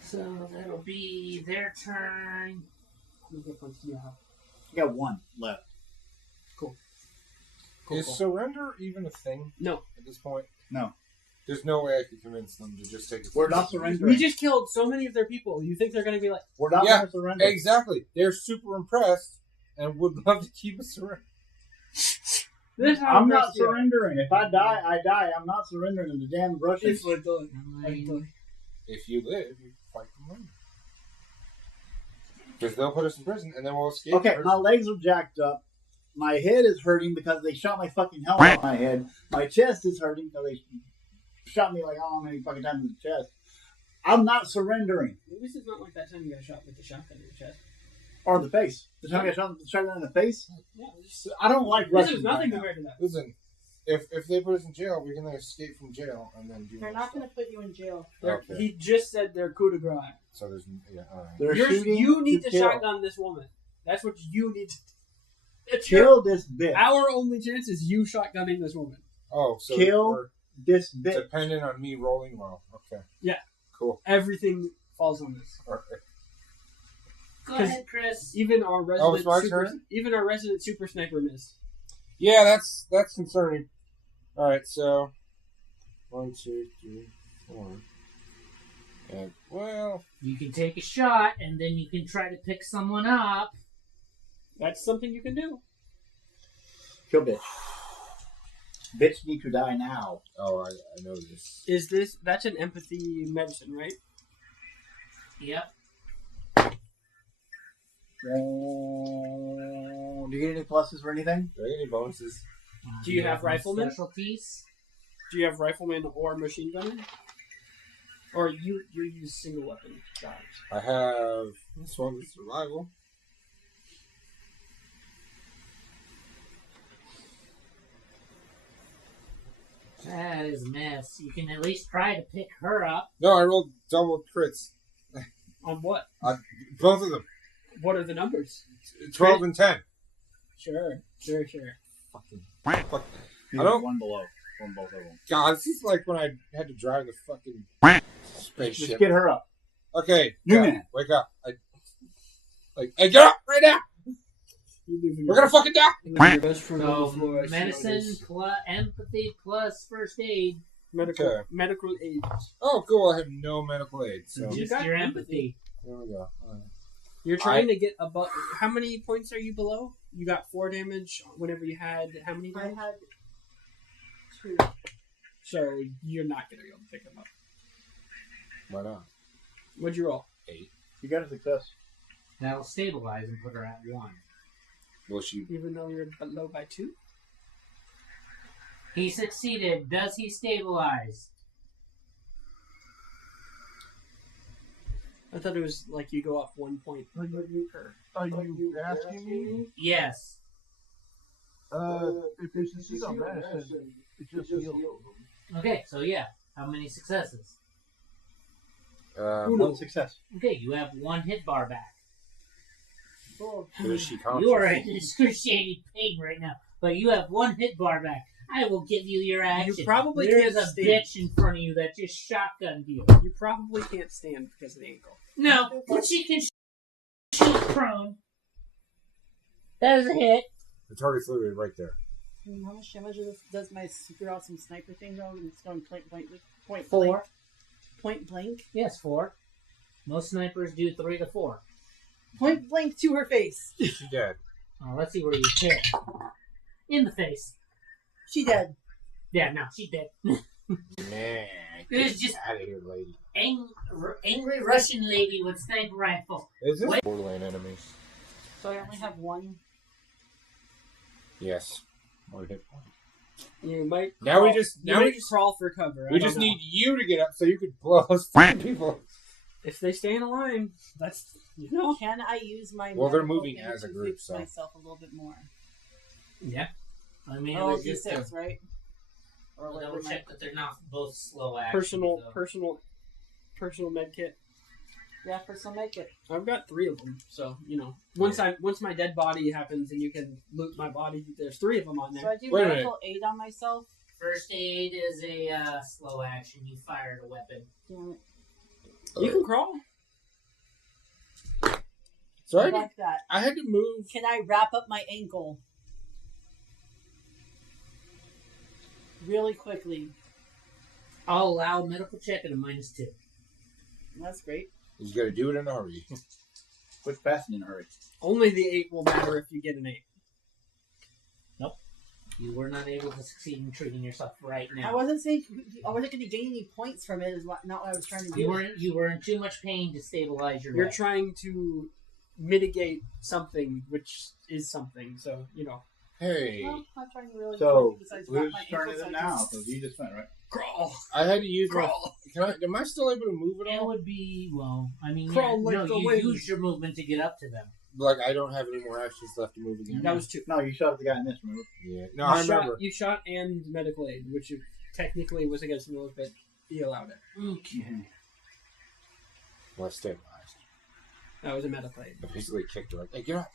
So that'll be their turn. How many hit points do you have? I got one left. Is surrender even a thing No. at this point? No. There's no way I could convince them to just take it. We're not surrendering. We just killed so many of their people. You think they're going to be like... We're not Yeah, going to surrender. Exactly. They're super impressed and would love to keep us surrender. This is how I'm not impressed you are. surrendering. If I die, I die. I'm not surrendering to the damn Russians. It's what the- If you live, you fight them later. Because they'll put us in prison and then we'll escape. Okay, prison. my legs are jacked up. My head is hurting because they shot my fucking helmet off my head. My chest is hurting because they shot me like I don't know how many fucking times in the chest. I'm not surrendering. At least it's not like that time you got shot with the shotgun in your chest. Or the face. The time I got shot with the shotgun in the face. Yeah, I don't like this Russians. is nothing right now. compared to that. Listen, if they put us in jail, we can escape from jail and then do They're more not going stuff. to put you in jail. Okay. He just said they're coup de grace. So there's all right. They're You're, shooting you need to kill. shotgun this woman. That's what you need to It's Kill this bitch. Our only chance is you shotgunning this woman. Oh, so Kill we're this bitch. dependent on me rolling well. Okay. Yeah. Cool. Everything falls on this. Perfect. Go ahead, Chris. Even our resident it's my super, turn? even our resident super sniper missed. Yeah, that's concerning. All right, so 1, 2, 3, 4. And well, You can take a shot, and then you can try to pick someone up. That's something you can do. Kill bitch. Bitch need to die now. oh, I know this. That's an empathy medicine, right? Yep. Do you get any pluses for anything? Do I get any bonuses? Do you have any rifleman? specialties? Do you have rifleman or machine gunner? Or you use single weapon guys? I have this one, survival. That is a mess. You can at least try to pick her up. No, I rolled double crits. On what? Both of them. What are the numbers? 12 and 10. Sure. Fucking. Fuck. You I don't- one below. One both of them. God, this is like when I had to drive the fucking Just spaceship. get her up. Okay, New yeah, man. wake up. Hey, get up right now. We're gonna fucking die. Your best friend on So the floor, I see medicine notice. plus empathy plus first aid. medical aid. Oh, cool. I have no medical aid, so You Just got your empathy. empathy. there we go. All right. You're trying to get above. How many points are you below? You got 4 damage whenever you had how many I damage? had 2. So you're not gonna be able to pick them up. Why not? What'd you roll? 8. You got a success. That'll stabilize and put her at 1. Will she? Even though you're below by 2. He succeeded. Does he stabilize? I thought it was like you go off 1 point. Are you asking me? Yes. If it's a single medicine, it just heals. Okay, so yeah. How many successes? One success. Okay, you have 1 hit bar back. Is she conscious? You are in excruciating pain right now, but you have 1 hit bar back. I will give you your action. You probably There can't is a stand. bitch in front of you that just shotgunned you. You probably can't stand because of the ankle. No, but she can shoot prone. That is a hit. The target's literally right there. How much damage does my super awesome sniper thing go? It's going point blank. 4. Point blank? Yes, 4. Most snipers do 3 to 4. Point blank to her face. She dead. Oh, let's see where you hit. In the face. She dead. Yeah, no, she dead. Man, It was just out of here, lady. angry Russian lady with sniper rifle. Is this What? Borderland enemies? So I only have one. Yes. You might. Now we crawl- just you now we might just crawl for cover. we I don't just know. need you to get up so you could blow us fucking people. If they stay in a line, that's you know. Can I use my Well, they're medical moving thing as a to group, fix so. myself a little bit more? Yeah. I mean, it Oh, was just a D6, right? Or double whatever. check that they're not both slow action. Personal med kit. Yeah, for some make it. I've got 3 of them, so you know. Once my dead body happens and you can loot my body, there's 3 of them on So there. I do Wait a medical aid on myself. First aid is a slow action. You fired a weapon. Damn it. You can crawl. So I like that. I had to move. Can I wrap up my ankle really quickly? I'll allow a medical check at a -2. That's great. You got to do it in a hurry. Quit fast in a hurry. Only the 8 will matter if you get an 8. You were not able to succeed in treating yourself right I now. wasn't saying I wasn't going to gain any points from it. Is not what I was trying to do. You were in too much pain to stabilize your You're leg. trying to mitigate something, which is something. So you know, Hey, Well, I'm trying to really. So, besides wrap who's my turning ankles it like now? this. Because you just went, right? crawl. I had to use my. Crawl. Am I still able to move at It all? would be, well, I mean, Crawl yeah, like no, the you wind. used your movement to get up to them. Like I don't have any more actions left to move again. That was 2. No, you shot at the guy in this, remember? Yeah. No, I remember. You shot and medical aid, which technically was against the rules, but he allowed it. Okay. Well, I stabilized. That was a medical aid. I basically kicked her like, hey, get up.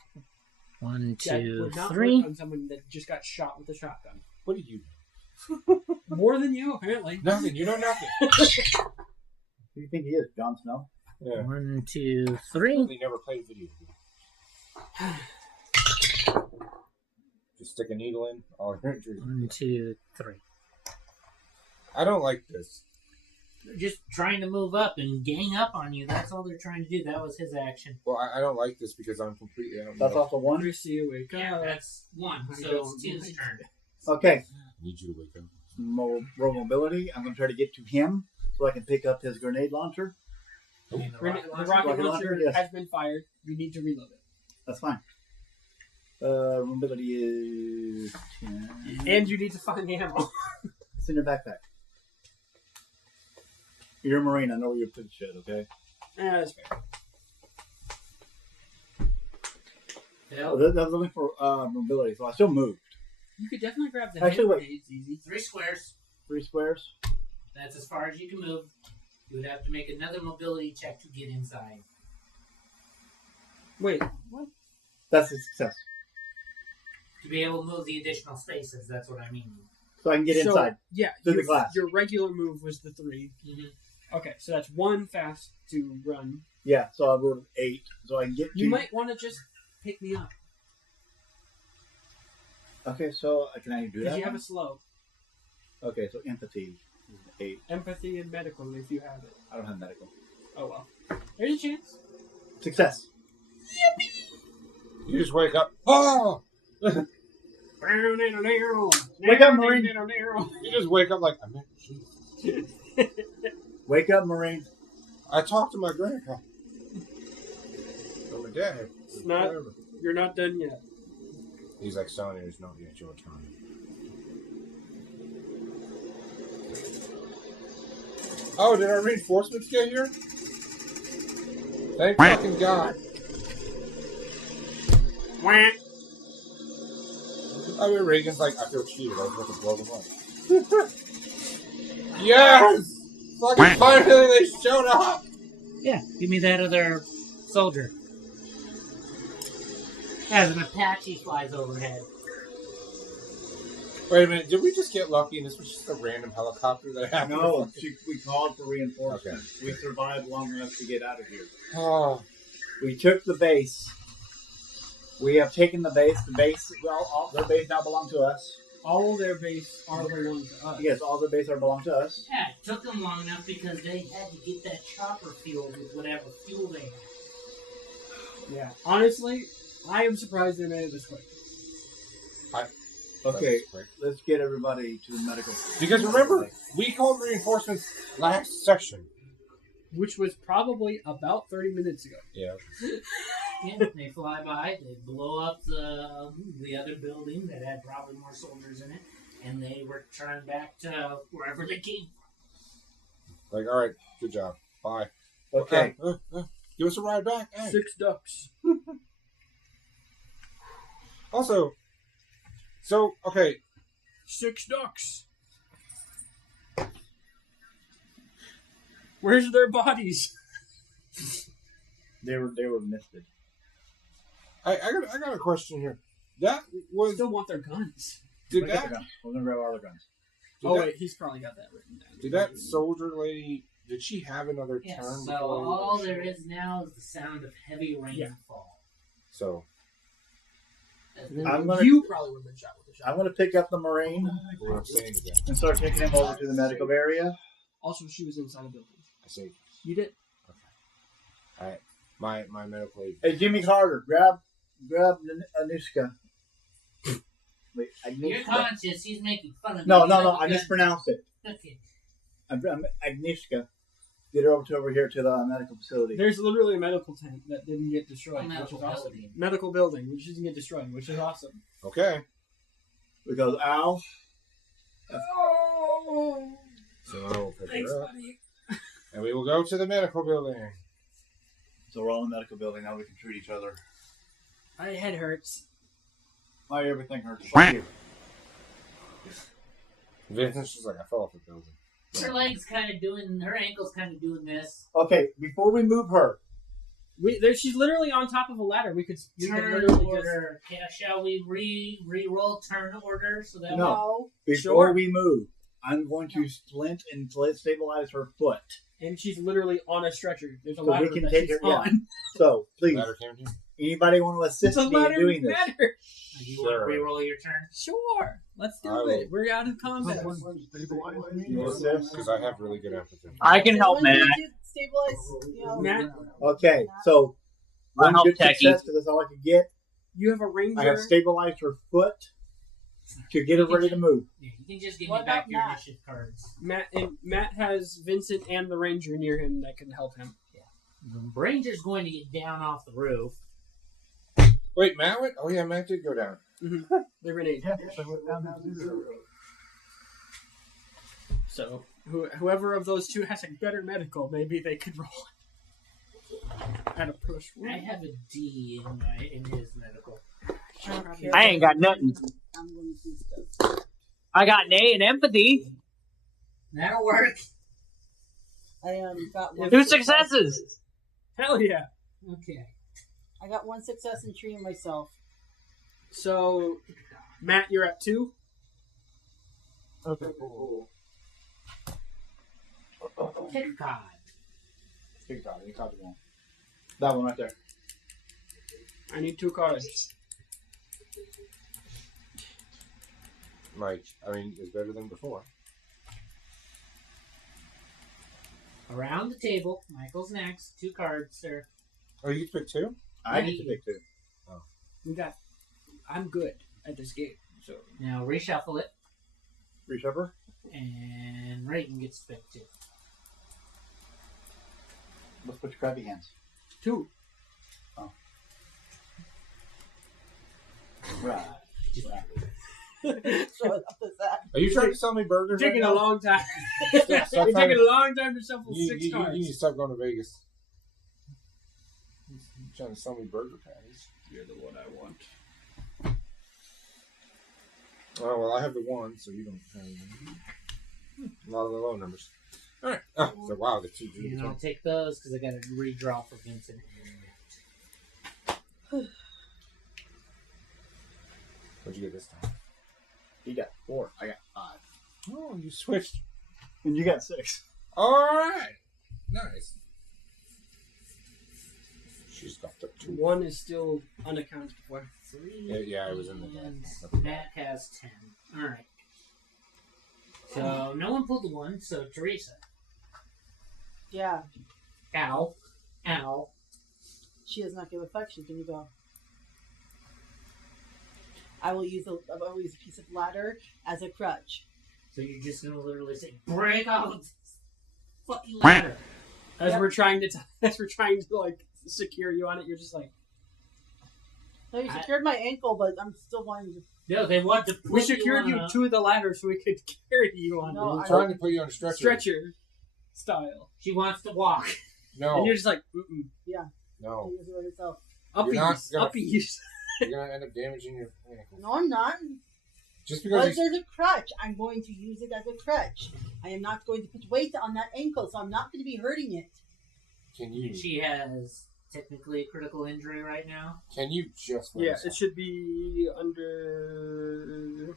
1, That 2, would not 3. work on someone that just got shot with a shotgun. What did you do? More than you, apparently. Nothing. You know nothing. Who do you think he is, Jon Snow? Yeah. 1, 2, 3. They never played video games. Just stick a needle in. All your injuries. 1, 2, 3. I don't like this. They're just trying to move up and gang up on you. That's all they're trying to do. That was his action. Well, I don't like this because I'm completely. I don't That's know. also one. Wonder see you wake Yeah, up. that's 1. I So don't it's 2's like turn. Okay, I need you to wake up. roll mobility. I'm going to try to get to him so I can pick up his grenade launcher. I mean, the The rocket launcher. rocket Rocket launcher launcher, yes. has been fired. You need to reload it. That's fine. Mobility is 10. And you need to find the ammo. It's in your backpack. You're a Marine. I know where you put shit, okay? Yeah, that's fair. Oh, that was looking for mobility, so I still moved. You could definitely grab the Actually, hand wait. grenades easy. 3 squares. 3 squares. That's as far as you can move. You would have to make another mobility check to get inside. Wait, That's a success. To be able to move the additional spaces, that's what I mean. So I can get so, inside. Yeah, Through the glass. Your regular move was the 3. Mm-hmm. Okay, so that's 1 fast to run. Yeah, so I rolled 8, so I can get to... You might want to just pick me up. Okay, so can I do Because that? you have a slow. Okay, so empathy is 8. Empathy and medical if you have it. I don't have medical. Oh well. There's a chance. Success. You just wake up. Oh! Wake Wake up, Marine. You just wake up like, I'm not. Wake up, Marine. I talked to my grandpa. Or my dad. It's not- Whatever. You're not done yet. He's like, son, there's not yet your turn. Oh, did our reinforcements get here? Thank fucking God. Wah. I mean, Reagan's like, I feel cheated. I was about to blow them up. Yes! Fucking finally they showed up! Yeah, give me that other soldier. As an Apache flies overhead. Wait a minute, did we just get lucky and this was just a random helicopter that happened? No, we called for reinforcements. Okay. We survived long enough to get out of here. Oh, We took the base. We have taken the base. The base, well, all their base now belong to us. All their base are belong to us. Yes, all their base are belong to us. Yeah, it took them long enough because they had to get that chopper fueled with whatever fuel they had. Yeah. Honestly, I am surprised they made it this quick. Okay, That's quick. let's get everybody to the medical. Because remember, we called reinforcements last session. Which was probably about 30 minutes ago. Yeah. Yeah, they fly by, they blow up the other building that had probably more soldiers in it, and they return back to wherever they came from. Like, all right, good job. Bye. Okay. Give us a ride back. Hey. 6 ducks. Also, so okay, 6 ducks. Where's their bodies? They were misted. I got a question here. That was Still want their guns. did Look at that the guns. We're gonna grab all the guns. did Oh that, wait, he's probably got that written down. did that soldier lady? Did she have another Yes, turn? so before all she- there is now is the sound of heavy rainfall. So I'm gonna- You probably would have been shot with a I'm shotgun. gonna pick up the Marine what I'm saying is that and start taking him over to the medical area. Also, she was inside a building. I say You did? my medical aid. Hey, Jimmy Carter, grab Anushka. Wait, You're Agnieszka. conscious, he's making fun of No, you. I mispronounced it. Okay. I'm Agnieszka. Get her over here to the medical facility. There's literally a medical tent that didn't get destroyed, Medical which is awesome. building. Medical building, which didn't get destroyed, which is awesome. Okay. Because Al, So I will pick Thanks, her up, buddy. and we will go to the medical building. so we're all in the medical building now. We can treat each other. My head hurts. My everything hurts. Fuck you. Vince is like, I fell off the building. Her legs kind of doing, her ankles kind of doing this. Okay, before we move her, She's literally on top of a ladder. We could Turn literally order. Shall we re-roll turn order so that No. before Sure. we move, I'm going to splint and stabilize her foot. and she's literally on a stretcher. There's a So we ladder can that take she's her- yeah. on. So please, Ladder came to you? anybody want to assist It's a me in ladder doing this? matter. you want to Sure. re-roll your turn? Sure, let's do I will. it. We're out of combat. You assist? Because I have really good empathy. I can help When Matt. you stabilize, you know, Matt, Okay, so I'll one help good Techie. success because that's all I could get. you have a ranger. I have stabilized her foot to get her ready to move. Yeah, you can just give What me back about your Matt? initiative cards. Matt has Vincent and the ranger near him that can help him. The ranger's going to get down off the roof. Wait, Matt went? Oh, yeah, Matt did go down. The grenade. So whoever of those two has a better medical, maybe they could roll at a push. I have a D in his medical. I ain't got nothing. I'm going to do stuff. I got an A in empathy. That'll work. I got one. 2 successes. Hell yeah! Okay. I got one success in treating myself. So Matt, you're at 2. Okay, cool. Pick a card. Think about it. You caught the one. That one right there. I need 2 cards. Like, I mean, it's better than before. Around the table. Michael's next. 2 cards, sir. Oh, you picked 2? I get to pick 2. I'm good at this game, so Now reshuffle it, Reshuffle. and Reagan gets to pick 2. Let's put your crappy hands. 2. Right. So what is that? Are you trying to sell me burgers? Taking right a now? long time. Stop It's trying taking to- a long time to shuffle You 6 need cards. to stop going to Vegas. You're trying to sell me burger patties. You're the one I want. Oh, well, I have the 1, so you don't have a lot of the low numbers. All right. Oh, so wow, the 2 And I'll take those because I got to redraw for Vincent. What'd you get this time? You got 4. I got 5. Oh, you switched. And you got 6. All right. Nice. She's got the 2. 1 is still unaccounted for. 3. Yeah, it was in the and deck. Matt has 10. All right. So no one pulled the 1. So Teresa. Yeah, Ow. Ow. she does not give a fuck. She's going to go. I will use a piece of ladder as a crutch. So you're just gonna literally say, "Break out this fucking ladder." As we're trying to like secure you on it, you're just like, No, you secured my ankle, but I'm still wanting to. No, they want to. Put we secured you on to the ladder so we could carry you on No, I'm trying to put you on a stretcher. stretcher style. She wants to walk. No. And you're just like, mm-mm. No. Use it yourself. You're not gonna- Uppies. You're going to end up damaging your ankle. No, I'm not. Just But because there's a crutch. I'm going to use it as a crutch. I am not going to put weight on that ankle, so I'm not going to be hurting it. Can you She has technically a critical injury right now. just let Yeah, us it should be under.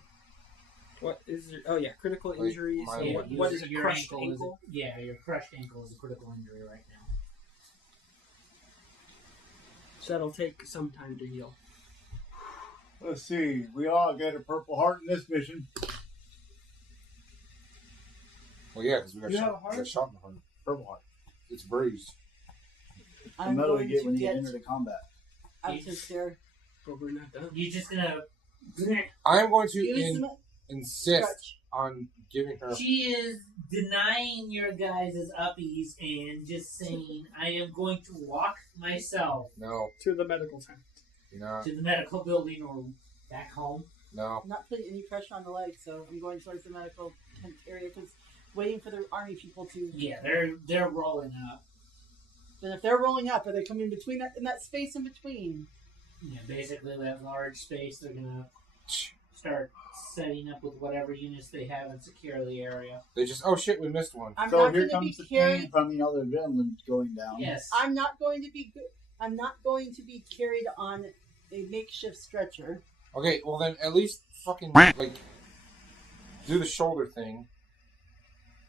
What is it? Oh yeah, critical Like, injuries. my- And Yeah, what is a your crushed ankle? ankle? Your crushed ankle is a critical injury right now. So that'll take some time to heal. Let's see. We all get a Purple Heart in this mission. Well, yeah, because we got You have a shot, heart? got shot in the heart. Purple heart. It's bruised. The I'm medal you going get to when you get enter the combat. out of there. But we're not done. You're just gonna. I'm going to Use the insist crutch. on giving her. She is denying your guys' uppies and just saying, "I am going to walk myself No, To the medical tent. you're not. to the medical building or back home." No. I'm not putting any pressure on the leg, so I'm going towards the medical tent area because waiting for the army people to. Yeah, they're rolling up. Then if they're rolling up, are they coming between that in that space in between? Yeah, basically that large space. They're gonna start setting up with whatever units they have and secure the area. They just. Oh shit, we missed one. I'm So not here going to be comes the carried. pain from the other adrenaline going down. Yes. I'm not going to be. I'm not going to be carried on a makeshift stretcher. Okay, well then at least fucking like do the shoulder thing.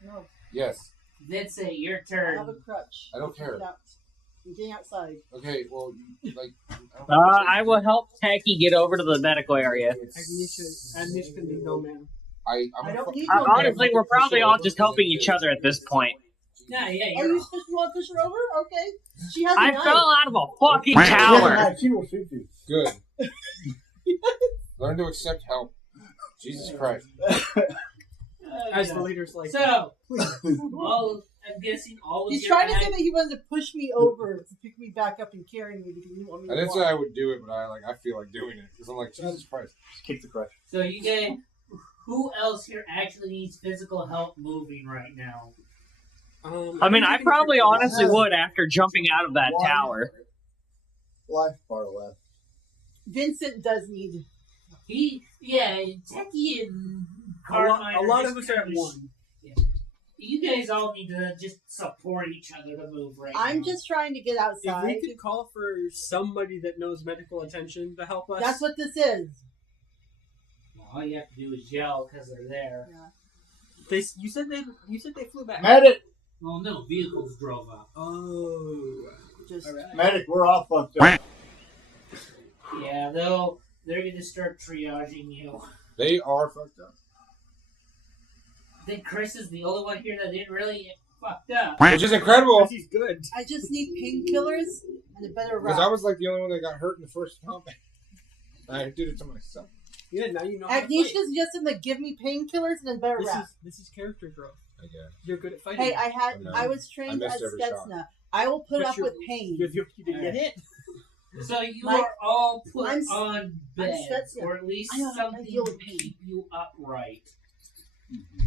No, Yes. Then say your I turn. have a crutch. I don't care. Get out. I'm getting outside. Okay, well like. I will help Tacky get over to the medical area. Agnisha can go, man. I'm I don't need Uh, no honestly, we're probably all just helping each other at this point. Yeah, yeah. Are You're you supposed to want to push her over? Okay. She has a I knife. fell out of a fucking Yeah, tower. she will shoot you. good. Learn to accept help. Jesus Christ. As the leader's like, So, I'm guessing all of He's your trying to say that he wanted to push me over to pick me back up and carry me because he didn't want me I to didn't say walk. I would do it, but I feel like doing it because I'm like Jesus Christ. Just kick the crutch. So you guys, who else here actually needs physical help moving right now? I mean, I probably honestly would after jumping out of that tower. Life bar left. Vincent does need. Techie and Carmine. a lot are of just us are at kind of one. You guys all need to just support each other to move right now. I'm just trying to get If outside. we could call for somebody that knows medical attention to help us. That's what this is. Well, all you have to do is yell because they're there. You said they flew back. Medic! Well, no, vehicles drove up. Oh. Just Alright. Medic, we're all fucked up. Yeah, they're going to start triaging you. They are fucked up. I think Chris is the only one here that didn't really get fucked up. Which is incredible He's good. I just need painkillers and a better because route. I was like the only one that got hurt in the first combat. I did it to myself. Yeah, now you know how to fight. Agnisha's just in the give me painkillers and a better route. This is character growth. I guess. You're good at fighting. Hey, I know. I was trained I at missed every shot. Spetsna. I will put But up you're- with pain. You didn't get hit. So you Mike, are all put I'm on beds, Spetsnaz. or at least I know how to something deal to with pain. keep you upright.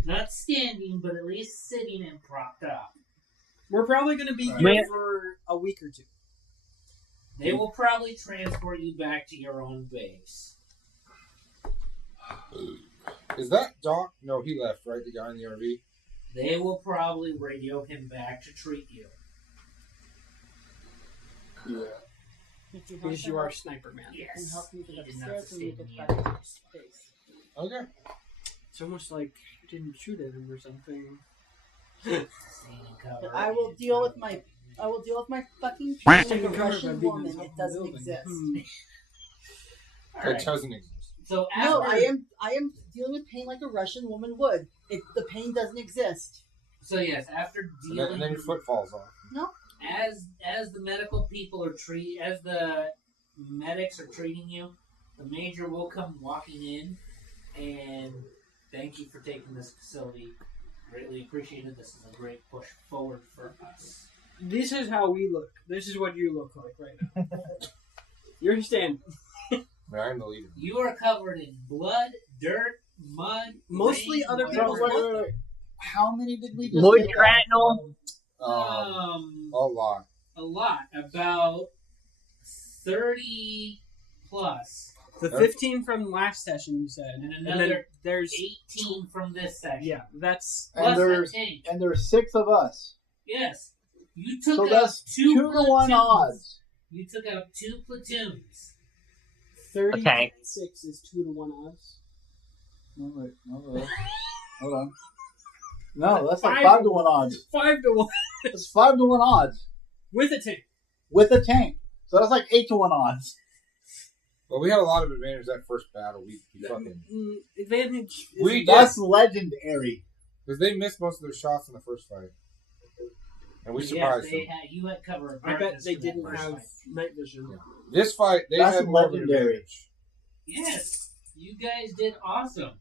Not standing, but at least sitting and propped up. We're probably going to be Man. here for a week or two. They will probably transport you back to your own base. Is that Doc? No, he left, right? The guy in the RV? They will probably radio him back to treat you. Yeah. If you Because you are a sniper, man. and Yes. help me get He did not upstairs and we sustain get the back to injuries. space. Okay. It's almost like you didn't shoot at him or something. Staying in cover. But I will deal with my fucking pain like Taking a cover by Russian being woman. in the It doesn't building. exist. All That right. doesn't exist. So No, after, I am dealing with pain like a Russian woman would. The pain doesn't exist. So yes, after And dealing then your foot falls off. as the medical people are as the medics are treating you, the major will come walking in, and thank you for taking this facility. Greatly appreciated. This is a great push forward for us. This is how we look. This is what you look like right now. You're standing. I'm the leader. You are covered in blood, dirt, mud. Mostly rain, other water. people's blood. Wait. How many did we just Wood get? shrapnel. A lot. A lot. About 30 plus. The 15 from last session, you said. And then another there's 18 from this section. Yeah, that's Plus And that tank. there's 6 of us. Yes. You took So out that's 2 2 to 1 platoons. odds. You took out 2 platoons. 36 is 2 to 1 odds. No, wait. Hold on. No, that's like 5 5 to 1 odds. 5 to 1 It's 5 to 1 odds with a tank. with a tank. So that's like 8 to 1 odds. Well, we had a lot of advantage that first battle. We fucking Advantage. We That's legendary. because they missed most of their shots in the first fight, and we surprised them. You had cover. of I bet darkness they for that didn't first have fight. night vision. Yeah. This fight, they That's had more of an legendary. advantage. Yes, you guys did awesome.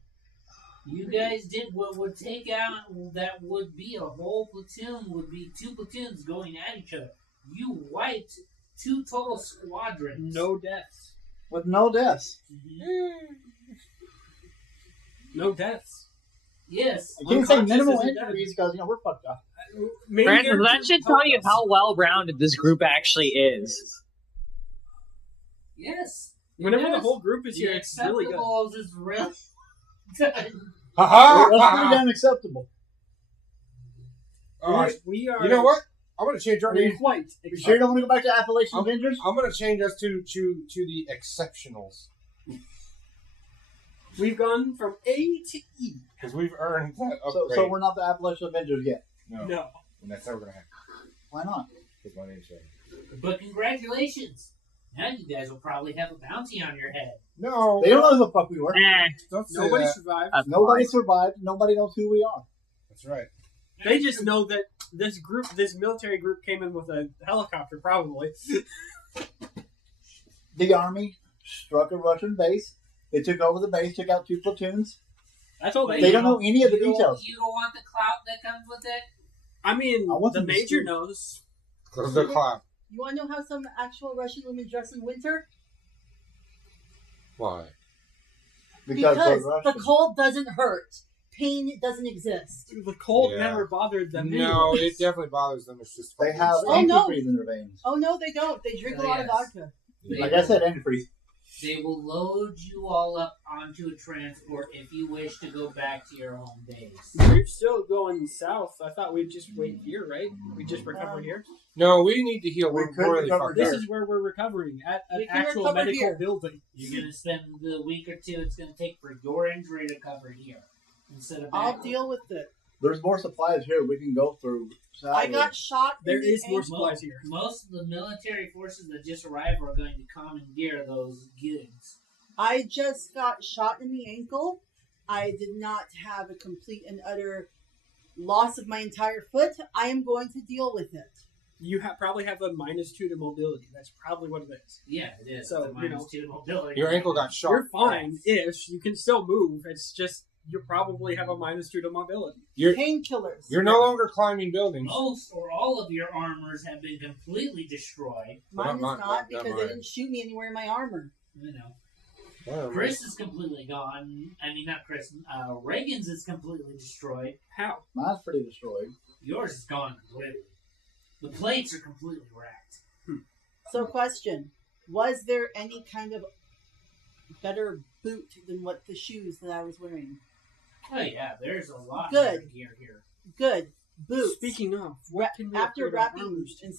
You guys did what would take out, that would be a whole platoon, would be 2 platoons going at each other. You wiped 2 total squadrons. No deaths. With no deaths. No deaths. Yes. I can't say Unconscious minimal isn't injuries because, we're fucked up. Maybe Francis, you're that should tell you how well-rounded this group actually is. Yes. Whenever the Yes. whole group is here, The it's really good. acceptables is really done. Ha That's ha! pretty damn acceptable. We are. You know what? I'm gonna change our name. Quite. You sure you don't want to go back to Appalachian Avengers? I'm gonna change us to the exceptionals We've gone from A to E. because we've earned that So, upgrade. so we're not the Appalachian Avengers yet. no, No. and that's never gonna happen Why not? because my name's changed. But congratulations. Now you guys will probably have a bounty on your head. No, They don't know who the fuck we were. don't say Nobody that. survived. Nobody survived. Nobody knows who we are. That's right. They just know that this group, this military group, came in with a helicopter, probably. The army struck a Russian base. They took over the base, took out 2 platoons. That's all They don't know any of the details. You don't want the clout that comes with it? I mean, I want the them to major see. knows. Close the clock. You want to know how some actual Russian women dress in winter? Why? Because they're the Russian. cold doesn't hurt. Pain doesn't exist. The cold Yeah. never bothered them. No, anyways. it definitely bothers them. It's just They fucking have Oh, no. antifreeze in their veins. Oh no, they don't. They drink a lot of Yes. vodka. Like I said, antifreeze. They will load you all up onto a transport if you wish to go back to your home base. We're still going south. I thought we'd just wait here, right? We just recover here. No, we need to heal. We We're could really recover fucked This up. is where we're recovering at an We can actual recover medical here. building. You're going to spend the week or 2 it's going to take for your injury to cover here. Instead of I'll back. deal with it. There's more supplies here we can go through. I got shot. There in the is more ankle. supplies here. Most of the military forces that just arrived are going to commandeer those goods. I just got shot in the ankle. I did not have a complete and utter loss of my entire foot. I am going to deal with it. You probably have a -2 to mobility. That's probably what it is. Yeah, it is. So, The -2 mobility. Your ankle got shot. You're fine-ish. You can still move. It's just you probably have a -2 to mobility. You're Painkillers. you're no longer climbing buildings. Most or all of your armors have been completely destroyed. Mine is Not not mine. because they didn't shoot me anywhere in my armor. You know, Whatever. Chris is completely gone. I mean, not Chris. Reagan's is completely destroyed. How? Mine's pretty destroyed. Yours is gone completely. The plates are completely wrecked. So, question: was there any kind of better boot than what the shoes that I was wearing? Oh yeah, there's a lot Good. of gear here. Good boots. Speaking of, what can we After upgrade our wrapping armors to? and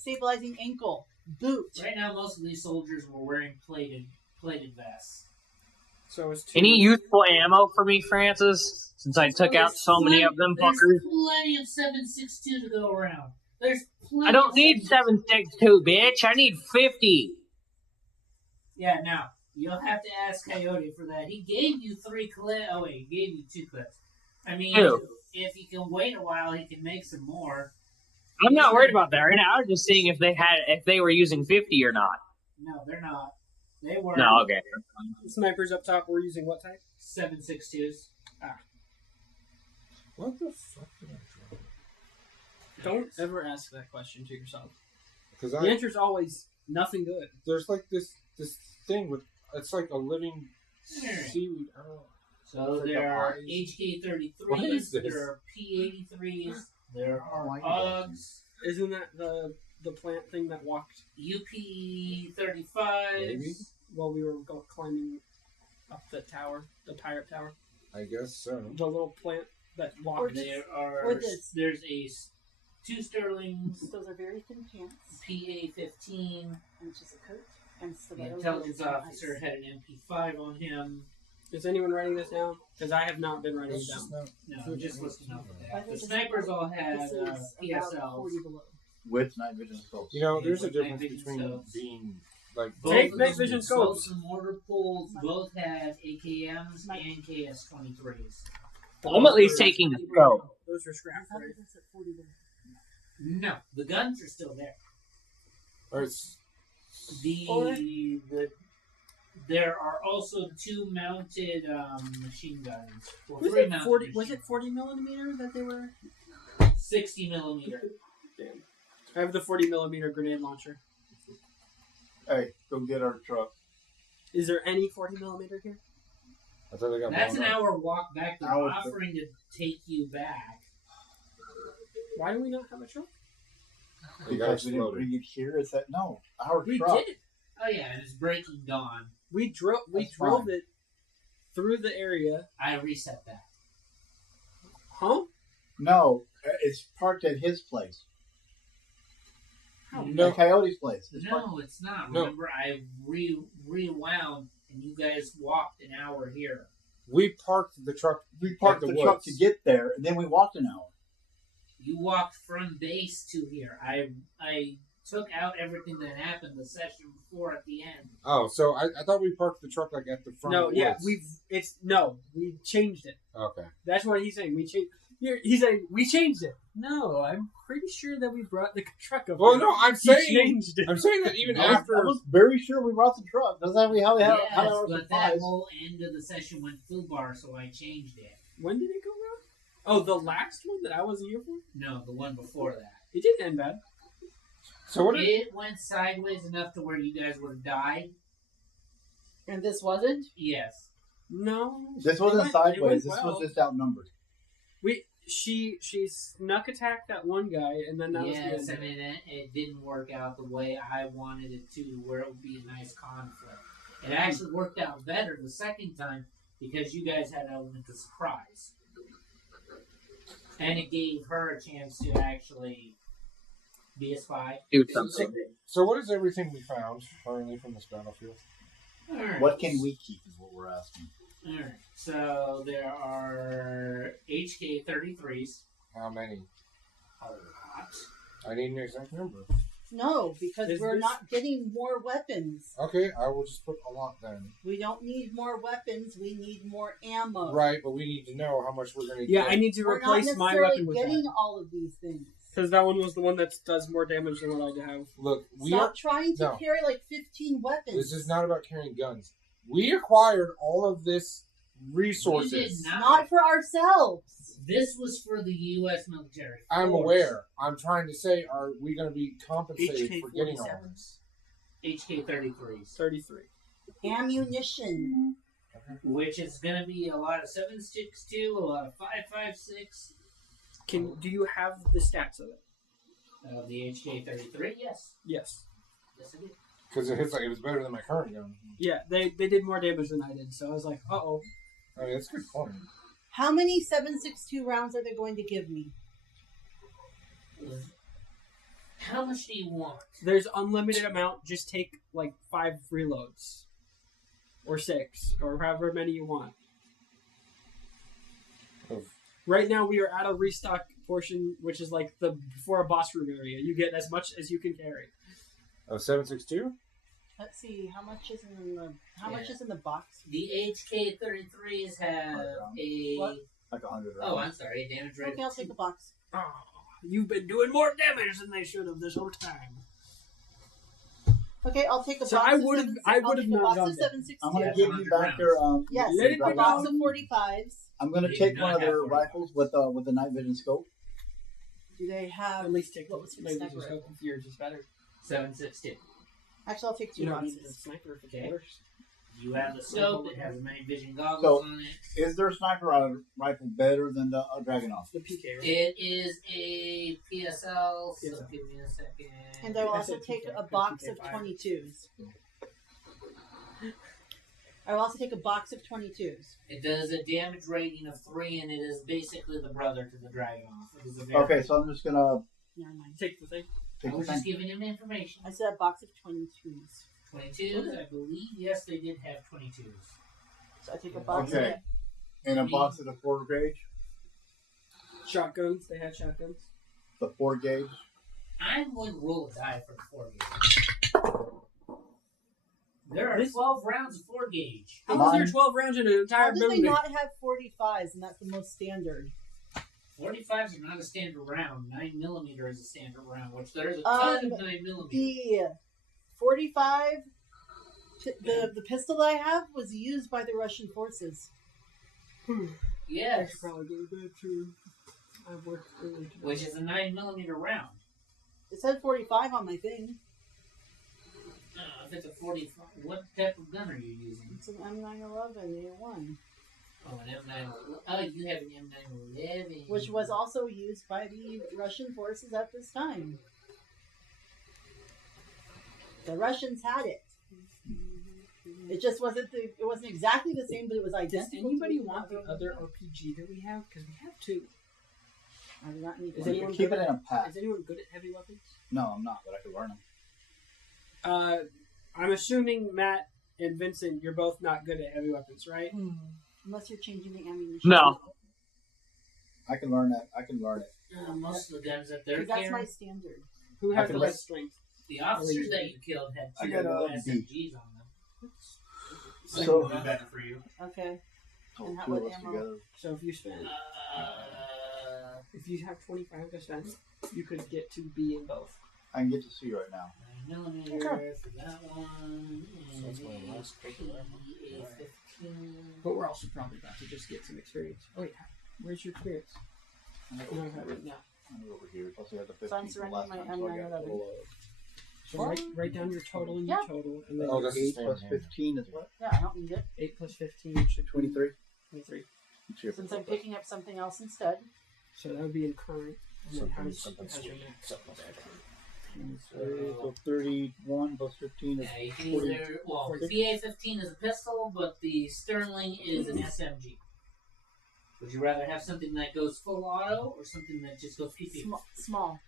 stabilizing ankle, boot. Right now, most of these soldiers were wearing plated vests. So it's Any useful ammo for me, Francis? Since I took out so many of them There's fuckers. plenty of 7.62 to go around. There's plenty. I don't of need 7.62, bitch. I need 50. Yeah, now you'll have to ask Coyote for that. He gave you 3 clips. Oh wait, he gave you 2 clips. I mean, Ew. if he can wait a while, he can make some more. I'm not worried about that right now. I was just seeing if they were using 50 or not. No, they're not. They were No, okay. Snipers up top. We're using what type? 7.62s. What the fuck did I draw? Don't ever ask that question to yourself. Because The answer's always nothing good. there's like this thing with it's like a living Alright. seaweed. I don't know. So It's like there a are vine. HK33s, What is this? there are P83s, there Oh, I are know. UGs, Isn't that the plant thing that walked UP35s. Maybe. while we were climbing up the tower, the pirate tower? I guess so. The little plant that walked. There are Or this. there's a 2 Sterlings, Those are very thin pants. PA15. And just a coat. And The stilettos. intelligence and officer ice. had an MP5 on him. Is anyone writing this down? Because I have not been writing It's it just down. not. No, just listing off of I that. think The this snipers is- all had This is about PSLs. 40 below. With night vision scopes. You know, Yeah, there's a with difference night vision between scopes. being like Take Both night of vision the scopes. and mortar pools both had AKMs and KS23s. I'm at least taking a scope. Those are I scrap, thought right? it was at 40 below. No, the guns are still there. or it's There are also 2 mounted machine guns. Well, Was 3 it mounted 40? machine Was it 40 millimeter that they were? 60 millimeter. Damn. I have the 40 millimeter grenade launcher. Hey, go get our truck. Is there any 40 millimeter here? I thought they got That's an blown up. hour walk back. They're Hour- offering to take you back. Why do we not have a truck? They got Because we didn't exploded. bring it here. Is that no? Our We truck. did. Oh yeah, and it's breaking dawn. We drove. We That's drove fine. it through the area. I reset that. Huh? No, it's parked at his place. No. At Coyote's place. It's parked- No, it's not. No. Remember, I rewound, and you guys walked an hour here. We parked the truck. We parked At the the truck woods. to get there, and then we walked an hour. You walked from base to here. I took out everything that happened the session before at the end. Oh, so I thought we parked the truck like at the front. No. of the Yeah. woods. We changed it. Okay. That's what he's saying. We changed. He's saying we changed it. No, I'm pretty sure that we brought the truck up. Well, here. no, I'm He saying changed it. I'm saying that even I was, after I was very sure we brought the truck. That's how we had Yes, our but that supplies. whole end of the session went full bar, so I changed it. When did it go wrong? Oh, the last one that I wasn't here for. No, the one before that. It didn't end bad. so what? It went sideways enough to where you guys would have died. And this wasn't? Yes. No, This it wasn't went sideways. This well. was just outnumbered. She snuck attacked that one guy, and then that was the Yes, end. and it didn't work out the way I wanted it to, where it would be a nice conflict. It actually worked out better the second time because you guys had element of surprise. And it gave her a chance to actually be a spy. Do something. So what is everything we found currently from this battlefield? Alright. What can we keep is what we're asking. Alright. So there are HK33s. How many? A lot. I need an exact number. No, because Is we're this- not getting more weapons. Okay, I will just put a lot then. We don't need more weapons. We need more ammo. Right, but we need to know how much we're going to Yeah, get. I need to We're not replace my necessarily weapon with getting that all of these things. because that one was the one that does more damage than what I have. Look, we Stop are. trying to no. carry like 15 weapons. This is not about carrying guns. We acquired all of this resources. You did not for ourselves. This was for the U.S. military. I'm force. aware. I'm trying to say, are we going to be compensated for getting all HK-47s. this? HK33s. 33. Ammunition. Which is going to be a lot of 7.62, a lot of 5.56. Do you have the stats of it? The HK33, yes. Yes. Yes, I do. Because it hits like it was better than my current gun. Yeah, they did more damage than I did, so I was like, uh-oh. I mean, that's a good point. How many 7.62 rounds are they going to give me? How much do you want? There's unlimited amount, just take like 5 reloads. Or 6, or however many you want. Of- Right now we are at a restock portion, which is like the before a boss room area. You get as much as you can carry. Of 7.62? Let's see how much is in the box. The HK33s have a... What? Like 100 Oh, rounds. I'm sorry, a damage rate Okay, I'll of take 2. the box. Oh, you've been doing more damage than they should have this whole time. Okay, I'll take a So box I of would've- 7. I I'll would've take a not box done of that. 7.62. I'm gonna Yeah, give you back their Yes, Let take it a be box known. of 45s. I'm gonna They take do one not of their have 45. rifles with the night vision scope. Do they have? At least take what was the the maybe sniper just rifle? hope yours is better. 7.62. Actually, I'll take 2 You don't need the boxes. sniper if it's Okay. worse. You have the scope. It has night vision goggles So- on it. Is their sniper rifle better than the Dragunov? The PK, right? It is a PSL. So PSL. give me a second. And I will I also said take PK, a box of 5. 22s. I will also take a box of 22s. It does a damage rating of 3, and it is basically the brother to the Dragunov. It is a very Okay, so I'm just gonna Never mind. Take the thing. I take the was just thing. giving him information. I said a box of 22s. 22s, I believe. Yes, they did have 22s. So I take a box Okay. of And a box of the 4 gauge, Shotguns. They had shotguns. the 4 gauge. I'm going to roll a die for the 4 gauge. There are 12 rounds of 4 gauge. How was there Mine- 12 rounds in an entire How did they building? not have 45s, and that's the most standard? 45s are not a standard round. 9mm is a standard round, which there is a ton of 9mm. The 45, the pistol that I have was used by the Russian forces. I Yes, should probably go to bed too. I've worked early today. which is a 9mm round. It said 45 on my thing. If it's a 45, what type of gun are you using? It's an M911 A1, Oh, an M911. Oh, you have an M911. which was also used by the Russian forces at this time. The Russians had it. It just wasn't it wasn't exactly the same, but it was Does identical. anybody to want the other RPG that we have? Because we have 2. I do not need Is one. anyone Keep good it in a pack. Is anyone good at heavy weapons? No, I'm not, but I can learn them. I'm assuming Matt and Vincent, you're both not good at heavy weapons, right? Unless you're changing the ammunition. No. I can learn that. I can learn it. Most of the guns that they're That's my carrying, standard. Who I has can the let- best strength? the officers that you killed had I 2 got a SMGs on them. So- So better for you. Okay. And how, Two of what us ammo? together. So if you spend, if you have 25 to spend, you could get to B in both. I can get to C right now. 9mm for that one. So that's my And last paper, right? A15. But we're also probably about to just get some experience. Oh wait, where's your experience? I don't have it written down. I'm over here. Plus I got the 15 So I'm from surrendering last my time, so I got a M911. total of So write down your total and Yeah. your total, and then Oh, that's 8 the plus same. 15 is what? Yeah, I don't need it. 8 plus 15 should be 23. 23. Since I'm picking up something else instead. So that would be in current. And then how's Something your sweet. max? So 31 plus 15 is Yeah, you can 40. either. Well, the PA-15 is a pistol, but the Sterling is an SMG. Would you rather have something that goes full auto or something that just goes pew pew? Small.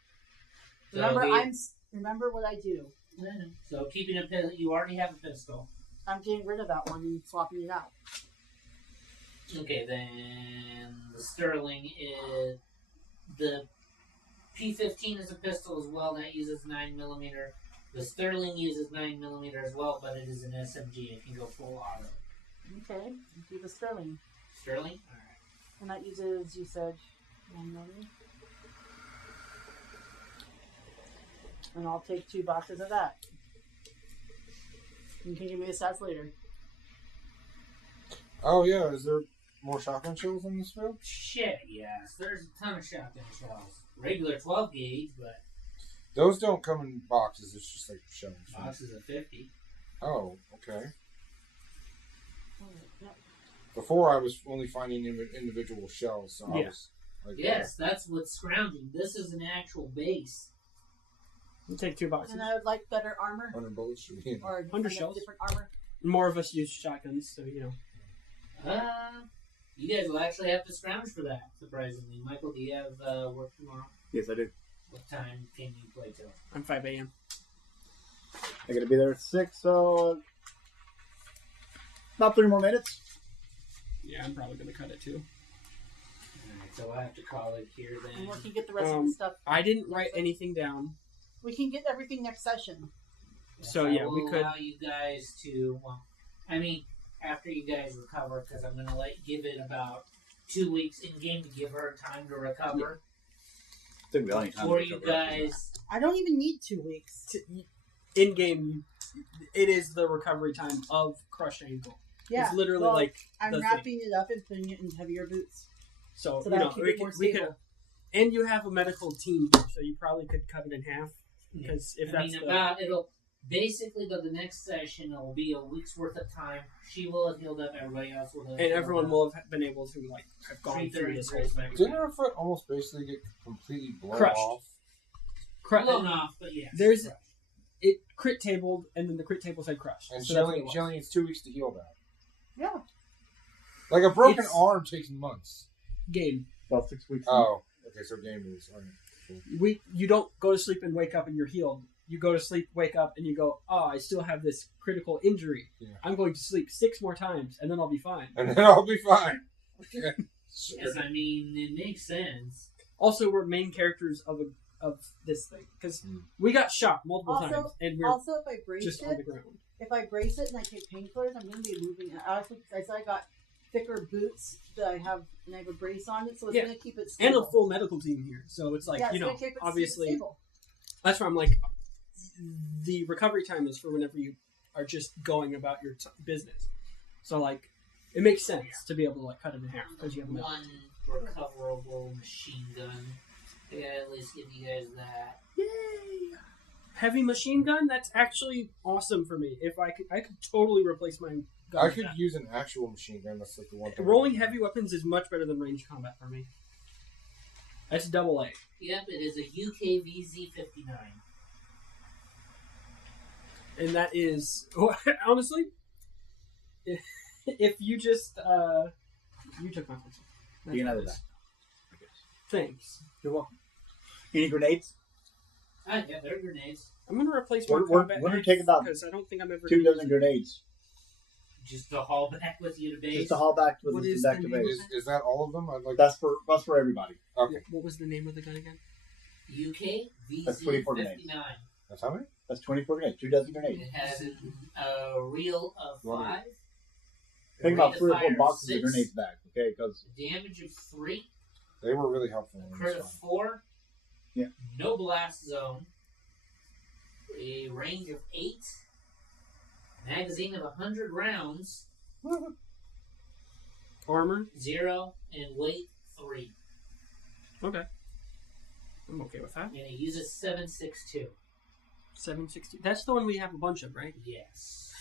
So Remember, the- remember what I do. So keeping a pistol, you already have a pistol. I'm getting rid of that one and swapping it out. Okay, then the Sterling is the P15 is a pistol as well that uses 9mm. The Sterling uses 9mm as well, but it is an SMG. It can go full auto. Okay, do the Sterling. Sterling, all right. And that uses, you said, 9mm. And I'll take 2 boxes of that. You can give me the stats later. Oh yeah, is there more shotgun shells in this field? Shit, yes. There's a ton of shotgun shells. Regular 12 gauge, but Those don't come in boxes. It's just like shells. right? boxes of 50. Oh, okay. Yep. Before I was only finding individual shells, so I Yeah. was like, Yes, that's what's scrounging. This is an actual base. You take 2 boxes. And I would like better armor. 100 bullets should be in. Or 100 shells. different armor. More of us use shotguns, so you know. You guys will actually have to scrounge for that, surprisingly. Michael, do you have work tomorrow? Yes, I do. What time can you play till? I'm 5 a.m. I gotta be there at 6, so about 3 more minutes. Yeah, I'm probably gonna cut it too. Alright, so I'll have to call it here And we then. can get the rest of the stuff. I didn't write anything down, We can get everything next session. so I yeah, will we could. allow you guys to, well, I mean, after you guys recover, because I'm going to give it about 2 weeks in game to give her time to recover. I think we only have Before you guys, I don't even need 2 weeks. In game, it is the recovery time of crushed ankle. Yeah. It's literally well, like I'm the wrapping it up and putting it in heavier boots. So, So you that'll know, keep we it more could, we could, stable. and you have a medical team here, so you probably could cut it in half. Because if that's it'll basically by the next session, it'll be a week's worth of time. She will have healed up, everybody else will have and healed everyone up. will have been able to like have gone Treat their through this whole injuries. thing. Didn't her foot almost basically get completely blown Crushed. off? Blown off, but yes. There's it crit tabled, and then the crit table said crushed. And so she that's only, what it she was. only needs 2 weeks to heal that. Yeah. Like a broken It's- arm takes months. Game. About 6 weeks. Oh, okay, so game is. All right. You don't go to sleep and wake up and you're healed. You go to sleep, wake up, and you go, oh, I still have this critical injury. Yeah. I'm going to sleep 6 more times, and then I'll be fine. And then I'll be fine. Okay. Yes, I mean, it makes sense. Also, we're main characters of this thing because we got shot multiple Also- times, and we're Also, if I brace just on the it, ground. if I brace it and I take painkillers, I'm going to be moving it. I said I got thicker boots that I have, and I have a brace on it, so it's Yeah. going to keep it And stable. a full medical team here, so it's like yeah, it's you know, gonna keep it obviously stable. that's why I'm like, the recovery time is for whenever you are just going about your business. So like, it makes sense to be able to like cut it in half because you have medical. One recoverable machine gun. I gotta at least give you guys that. Yay! Heavy machine gun? That's actually awesome for me. If I could totally replace my gun. I with could that. use an actual machine gun. That's like the one thing. Rolling heavy weapons is much better than ranged combat for me. That's double A. Yep, it is a UKVZ-59. And that is honestly, if you just you took my pencil. You can have it back. Thanks. You're welcome. You need grenades? Ah, yeah, they're grenades. I'm gonna replace my We're combat gonna knife take about because I don't think I'm ever 2 gonna use dozen it. grenades. Just to haul back with you to base. Just to haul back with What us is back the to name? base. Is that all of them? I'd like. That's for everybody. Okay. What was the name of the gun again? That's 24 grenades. UKVZ-59. That's how many? That's 24 grenades. 2 dozen grenades. It has a reel of Wow. 5. Think about rate 3 or of 4 fire boxes 6, of grenades back, okay? Because damage of 3. They were really helpful. in Crit this of one. 4. Yeah. No blast zone. A range of 8. Magazine of 100 rounds. Armor. 0. And weight 3. Okay. I'm okay with that. And it uses 7.62. 760. That's the one we have a bunch of, right? Yes.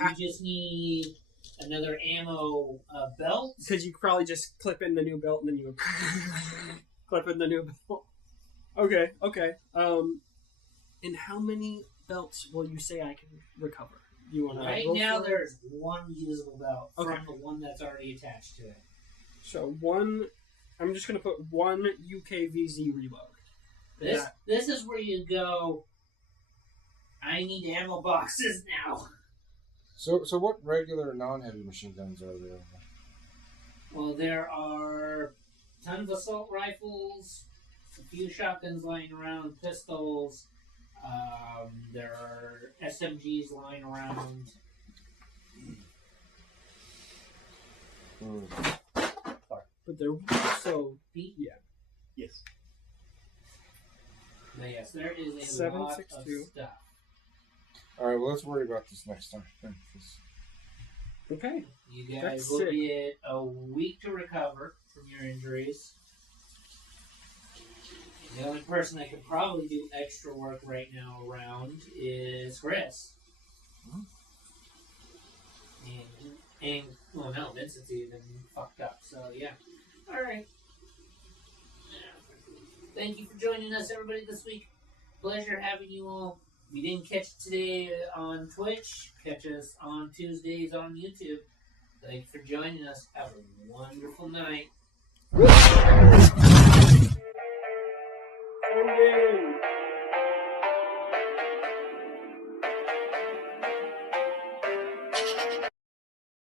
You just need another ammo belt. Because you probably just clip in the new belt and then you clip in the new belt. Okay, okay. And how many belts will you say I can recover? You want to Right now, there's one usable belt Okay. from the one that's already attached to it. So one. I'm just gonna put one UKVZ reload. This is where you go. I need ammo boxes now. So what regular non-heavy machine guns are there? Well, there are tons of assault rifles, a few shotguns lying around, pistols. There are SMGs lying around. But they're so yeah. yes. But yes, there is a lot of 7.62. stuff. All right, well, let's worry about this next time. then, 'cause- Okay. You guys That's will sick. get a week to recover from your injuries. The only person that could probably do extra work right now around is Chris. And well, no, Vincent's even fucked up. So yeah. All right. Thank you for joining us, everybody, this week. Pleasure having you all. If you didn't catch it today on Twitch, catch us on Tuesdays on YouTube. Thank you for joining us. Have a wonderful night.